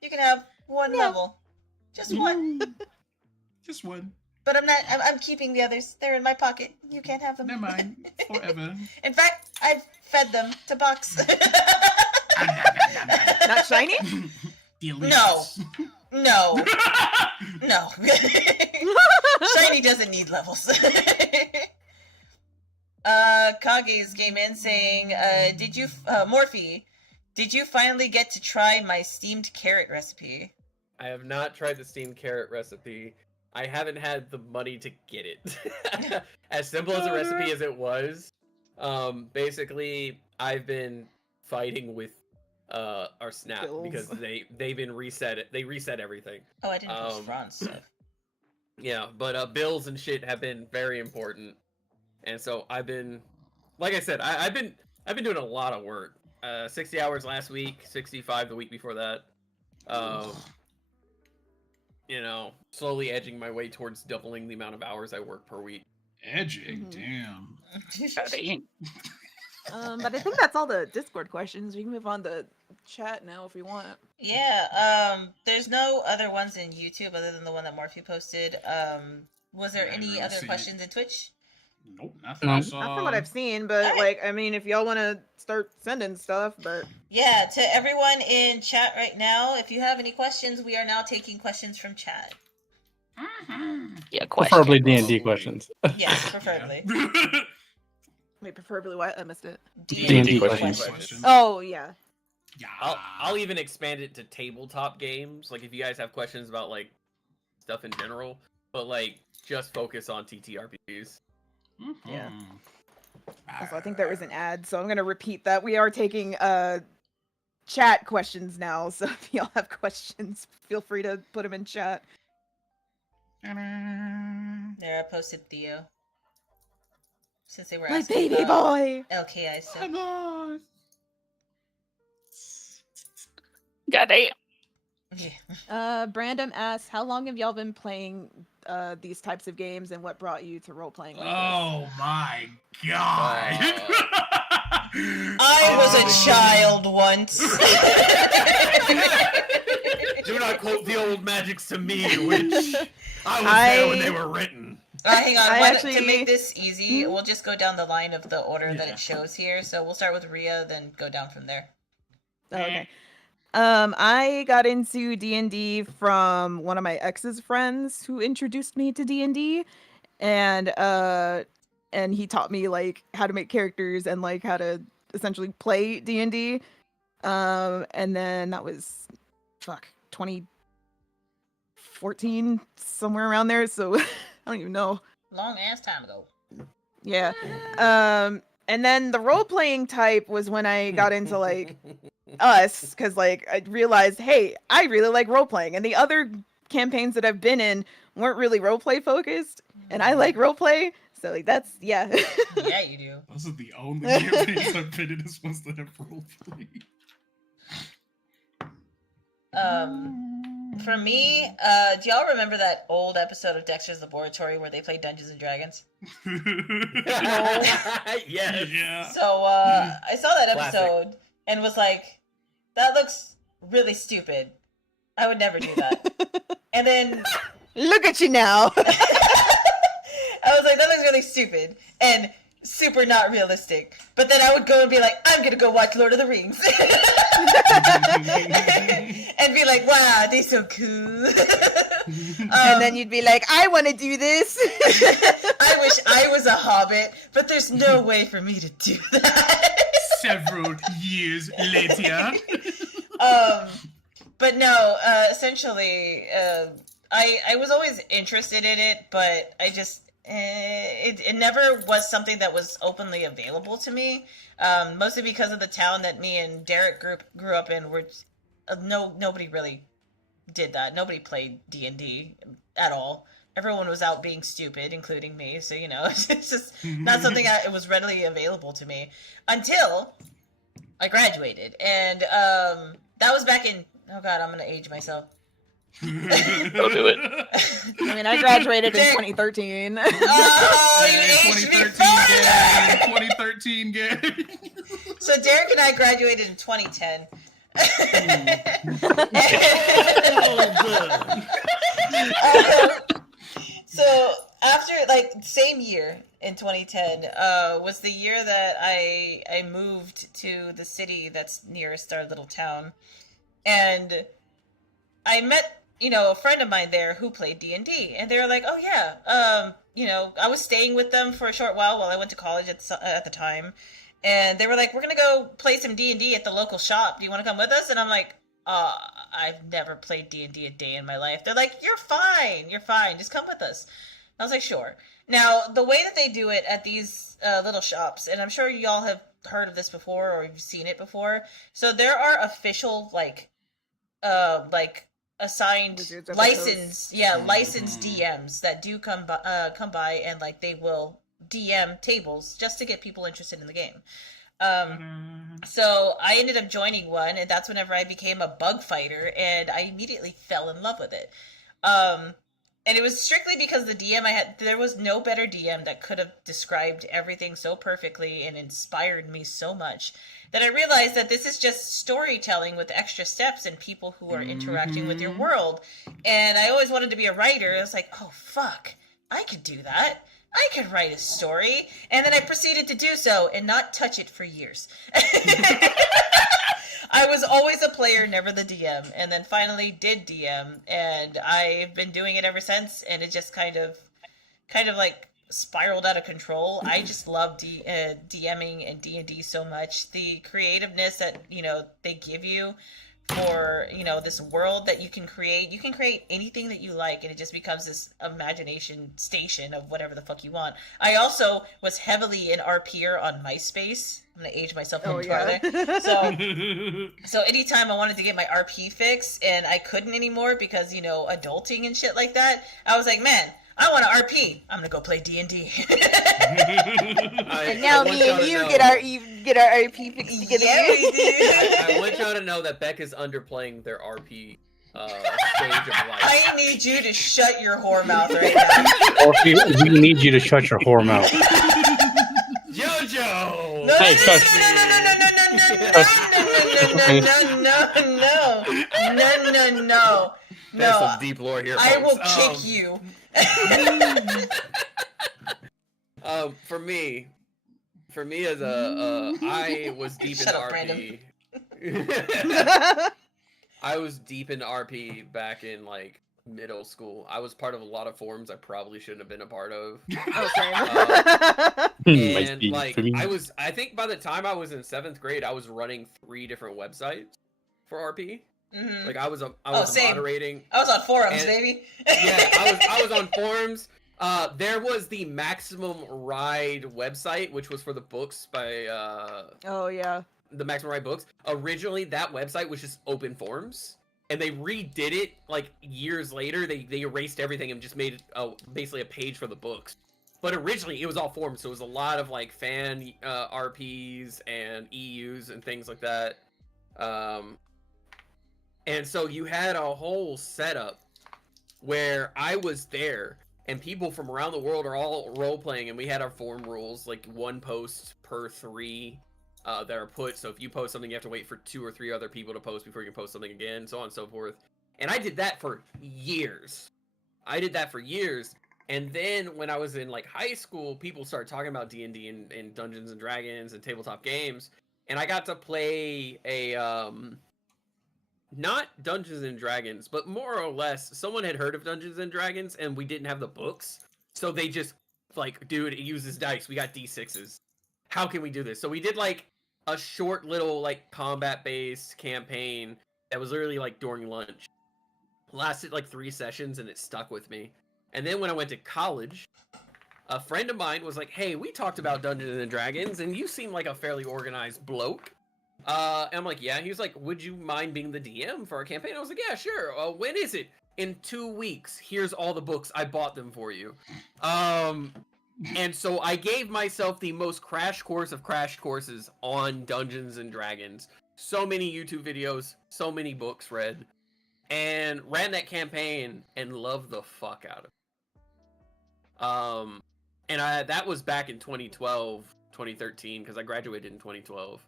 You can have one level. Just one. Just one. But I'm keeping the others. They're in my pocket. You can't have them. Never mind. Forever. In fact, I've fed them to Bucks. Not shiny? Delicious. No. Shiny doesn't need levels. Kage's came in saying, Morphe, did you finally get to try my steamed carrot recipe? I have not tried the steamed carrot recipe. I haven't had the money to get it. As simple as a recipe as it was, basically, I've been fighting with our Snap Bills. because they've been reset. They reset everything. Oh, I didn't post Franz stuff. Yeah, but bills and shit have been very important, and so I've been, like I said, I've been doing a lot of work. 60 hours last week, 65 the week before that. You know, slowly edging my way towards doubling the amount of hours I work per week. Edging, damn. But I think that's all the Discord questions. We can move on to chat now if we want. Yeah, there's no other ones in YouTube other than the one that Morphe posted. Was there any other questions in Twitch? Nope, nothing I saw. Not from what I've seen, but like, I mean, if y'all want to start sending stuff, but... Yeah, to everyone in chat right now, if you have any questions, we are now taking questions from chat. Yeah, preferably D&D questions. Yes, preferably. Wait, preferably what? I missed it. D&D questions. Oh, yeah. Yeah. I'll even expand it to tabletop games. Like if you guys have questions about like stuff in general, but like just focus on TTRPGs. Yeah. Mhm. Also, I think there was an ad, so I'm gonna repeat that. We are taking chat questions now, so if y'all have questions, feel free to put them in chat. There, I posted Theo. Since they were My asking baby about boy! LKI stuff. Come on. Goddamn. Yeah. Brandon asks, how long have y'all been playing these types of games, and what brought you to role-playing like this? Oh my god. I was a child once. Do not quote the old magics to me, which I was there when they were written. Hang on. I To make this easy, we'll just go down the line of the order that Yeah. it shows here. So we'll start with Rhea, then go down from there. Oh, okay. I got into D&D from one of my ex's friends who introduced me to D&D, and he taught me like how to make characters and like how to essentially play D&D. And then that was 2014, somewhere around there, so I don't even know. Long ass time ago. Yeah. And then the role-playing type was when I got into like us, because like I realized, hey, I really like role-playing, and the other campaigns that I've been in weren't really role-play focused, and I like role-play, so like that's yeah. Yeah, you do. Those are the only campaigns I've been in as ones that have roleplay. For me, do y'all remember that old episode of Dexter's Laboratory where they played Dungeons and Dragons? Yes. Yeah. So I saw that Classic. episode and was like, that looks really stupid. I would never do that. And then Look at you now. I was like, that looks really stupid and super not realistic. But then I would go and be like, I'm gonna go watch Lord of the Rings. And be like, wow, they're so cool. And then you'd be like, I want to do this. I wish I was a hobbit, but there's no way for me to do that. Several years later. But no, essentially, I was always interested in it, but I just, it never was something that was openly available to me. Mostly because of the town that me and Derek grew up in, where nobody really did that. Nobody played D&D at all. Everyone was out being stupid, including me. So, you know, it's just not something that it was readily available to me until I graduated. And that was back in, oh God, I'm going to age myself. Don't do it. I mean, I graduated in 2013. Oh, you aged me 2013 game. 2013 game. So Derek and I graduated in 2010. So after, like, same year in 2010 was the year that I moved to the city that's nearest our little town, and I met, you know, a friend of mine there who played D&D, and they were like, oh yeah, you know, I was staying with them for a short while I went to college at the time, and they were like, we're gonna go play some D&D at the local shop. Do you want to come with us? And I'm like, I've never played D&D a day in my life. They're like, you're fine, just come with us. I was like, sure. Now, the way that they do it at these little shops, and I'm sure y'all have heard of this before or you've seen it before, so there are official, like assigned Wizards of the licensed DMs that do come by and like they will DM tables just to get people interested in the game. So I ended up joining one, and that's whenever I became a bug fighter, and I immediately fell in love with it. And it was strictly because the DM I had, there was no better DM that could have described everything so perfectly and inspired me so much that I realized that this is just storytelling with extra steps and people who are interacting with your world. And I always wanted to be a writer. I was like, oh, fuck, I could do that. I could write a story. And then I proceeded to do so and not touch it for years. I was always a player, never the DM, and then finally did DM, and I've been doing it ever since, and it just kind of like spiraled out of control. I just love DMing and D&D so much. The creativeness that, you know, they give you for, you know, this world that you can create. You can create anything that you like, and it just becomes this imagination station of whatever the fuck you want. I also was heavily an RPer on MySpace. I'm gonna age myself even farther. So anytime I wanted to get my RP fix and I couldn't anymore because, you know, adulting and shit like that, I was like, man, I want to RP. I'm gonna go play D&D. And now me and you get our RP fixed together. Yeah, we do. I want y'all to know that Beck is underplaying their RP stage of life. I need you to shut your whore mouth right now. Or we need you to shut your whore mouth. Jojo! No, Hey, no, shush. no. That's some deep lore here, I will folks. kick you. For me as I was deep Shut in up, RP. I was deep in RP back in like middle school. I was part of a lot of forums I probably shouldn't have been a part of. And like I think by the time I was in 7th grade, I was running 3 different websites for RP. Mm-hmm. Like I was same. moderating. I was on forums, baby. Yeah, I was on forums. There was the Maximum Ride website, which was for the books by Oh yeah. the Maximum Ride books. Originally, that website was just open forums, and they redid it like years later. They erased everything and just made it basically a page for the books. But originally, it was all forums, so it was a lot of like fan RPs and EUs and things like that. And so you had a whole setup where I was there, and people from around the world are all role-playing, and we had our forum rules, like 1 post per 3 that are put. So if you post something, you have to wait for 2 or 3 other people to post before you can post something again, so on and so forth. And I did that for years. And then when I was in like high school, people started talking about D&D and Dungeons and Dragons and tabletop games, and I got to play a not Dungeons and Dragons, but more or less, someone had heard of Dungeons and Dragons, and we didn't have the books, so they just like, dude, it uses dice. We got D6s. How can we do this? So we did like a short little like combat-based campaign that was literally like during lunch. Lasted like 3 sessions, and it stuck with me. And then when I went to college, a friend of mine was like, "Hey, we talked about Dungeons and Dragons, and you seem like a fairly organized bloke." And I'm like, "Yeah." He was like, "Would you mind being the DM for our campaign?" I was like, "Yeah, sure. When is it?" "In 2 weeks. Here's all the books. I bought them for you." And so I gave myself the most crash course of crash courses on Dungeons and Dragons. So many YouTube videos, so many books read, and ran that campaign and loved the fuck out of it. And that was back in 2012, 2013, because I graduated in 2012.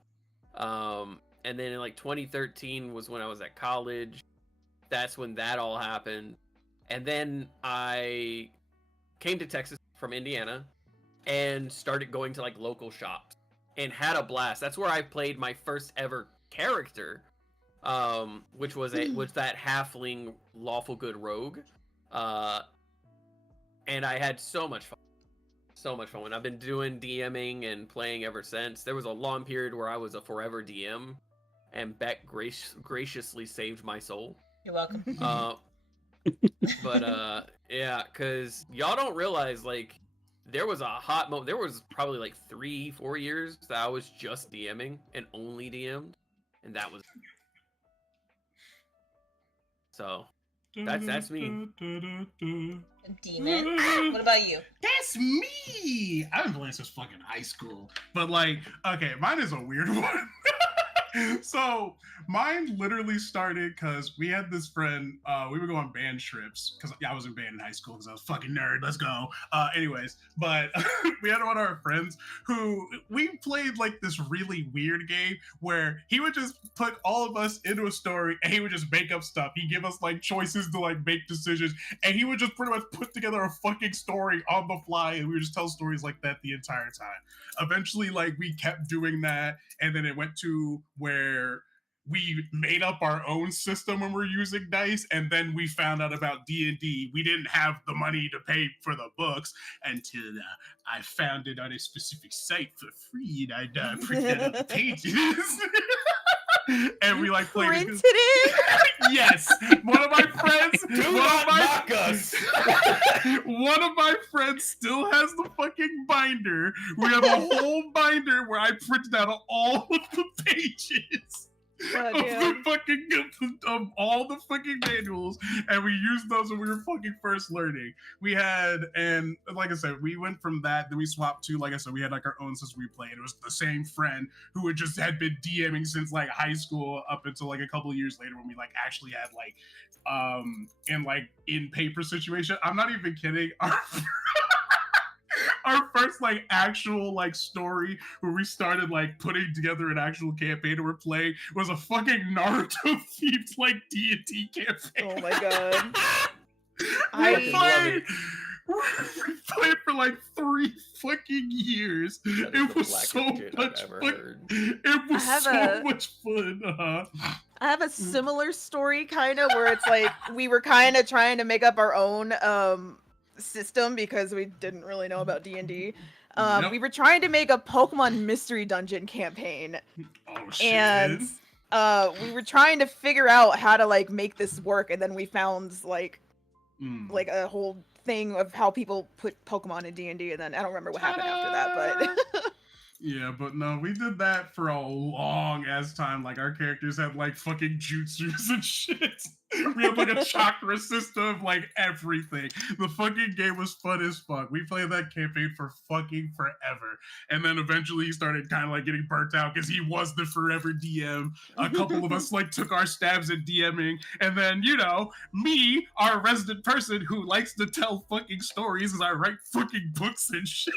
And then in like 2013 was when I was at college. That's when that all happened. And then I came to Texas from Indiana and started going to like local shops and had a blast. That's where I played my first ever character, which was that halfling lawful good rogue. And I had so much fun. I've been doing DMing and playing ever since. There was a long period where I was a forever DM, and Beck graciously saved my soul. You're welcome. But yeah, because y'all don't realize, like, there was a hot moment. There was probably like 3-4 years that I was just DMing and only DM'd, and that was so. That's me. Demon. What about you? That's me. I've been playing since fucking high school. But like, okay, mine is a weird one. So mine literally started because we had this friend, we would go on band trips because I was in band in high school because I was a fucking nerd. Let's go. Anyways, but we had one of our friends who we played like this really weird game where he would just put all of us into a story and he would just make up stuff. He'd give us like choices to like make decisions, and he would just pretty much put together a fucking story on the fly, and we would just tell stories like that the entire time. Eventually, like, we kept doing that, and then it went to where we made up our own system when we're using dice, and then we found out about D&D. We didn't have the money to pay for the books until I found it on a specific site for free, and I printed out the pages. And we like played Printed it? Yes, one of my friends. Do not mock us. One of my friends still has the fucking binder. We have a whole binder where I printed out all of the pages. God, Of all the fucking manuals, and we used those when we were fucking first learning. We had, and like I said, we went from that, then we swapped to, like I said, we had like our own system we played. It was the same friend who had been DMing since like high school up until like a couple of years later when we like actually had like in paper situation. I'm not even kidding. Our first like actual like story where we started like putting together an actual campaign and we're playing was a fucking Naruto themed like D&D campaign. Oh my god. We played for like 3 fucking years. It was so much fun. It was so much fun. I have a similar story kind of where it's like we were kind of trying to make up our own system because we didn't really know about D&D. We were trying to make a Pokemon Mystery Dungeon campaign. Oh shit. And we were trying to figure out how to like make this work, and then we found like a whole thing of how people put Pokemon in D&D, and then I don't remember what happened after that, but yeah, but no, we did that for a long ass time. Like our characters had like fucking jutsus and shit. We had like a chakra system, like everything. The fucking game was fun as fuck. We played that campaign for fucking forever. And then eventually he started kind of like getting burnt out because he was the forever DM. A couple of us like took our stabs at DMing. And then, you know, me, our resident person who likes to tell fucking stories because I write fucking books and shit.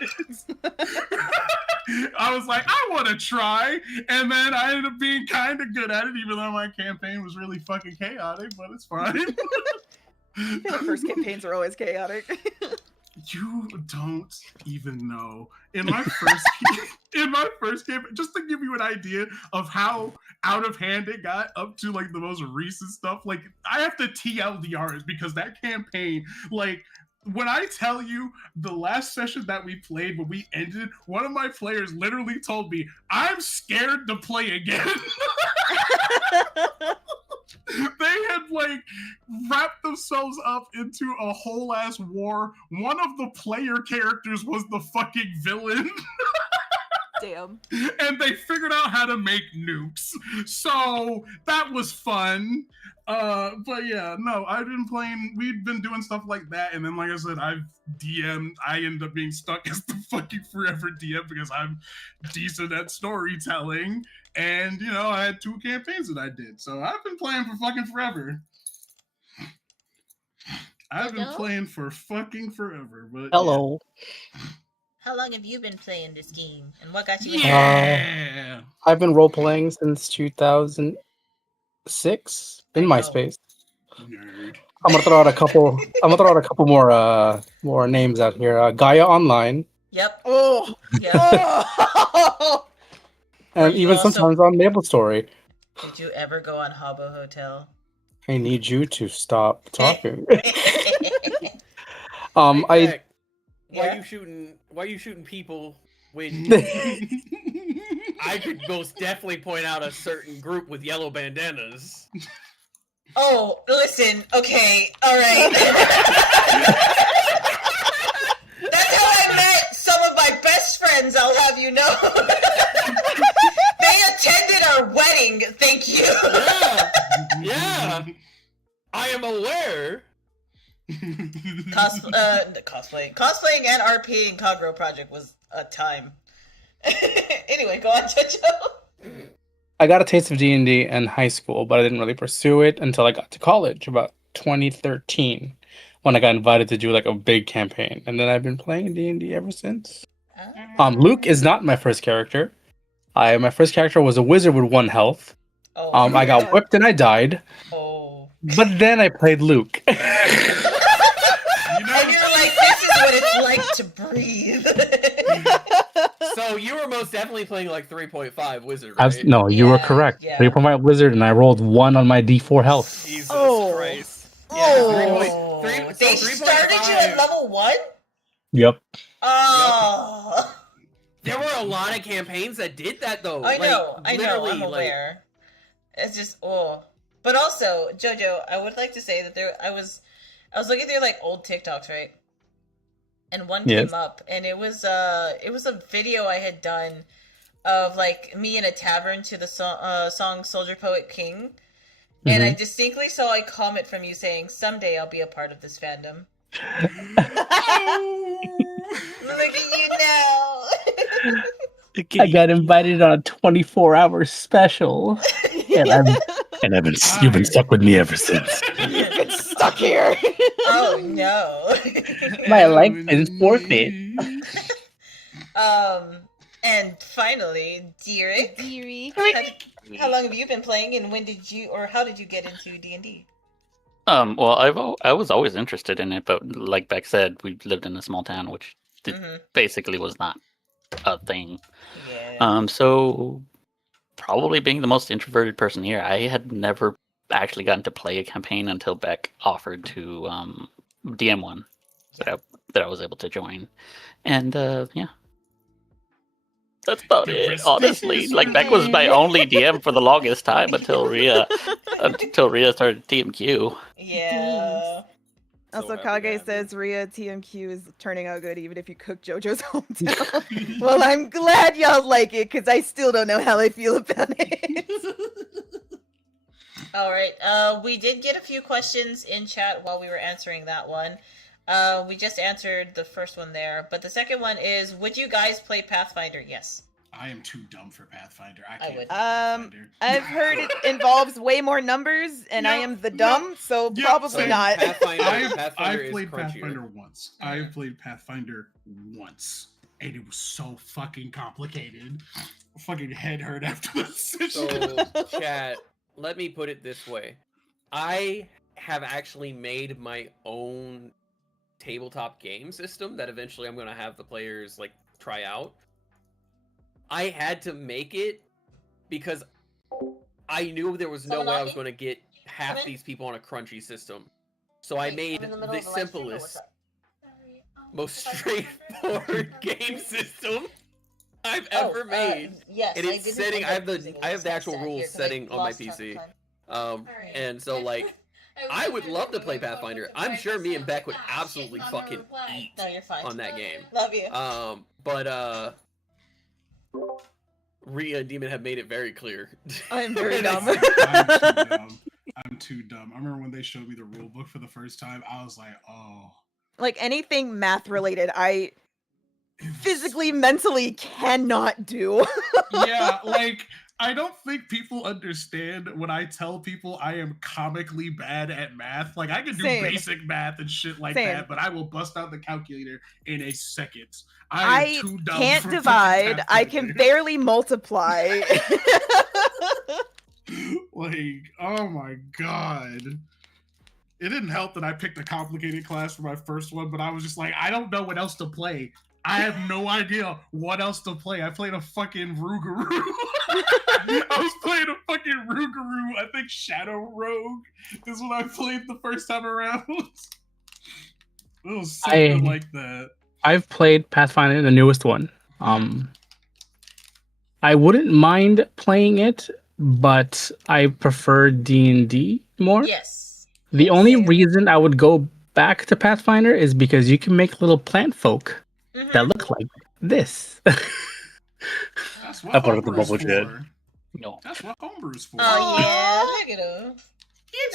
I was like, I want to try. And then I ended up being kind of good at it, even though my campaign was really fucking chaotic, but it's fine. I feel like first campaigns are always chaotic. You don't even know. In my first campaign, just to give you an idea of how out of hand it got up to like the most recent stuff, like I have to TLDR because that campaign, like, when I tell you the last session that we played, when we ended, one of my players literally told me, I'm scared to play again. They had like wrapped themselves up into a whole ass war. One of the player characters was the fucking villain. Damn. And they figured out how to make nukes. So that was fun. But yeah, no, we'd been doing stuff like that, and then like I said, I ended up being stuck as the fucking forever DM because I'm decent at storytelling, and you know, I had 2 campaigns that I did, so I've been playing for fucking forever. I've been playing for fucking forever, but hello. Yeah. How long have you been playing this game, and what got you? Yeah. I've been role playing since 2006 in MySpace. Nerd. I'm gonna throw out a couple. more names out here. Gaia Online. Yep. Oh. Yep. Oh. And you even also- sometimes on MapleStory. Did you ever go on Habbo Hotel? I need you to stop talking. Why Yeah. you shooting people when I could most definitely point out a certain group with yellow bandanas. Oh, listen. Okay. All right. That's how I met some of my best friends, I'll have you know. They attended our wedding, thank you. Yeah. I am aware. Cosplaying and RPing Conroe Project was a time. Anyway, go on, Jojo. I got a taste of D&D in high school, but I didn't really pursue it until I got to college, about 2013, when I got invited to do like a big campaign, and then I've been playing D&D ever since. Luke is not my first character. My first character was a wizard with 1 health. Oh, I got whipped and I died. Oh. But then I played Luke. And you're like, this is what it's like to breathe. So So you were most definitely playing like 3.5 wizard, right? No, you were Yeah, correct. yeah. 3.5 wizard, and I rolled 1 on my D4 health. Jesus Oh. Christ. Oh, 3.3 they started you at level 1? Yep. Oh. There were a lot of campaigns that did that though. I know, literally, I'm aware. It's just But also, Jojo, I would like to say that I was looking through like old TikToks, right? And one Yes. came up, and it was a video I had done of like me in a tavern to the song Soldier Poet King, and I distinctly saw a comment from you saying, "Someday I'll be a part of this fandom." Look at you now. I got invited on a 24-hour special, and you've been stuck with me ever since. You've been stuck here. Oh no. My life is forfeit. And finally, Derek. Deary. How long have you been playing, and how did you get into D&D? Well, I was always interested in it, but like Beck said, we lived in a small town, which basically was not a thing. Yeah. So probably being the most introverted person here, I had never actually gotten to play a campaign until Beck offered to DM one that I was able to join, and yeah. That's about it, honestly. Like, Beck was my only DM for the longest time until Rhea started TMQ. Yeah. Also, So happy to Kage have says Rhea TMQ is turning out good even if you cook JoJo's hometown. Well, I'm glad y'all like it because I still don't know how I feel about it. All right. We did get a few questions in chat while we were answering that one. We just answered the first one there, but the second one is: would you guys play Pathfinder? Yes. I am too dumb for Pathfinder. I I can't. would. play Pathfinder. I've heard it involves way more numbers, and I am the dumb, so Yep, probably same. not. Pathfinder I've is played crunchier. Pathfinder once. I've played Pathfinder once, and it was so fucking complicated. Fucking head hurt after the session. So, chat, let me put it this way. I have actually made my own tabletop game system that eventually I'm going to have the players like try out. I had to make it because I knew there was no way I was going to get half these people on a crunchy system. So I made the simplest, most straightforward game system I've ever made. Yes. And it's setting. I have the actual rules setting on my PC. And so like, I would love to play Pathfinder. I'm sure me and Beck would absolutely fucking eat No, you're fine. on that game. Love you. But Rhea and Demon have made it very clear. I'm very dumb. I'm too dumb. I remember when they showed me the rule book for the first time, I was like, oh. Like anything math related, I physically, mentally cannot do. Yeah, like, I don't think people understand when I tell people I am comically bad at math. Like, I can do Same. basic math and shit like Same. that, but I will bust out the calculator in a second. I am too dumb can't for divide. I fucking can calculator. barely multiply. Like, oh my god. It didn't help that I picked a complicated class for my first one, but I was just like, I don't know what else to play. I have no idea what else to play. I played a fucking Rougarou. I was playing a fucking Rougarou. I think Shadow Rogue is what I played the first time around. It was something like that. I've played Pathfinder, the newest one. I wouldn't mind playing it, but I prefer D&D more. Yes. The only reason I would go back to Pathfinder is because you can make little plant folk that look like this. That's what I put it the Homebrew's bubble jet. for. No. That's what Homebrew's for. Oh yeah, look at him.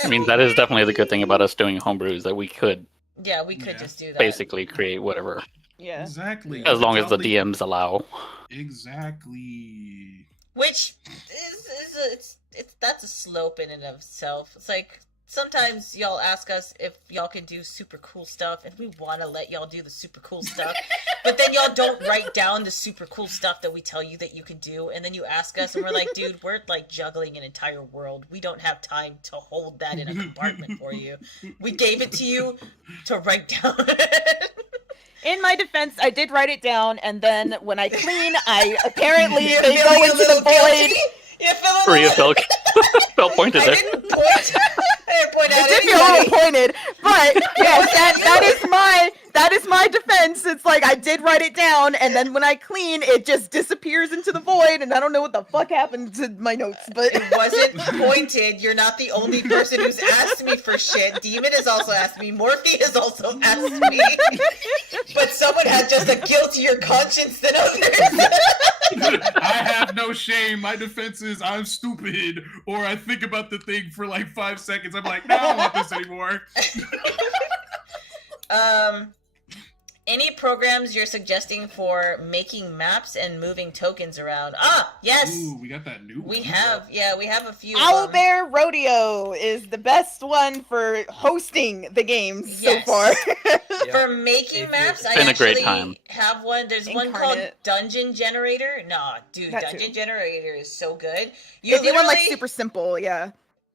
I mean, that is definitely the good thing about us doing homebrews, that we could Yeah, we could just do that. basically create whatever, Yeah. Exactly. as long as the Tell me- DMs allow. Exactly. Which that's a slope in and of itself. It's like sometimes y'all ask us if y'all can do super cool stuff, and we want to let y'all do the super cool stuff, but then y'all don't write down the super cool stuff that we tell you that you can do, and then you ask us, and we're like, dude, we're like juggling an entire world. We don't have time to hold that in a compartment for you. We gave it to you to write down. In my defense, I did write it down, and then when I clean, I apparently You're they feeling go a into the little void. guilty? You're feeling a Rhea little... fell pointed I there. didn't point. I didn't point It out did feel a anybody. little pointed, but yes, that is my defense. It's like I did write it down, and then when I clean, it just disappears into the void, and I don't know what the fuck happened to my notes. But It wasn't pointed. You're not the only person who's asked me for shit. Demon has also asked me. Morphe has also asked me. But someone had just a guiltier conscience than others. I have no shame. My defense is I'm stupid, or I think about the thing for like 5 seconds. I'm like, no, I don't want this anymore. Any programs you're suggesting for making maps and moving tokens around? Ah, yes. Ooh, we got that new one. We have a few. Owlbear Rodeo is the best one for hosting the games Yes. so far. For making maps, I been a actually great time. have one. There's one called Incarnate. Dungeon Generator. Nah, dude, That Dungeon too. Generator is so good. They do one like literally- super simple, yeah.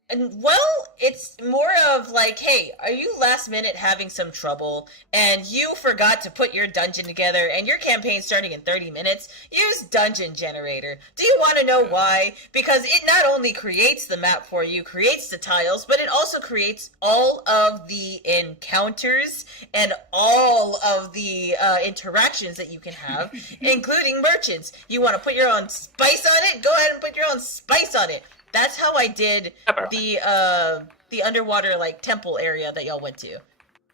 And well, it's more of like, hey, are you last minute having some trouble and you forgot to put your dungeon together and your campaign's starting in 30 minutes? Use Dungeon Generator. Do you want to know why? Because it not only creates the map for you, creates the tiles, but it also creates all of the encounters and all of the interactions that you can have, including merchants. You want to put your own spice on it? Go ahead and put your own spice on it. That's how I did the underwater like temple area that y'all went to.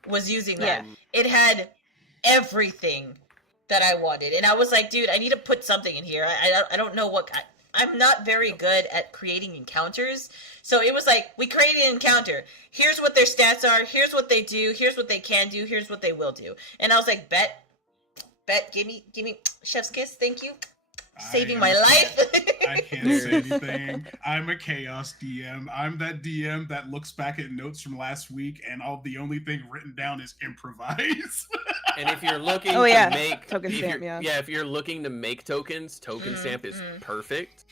Was using that. It had everything that I wanted, and I was like, dude, I need to put something in here. I don't know what. I'm not very good at creating encounters, so it was like we created an encounter. Here's what their stats are. Here's what they do. Here's what they can do. Here's what they will do. And I was like, bet, give me chef's kiss. Thank you. Saving my life. I can't say anything. I'm a chaos DM. I'm that DM that looks back at notes from last week and the only thing written down is improvise. And if you're looking Oh, to yeah. make Token if stamp, you're- yeah. if you're looking to make tokens, Token Stamp is perfect.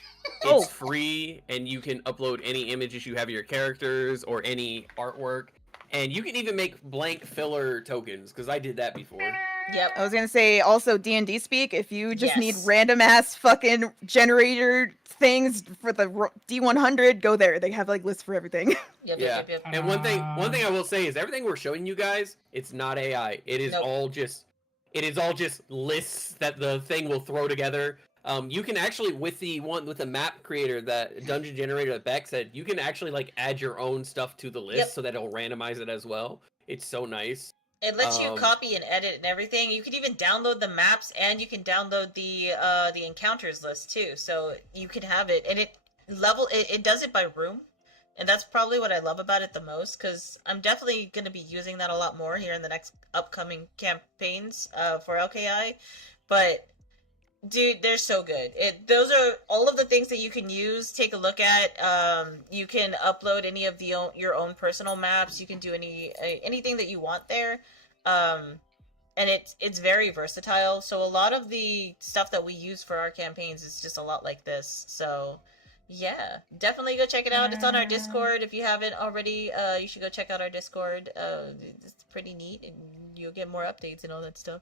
Oh. It's free, and you can upload any images you have of your characters or any artwork, and you can even make blank filler tokens because I did that before. Yep. I was gonna say also D&D speak. If you just need Yes. random ass fucking generator things for the D100, go there. They have like lists for everything. Yeah. And one thing I will say is everything we're showing you guys, it's not AI. It is Nope. all just lists that the thing will throw together. You can actually with the map creator, that dungeon generator that Beck said, you can actually like add your own stuff to the list Yep. so that it'll randomize it as well. It's so nice. It lets you Um, copy and edit and everything. You can even download the maps and you can download the encounters list too. So you can have it, and it does it by room, and that's probably what I love about it the most, because I'm definitely going to be using that a lot more here in the next upcoming campaigns for LKI. But dude, they're so good. Those are all of the things that you can use. Take a look at. You can upload any of your own personal maps. You can do anything that you want there, and it's very versatile. So a lot of the stuff that we use for our campaigns is just a lot like this. So yeah, definitely go check it out. It's on our Discord. If you haven't already, you should go check out our Discord. It's pretty neat, and you'll get more updates and all that stuff.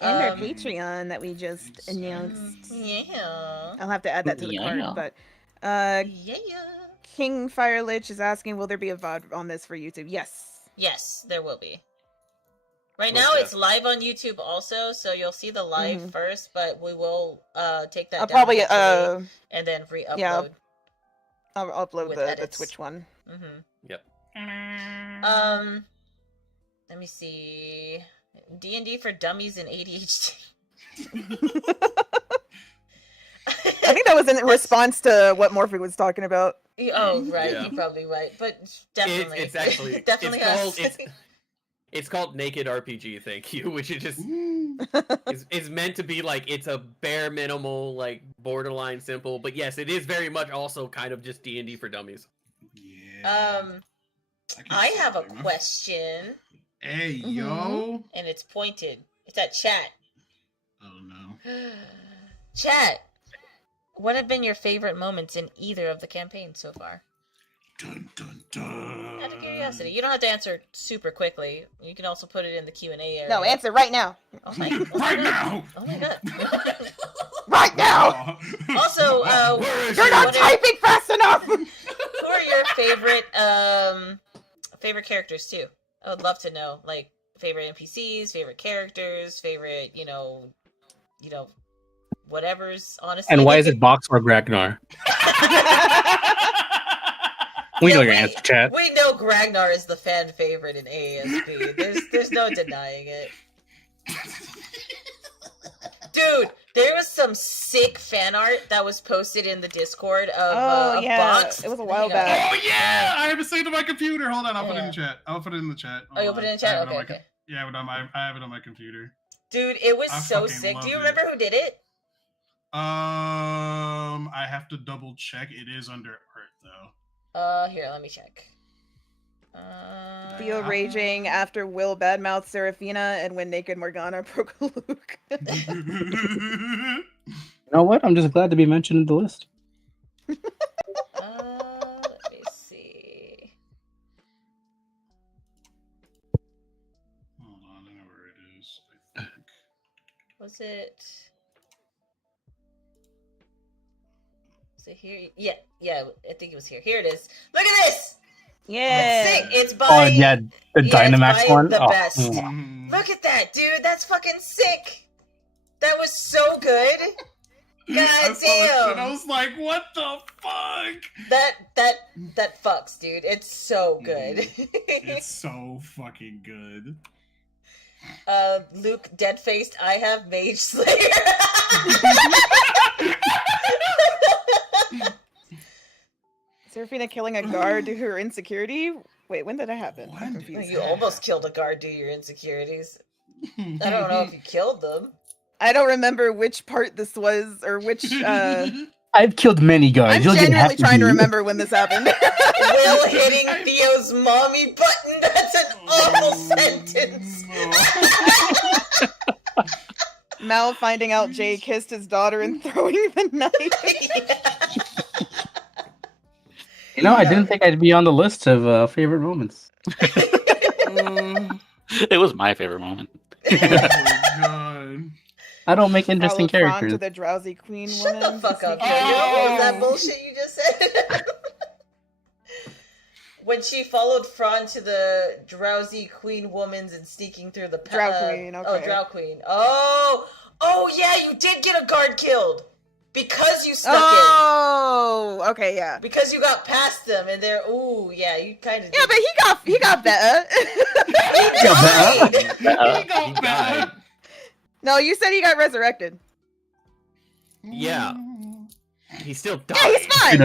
And our Patreon that we just announced. Yeah. I'll have to add that to the Yeah. card. But Yeah. King Firelich is asking, will there be a VOD on this for YouTube? Yes. Yes, there will be. Right Most now, it's definitely. live on YouTube also, so you'll see the live first, but we will take that I'll down probably eventually and then re-upload. yeah. I'll upload with the edits. Twitch one. Yep. Let me see. D&D for dummies and ADHD. I think that was in response to what Morphe was talking about. Oh, right. Yeah. You're probably right, but definitely, It's actually definitely it's called Naked RPG. Thank you, which is just is meant to be like it's a bare minimal, like borderline simple, but yes, it is very much also kind of just D&D for dummies. Yeah. I have a question, Hey, yo. and it's pointed. It's at chat. Oh, no. Chat, what have been your favorite moments in either of the campaigns so far? Dun, dun, dun. Out of curiosity. curiosity. You don't have to answer super quickly. You can also put it in the Q&A area. No, answer right now. Oh my, Right now! Oh my god. Right now! Also, You're not what are- typing fast enough! who are your favorite characters too? I would love to know, like, favorite NPCs, favorite characters, favorite, whatever's honestly. And why is it Box or Gragnar? We know your answer, chat. We know Gragnar is the fan favorite in AASB. There's no denying it. Dude, there was some sick fan art that was posted in the Discord of Box. It was a while back. Oh yeah! I have it saved on my computer. Hold on, I'll put it in the chat. I'll put it in the chat. Oh, you'll put it in the chat? Okay. Yeah, I have it on my computer. Dude, it was I so fucking sick. Do you love remember who did it? I have to double check. It is under art though. Here, let me check. Theo raging after Will badmouth Seraphina and when naked Morgana broke Luke. You know what? I'm just glad to be mentioned in the list. Let me see. Hold on, I know where it is. I think. Was it here? Yeah, I think it was here. Here it is. Look at this! Yeah. Sick. It's by Oh yeah, the it's Dynamax by one. The Oh, best. Mm. Look at that, dude. That's fucking sick. That was so good. God I saw it damn. and I was like, what the fuck? That fucks, dude. It's so good. It's so fucking good. Luke dead-faced. I have Mage Slayer. Seraphina killing a guard due to her insecurity? Wait, when did that happen? I'm confused. You almost killed a guard due to your insecurities. I don't know if you killed them. I don't remember which part this was or which. I've killed many guys. I'm You'll get genuinely happy. trying to remember when this happened. Will hitting Theo's mommy button. That's an awful sentence. Mal finding out Jay kissed his daughter and throwing the knife. You know, I didn't think I'd be on the list of favorite moments. It was my favorite moment. Oh my god. I don't make interesting Followed Fran characters. to the drowsy queen Shut woman. the fuck up. Oh! What was that bullshit you just said? When she followed Fran to the drowsy queen woman's and sneaking through the Drow queen, Oh, okay. drow queen. Oh yeah, you did get a guard killed because you snuck in. Oh, okay, yeah. Because you got past them and they're yeah, you kind of Yeah, but he got better. he died. He got better. No, you said he got resurrected. Yeah. He still died. Yeah, he's fine.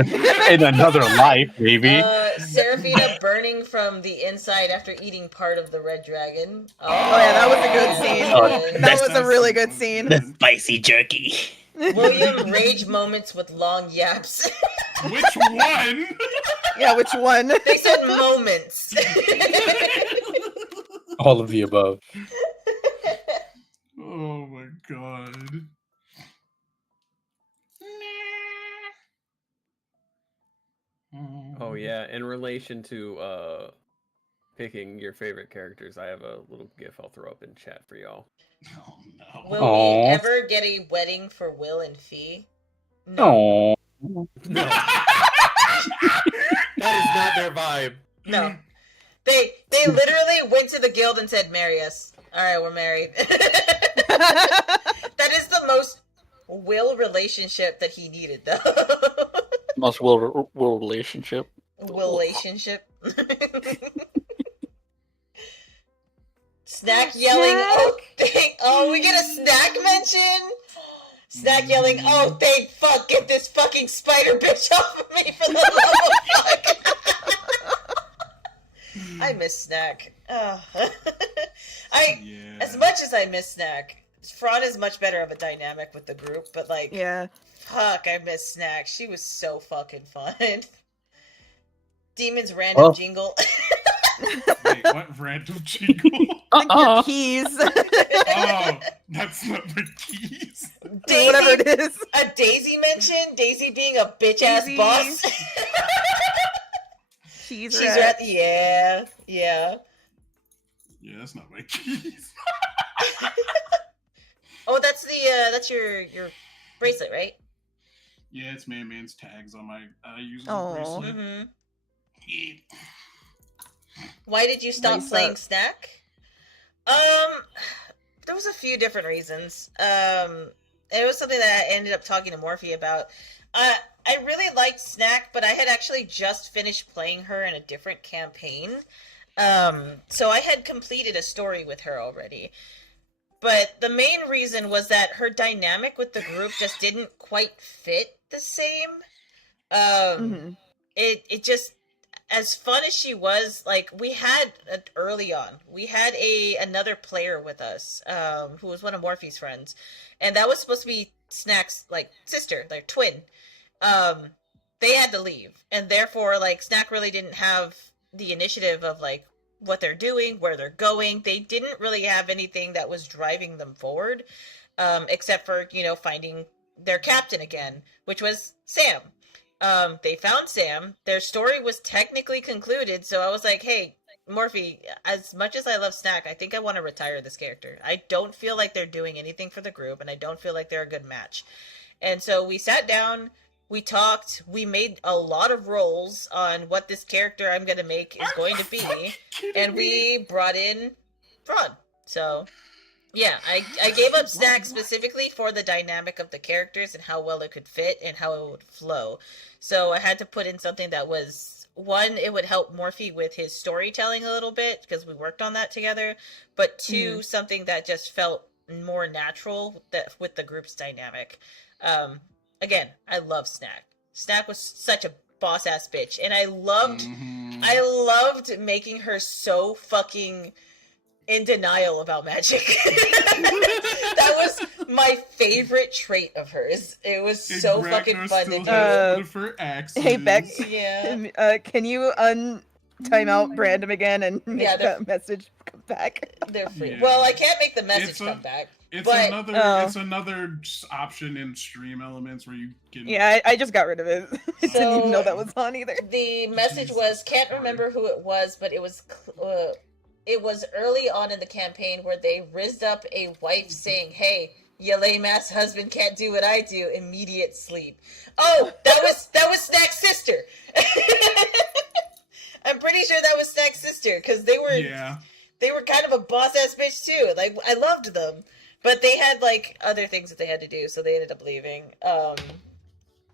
In another life, maybe. Seraphina burning from the inside after eating part of the red dragon. Oh yeah, that was a good scene. Oh, That was a really good scene. The spicy jerky. William rage moments with long yaps. Which one? Yeah, which one? They said moments. All of the above. Oh my god. Oh yeah, in relation to picking your favorite characters, I have a little gif I'll throw up in chat for y'all. Oh no. Will we Aw. ever get a wedding for Will and Fee? No. Oh. No. That is not their vibe. No. They literally went to the guild and said, marry us. Alright, we're married. That is the most Will relationship that he needed, though. Most will relationship. Relationship. Snack yelling, oh, we get a snack mention? Snack yelling, oh, thank fuck, get this fucking spider bitch off of me for the love of fuck. I miss Snack. Oh. As much as I miss Snack, Fran is much better of a dynamic with the group, but like, Yeah. fuck, I miss Snack. She was so fucking fun. Demon's random jingle. Wait, what random jingle? Your keys. Oh, that's not the keys. Daisy, Whatever it is. A Daisy mention? Daisy being a bitch ass Daisy. boss? Cheese Cheese rat. rat. Yeah. Yeah, that's not my keys. Oh, that's your bracelet, right? Yeah, it's Man's tags on my user Aw. bracelet. Mm-hmm. Yeah. Why did you stop Nice, playing Snack? There was a few different reasons. It was something that I ended up talking to Morphe about. I really liked Snack, but I had actually just finished playing her in a different campaign. So I had completed a story with her already. But the main reason was that her dynamic with the group just didn't quite fit the same. Mhm. It just, as fun as she was, like, we had early on, we had another player with us, who was one of Morphe's friends, and that was supposed to be Snack's, like, sister, like, twin. They had to leave, and therefore, like, Snack really didn't have the initiative of, like, what they're doing, where they're going. They didn't really have anything that was driving them forward, except for, finding their captain again, which was Sam. They found Sam. Their story was technically concluded, so I was like, hey, Morphe, as much as I love Snack, I think I want to retire this character. I don't feel like they're doing anything for the group, and I don't feel like they're a good match. And so we sat down, we talked, we made a lot of rolls on what this character I'm going to make is going to be, and we brought in Braun. So, yeah, I gave up Snack specifically for the dynamic of the characters and how well it could fit and how it would flow. So I had to put in something that was, one, it would help Morphe with his storytelling a little bit, because we worked on that together, but two, something that just felt more natural with the group's dynamic. Again, I love Snack. Snack was such a boss ass bitch, and I loved making her so fucking in denial about magic. That was my favorite trait of hers. It was so fucking fun to do. Hey Beck, Yeah. can you time out Brandon again and make that message come back? They're free. Yeah. Well, I can't make the message come back. It's but, another option in stream elements where you can. Yeah, I just got rid of it. I didn't even know that was on either. The message was, can't remember who it was, but it was early on in the campaign where they rizzed up a wife saying, hey, your lame ass husband can't do what I do, immediate sleep. Oh, that was Snack's sister. I'm pretty sure that was Snack's sister, because they were kind of a boss ass bitch too. Like, I loved them, but they had like other things that they had to do, so they ended up leaving.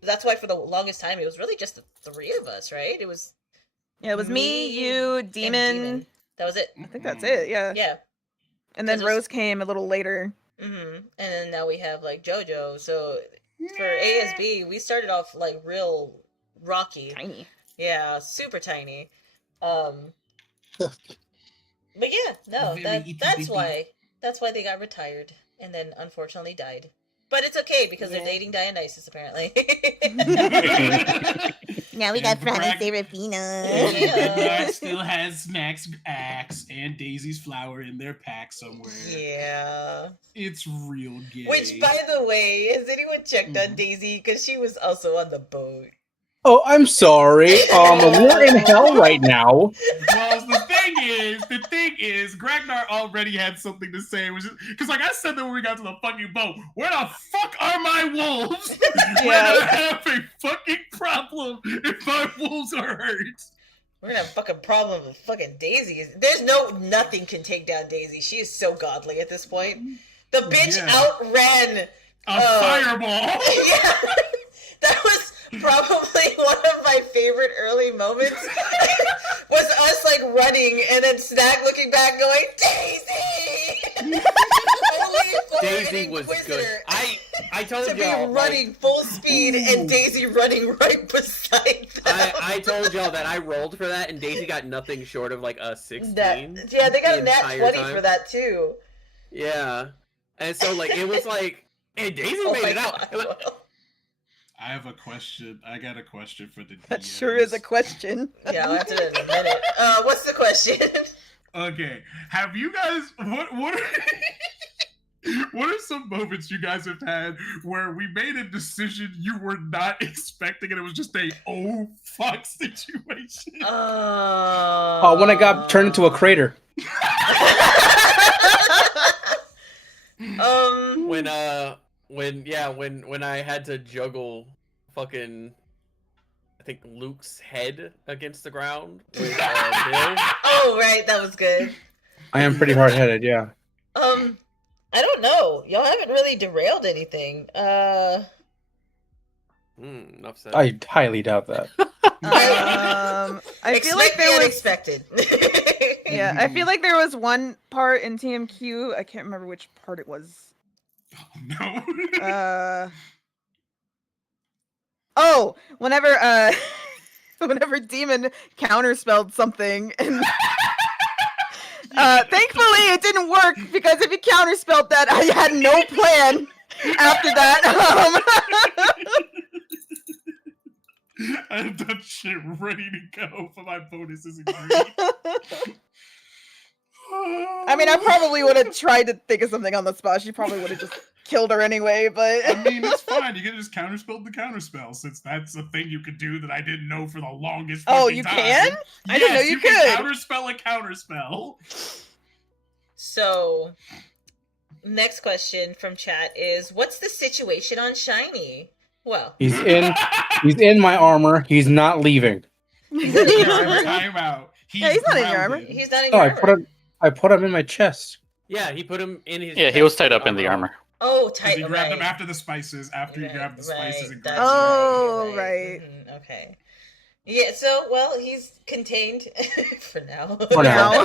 That's why for the longest time it was really just the three of us, right? It was me, you, Demon. That was it. I think that's it. Yeah. Yeah. And then Rose came a little later. And then now we have like JoJo. So for ASB, we started off like real rocky, tiny. Yeah, super tiny. But yeah, no, that's why they got retired and then unfortunately died. But it's okay because they're dating Dionysus apparently. Now we got Franny Serafina. Max still has Snack's axe and Daisy's flower in their pack somewhere. Yeah. It's real gay. Which, by the way, has anyone checked on Daisy? Because she was also on the boat. Oh, I'm sorry. We're in hell right now. Well, the thing is, Gragnar already had something to say, which is because, like I said, that when we got to the fucking boat, where the fuck are my wolves? We're gonna have a fucking problem if my wolves are hurt. We're gonna have a fucking problem with fucking Daisy. Nothing can take down Daisy. She is so godly at this point. The bitch outran a fireball. Yeah, that was probably one of my favorite early moments. Was us like running and then Snack looking back going, Daisy! Daisy was good. I told to y'all be running full speed and Daisy running right beside them. I told y'all that I rolled for that and Daisy got nothing short of like a 16. Yeah, they got a nat 20 for that too. Yeah. And so like it was like, hey, Daisy made it out. I have a question. I got a question for the That DMs. sure is a question. Yeah, I'll answer that in a minute. What's the question? Okay, have you guys what What are some moments you guys have had where we made a decision you were not expecting and it was just a oh fuck situation? Oh, when I got turned into a crater. When I had to juggle fucking, I think Luke's head against the ground with Bill. Oh, right, that was good. I am pretty hard-headed, yeah. I don't know. Y'all haven't really derailed anything. Enough said. I highly doubt that. I feel like there was unexpected. yeah, I feel like there was one part in TMQ. I can't remember which part it was. No. Oh, whenever whenever Demon counterspelled something, and thankfully it didn't work because if he counterspelled that, I had no plan after that. I have that shit ready to go for my bonuses and green. I mean, I probably would have tried to think of something on the spot. She probably would have just killed her anyway, but... I mean, it's fine. You can just counterspell the counterspell, since that's a thing you could do that I didn't know for the longest Oh, fucking you time. can? I didn't know you could. Can counterspell a counterspell. So, next question from chat is, what's the situation on Shiny? Well, He's in my armor. He's not leaving. he's in your armor. Time out. Yeah, he's not in your armor. He's not in No, your armor. I put him in my chest. Yeah, he put him in his. Yeah, he was tied up in the armor. Oh, Because tight. he grabbed Right. them after the spices, after he grabbed the spices and That's grabbed Oh, them. right. Mhm, okay. Yeah, so, well, he's contained for now. For now.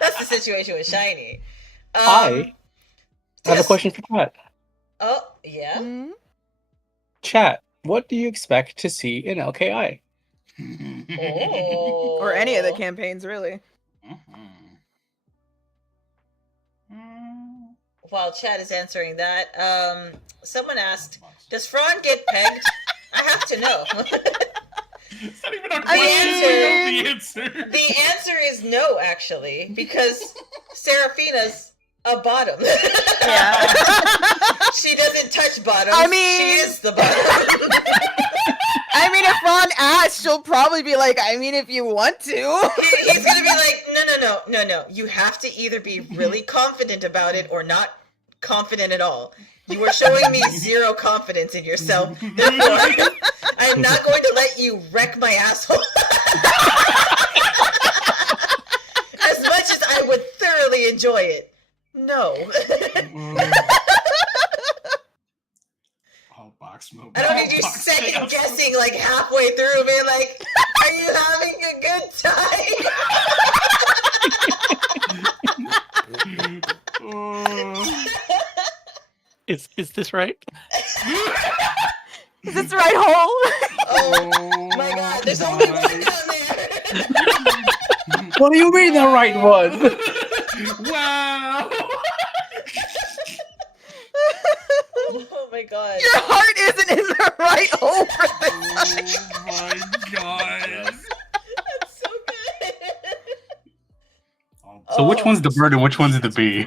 That's the situation with Shiny. I have a yes. question for chat. Oh, yeah? Mhm. Chat, what do you expect to see in LKI? Oh. Or any of the campaigns, really. While Chad is answering that, someone asked, does Fran get pegged? I have to know. It's not even a I question. mean- We know the answer. The answer is no, actually, because Seraphina's a bottom. Yeah. She doesn't touch bottom. I mean- she is the bottom. I mean, if Ron asks, she'll probably be like, I mean, if you want to. He's gonna be like, no. You have to either be really confident about it or not confident at all. You are showing me zero confidence in yourself. Therefore, I'm not going to let you wreck my asshole. As much as I would thoroughly enjoy it. No. Oh, box mode. I don't need you Box second mode. guessing like halfway through, being like, are you having a good time? Is this right? Is this the right hole? Oh my god, there's only one down there. What do you mean the right one? Wow. Oh my god. Your heart isn't in the right hole for this. Oh my god. That's so good. So which one's the bird and which one's the bee?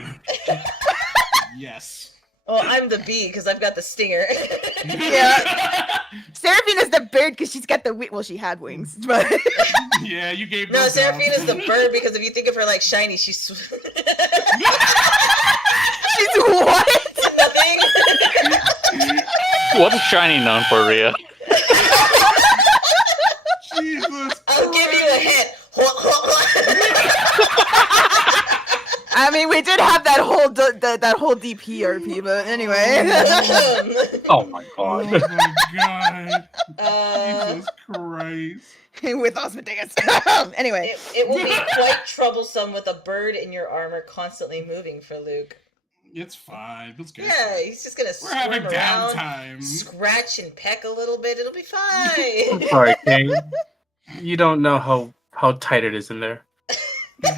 Yes. Oh, I'm the bee because I've got the stinger. Yeah. Seraphina's the bird because she's got the well, she had wings, but Yeah, you gave No, those out. Seraphina's the bird because if you think of her like shiny, she's she's what? nothing. What is Shiny known for, Rhea? Jesus. I'll give you a hint. I mean, we did have that whole that whole DPRP, but anyway. Oh my god. Oh my god. Jesus Christ. With Osmodeus. Anyway. It will be quite troublesome with a bird in your armor constantly moving for Luke. It's fine. Let's go. Yeah, he's just gonna We're having swim around, downtime. scratch and peck a little bit. It'll be fine. Sorry, King. You don't know how tight it is in there. I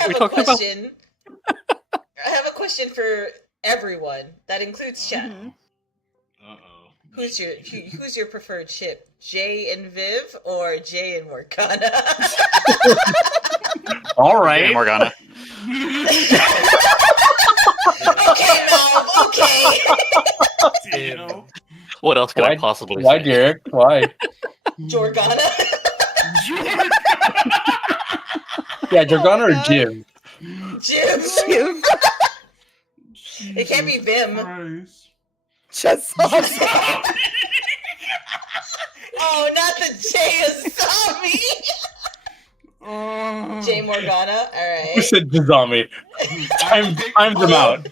have we a talking about? question. I have a question for everyone. That includes chat. Uh-oh. Who's your preferred ship? Jay and Viv or Jay and Morgana? All Jay right. and Morgana. Okay, Mom. Okay. Theo. What else could Why- I possibly Why, say? Derek? Why? Jorgana. Yeah, Jorgana or God. Jim? Jim. Jim. It can't be Vim. Christ. Just Oh, not the Jay Asami. Jay Morgana. All Who right. said Jazami? Times them out.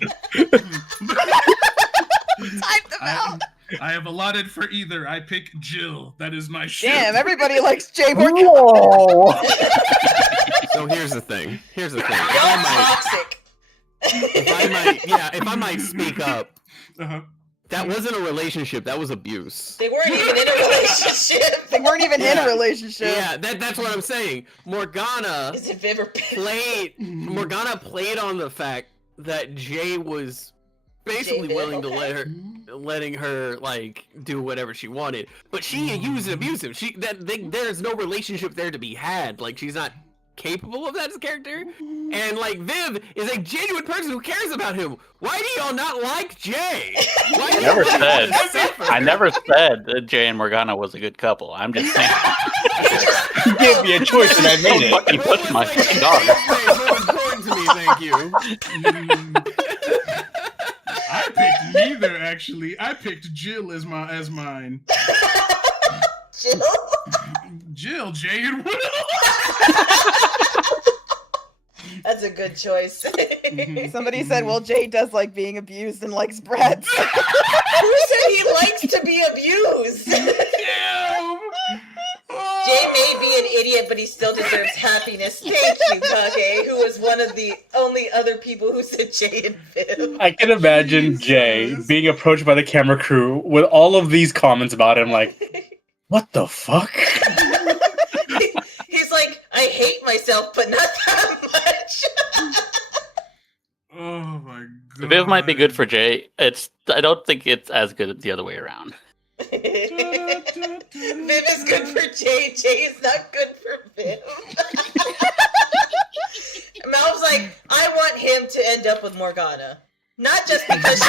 I have allotted for either. I pick Jill. That is my ship. Damn, everybody likes Jay Morgan. Whoa! So here's the thing. Here's the thing. Y'all toxic. If I might speak up, Uh-huh. that wasn't a relationship. That was abuse. They weren't even in a relationship. They weren't even in Yeah. a relationship. Yeah, that's what I'm saying. Morgana Is it Viv or Pim? Morgana played on the fact that Jay was basically Jay willing Viv, to letting her like do whatever she wanted, but she used and abused him. There's no relationship there to be had. Like, she's not capable of that as a character, and like Viv is a genuine person who cares about him. Why do y'all not like Jay? Why I never said. I never said that Jay and Morgana was a good couple. I'm just saying. You gave me a choice and I made it. Fucking push my fucking dog. So important to me, thank you. I picked neither, actually. I picked Jill as mine. Jill? Jill, Jay, and Will. That's a good choice. Somebody said, well, Jay does like being abused and likes bread. Who said he likes to be abused? Damn. Jay may be an idiot, but he still deserves happiness. Thank you, Kage, who was one of the only other people who said Jay and Viv. I can imagine Jay being approached by the camera crew with all of these comments about him, like, what the fuck? He's like, I hate myself, but not that much. Oh my god. Viv might be good for Jay. I don't think it's as good the other way around. Viv is good for Jay. Jay is not good for Viv. Mal's like, I want him to end up with Morgana. Not just because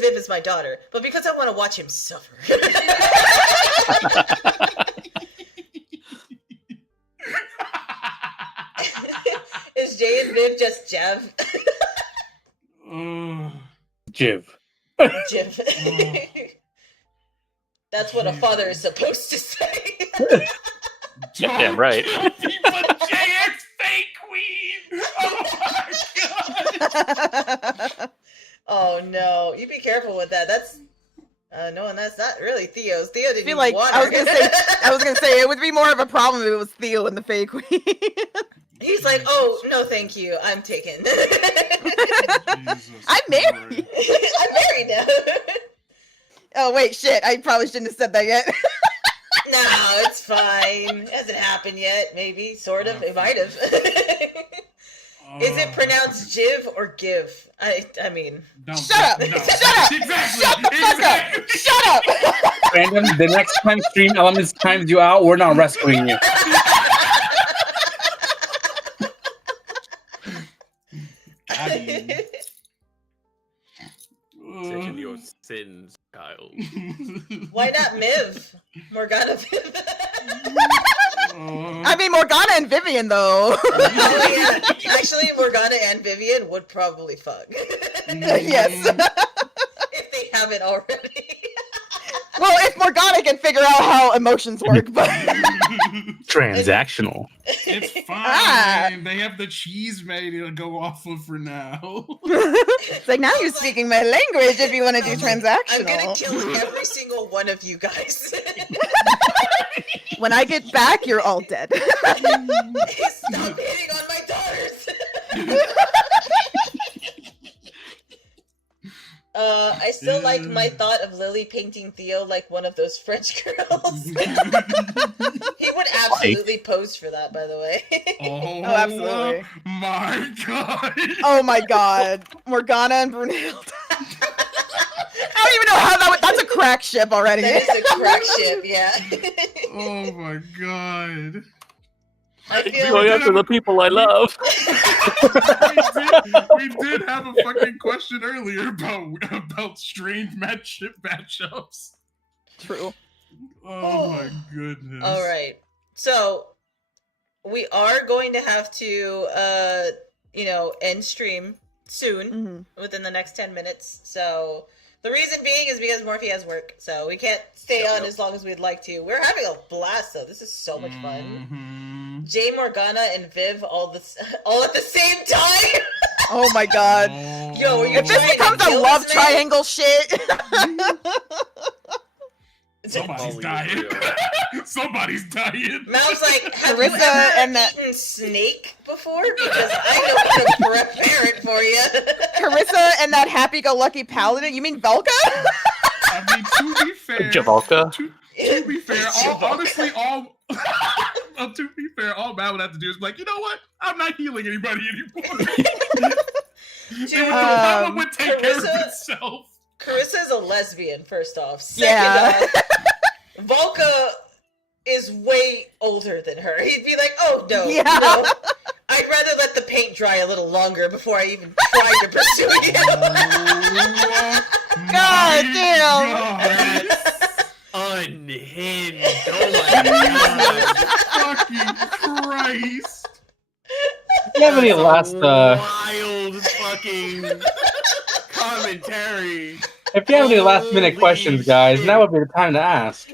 Viv is my daughter, but because I want to watch him suffer. Is Jay and Viv just Jev? Jiv. Jev. That's what a father is supposed to say. Yeah, damn right. But JX fake queen. Oh my god. Oh no, you be careful with that. That's no, and that's not really Theo's. Theo didn't I feel even like want I her. was gonna say it would be more of a problem if it was Theo and the fake queen. He's like, oh no, thank you, I'm taken. I'm married. I'm married now. Oh wait, shit! I probably shouldn't have said that yet. No, it's fine. It hasn't happened yet. Maybe, sort of. It might have. Is it pronounced Jiv or Give? I mean. Shut up! No. Shut up! Exactly. Shut the fuck up! Shut up! Random, the next time Stream Elements times you out, we're not rescuing you. Sit in your sins, child. Why not Miv? Morgana Viv. I mean Morgana and Vivian though. Oh yeah. Actually, Morgana and Vivian would probably fuck. Yes. If they haven't already. Well, if Morgana can figure out how emotions work, but Transactional. It's fine. Ah. They have the cheese made to go off of for now. it's like now you're speaking my language if you want to do I'm gonna transactional. kill every single one of you guys. When I get back, you're all dead. Stop hitting on my daughters. I still like my thought of Lily painting Theo like one of those French girls. He would absolutely pose for that, by the way. Oh, absolutely. My god. Oh my god. Morgana and Brunhilde. I don't even know how that's a crack ship already. That is a crack ship, yeah. Oh my god. I feel Going after the people I love. we did have a fucking question earlier about strange matchups. True. Oh my goodness. All right. So we are going to have to end stream soon within the next 10 minutes. So the reason being is because Morphe has work, so we can't stay on as long as we'd like to. We're having a blast though. This is so much fun. Jay, Morgana, and Viv all at the same time. Oh my god. Yo, you're If this trying to becomes a kill love this man? triangle shit. Somebody's dying. Somebody's dying. Mal's like, have Carissa you ever and that- eaten snake before? Because I know how to prepare it for you. Carissa and that happy-go-lucky paladin. You mean Velka? I mean, to be fair, Javalka. To be fair, to be fair, all Matt would have to do is be like, you know what? I'm not healing anybody anymore. The problem would take care of itself. Carissa is a lesbian, first off. Second off, Volka is way older than her. He'd be like, oh, no, no. I'd rather let the paint dry a little longer before I even try to pursue you. God damn. That's unhinged. Oh my god. Fucking Christ. Do you have any last wild fucking commentary. if you have any last minute questions, guys, now would be the time to ask.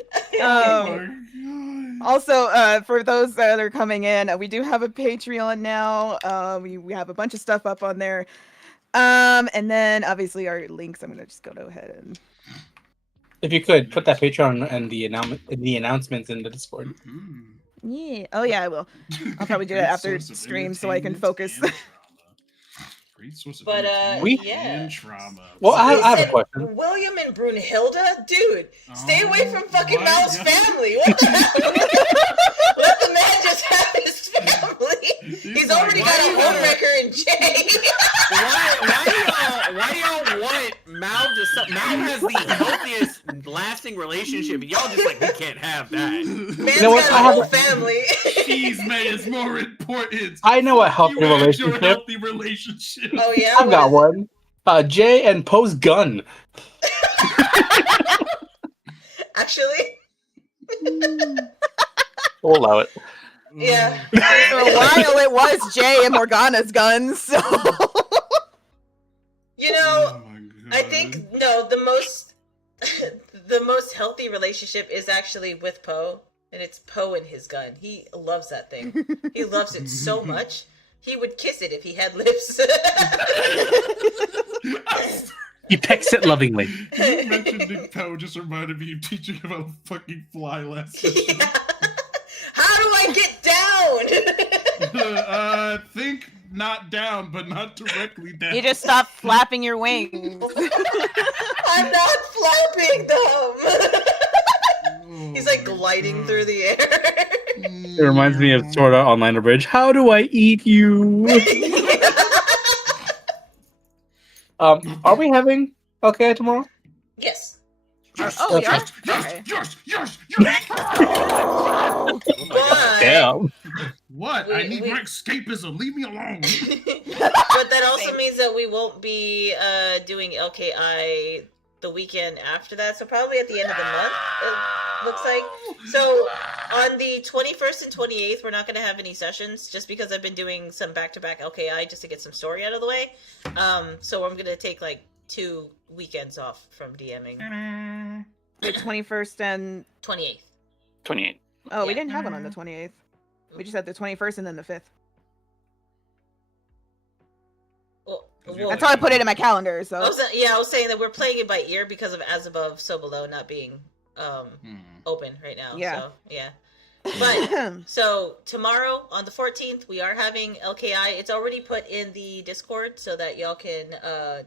Also, for those that are coming in, we do have a Patreon now. We have a bunch of stuff up on there. And then obviously our links. I'm gonna just go ahead and. If you could put that Patreon and the announcements in the Discord. Yeah. Oh yeah, I will. I'll probably do that after stream so I can focus. But and trauma. Well, I have a question. William and Brunhilde, dude, stay away from fucking Mal's family. What the hell? Let the man just have his family. He's already got a homewrecker in Jay. Why y'all want Mal to stop? Mal has the healthiest lasting relationship, and y'all just like, we can't have that. Man's got a whole family. Cheese May is more important. I know a healthy You had your relationship. healthy relationship. Oh yeah, I've got one. Jay and Poe's gun. Actually, We'll allow it. yeah. For a while, it was Jay and Morgana's guns. So. You know, I think the most healthy relationship is actually with Poe, and it's Poe and his gun. He loves that thing. He loves it so much. He would kiss it if he had lips. He pecks it lovingly. You mentioned Nick Poe just reminded me of teaching about a fucking fly last session. Yeah. How do I get down? Think not down, but not directly down. You just stop flapping your wings. I'm not flapping them. He's like gliding through the air. It reminds me of Sword Art Online Bridge. How do I eat you? Are we having LKI tomorrow? Yes. Yes, Oh, we are? yes, yes, Okay. yes, yes, yes. But, Damn. What? I need my escapism. Leave me alone. but that also means that we won't be doing LKI the weekend after that, so probably at the end of the month, it looks like. So on the 21st and 28th, we're not going to have any sessions, just because I've been doing some back-to-back LKI just to get some story out of the way. So I'm going to take like 2 weekends off from DMing. The 21st and 28th. 28. oh, we didn't have one on the 28th. We just had the 21st and then the 5th. Well, That's how I put it in my calendar. So I was saying that we're playing it by ear because of As Above, So Below not being open right now. Yeah. So, yeah. But so tomorrow on the 14th, we are having LKI. It's already put in the Discord so that y'all can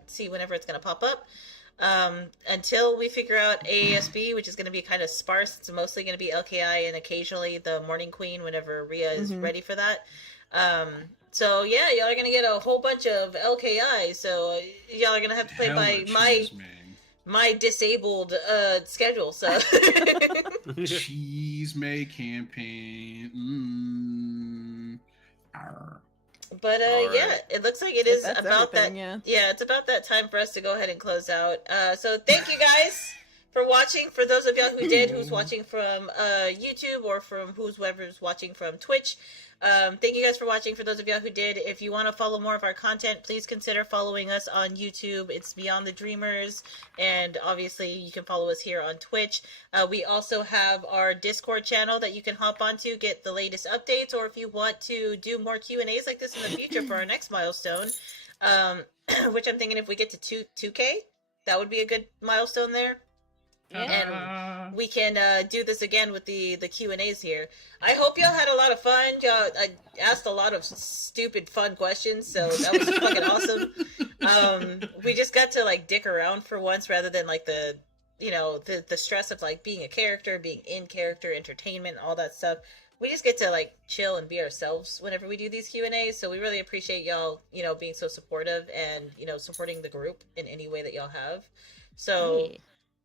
see whenever it's going to pop up. Until we figure out AASB, which is going to be kind of sparse. It's mostly going to be LKI and occasionally the Morning Queen whenever Rhea is ready for that. So yeah, y'all are going to get a whole bunch of LKI. So y'all are going to have to play by my disabled schedule. So Cheese May campaign. But All yeah, right. it looks like it If is that's about that. everything, yeah. It's about that time for us to go ahead and close out. So thank you guys for watching. For those of y'all who did, who's watching from YouTube or from whoever's watching from Twitch. Thank you guys for watching. For those of y'all who did, if you want to follow more of our content, please consider following us on YouTube. It's Beyond the Dreamers, and obviously you can follow us here on Twitch. We also have our Discord channel that you can hop onto, get the latest updates, or if you want to do more Q&As like this in the future for our next milestone, which I'm thinking if we get to 2K, that would be a good milestone there. And we can do this again with the Q&As here. I hope y'all had a lot of fun. I asked a lot of stupid fun questions, so that was fucking awesome. We just got to like dick around for once rather than like the stress of like being a character, being in character, entertainment, all that stuff. We just get to like chill and be ourselves whenever we do these Q&As. So we really appreciate y'all, being so supportive and, supporting the group in any way that y'all have. So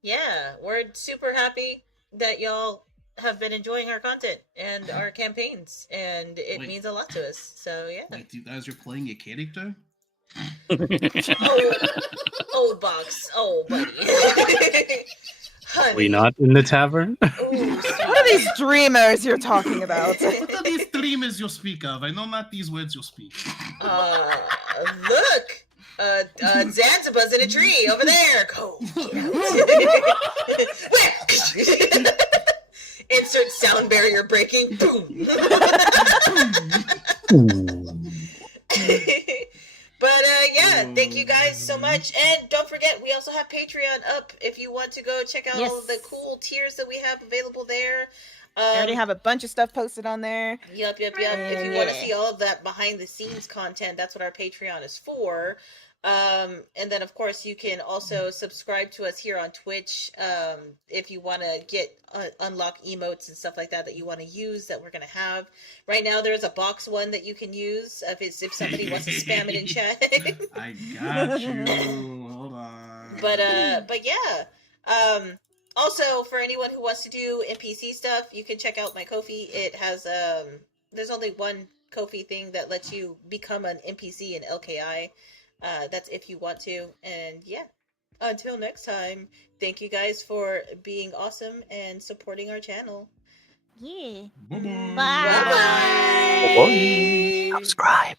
yeah, we're super happy that y'all have been enjoying our content and our campaigns, and it means a lot to us. So yeah. Wait, you guys are playing a character? Old box. Oh, buddy. Honey. We not in the tavern? Ooh, What are these dreamers you're talking about? What are these dreamers you speak of? I know not these words you speak. Look! Zanzibar's in a tree over there. Go. Insert sound barrier breaking. Boom. But yeah, thank you guys so much. And don't forget, we also have Patreon up if you want to go check out all of the cool tiers that we have available there. I already have a bunch of stuff posted on there. Yep. If you want to see all of that behind the scenes content, that's what our Patreon is for. And then of course you can also subscribe to us here on Twitch if you want to get unlock emotes and stuff like that you want to use that we're going to have. Right now there's a box one that you can use if somebody wants to spam it in chat. I got you. Hold on. But yeah. Also, for anyone who wants to do NPC stuff, you can check out my Ko-fi. It has there's only one Ko-fi thing that lets you become an NPC in LKI. That's if you want to. And yeah, until next time, thank you guys for being awesome and supporting our channel. Yeah. Bye-bye. Bye. Subscribe.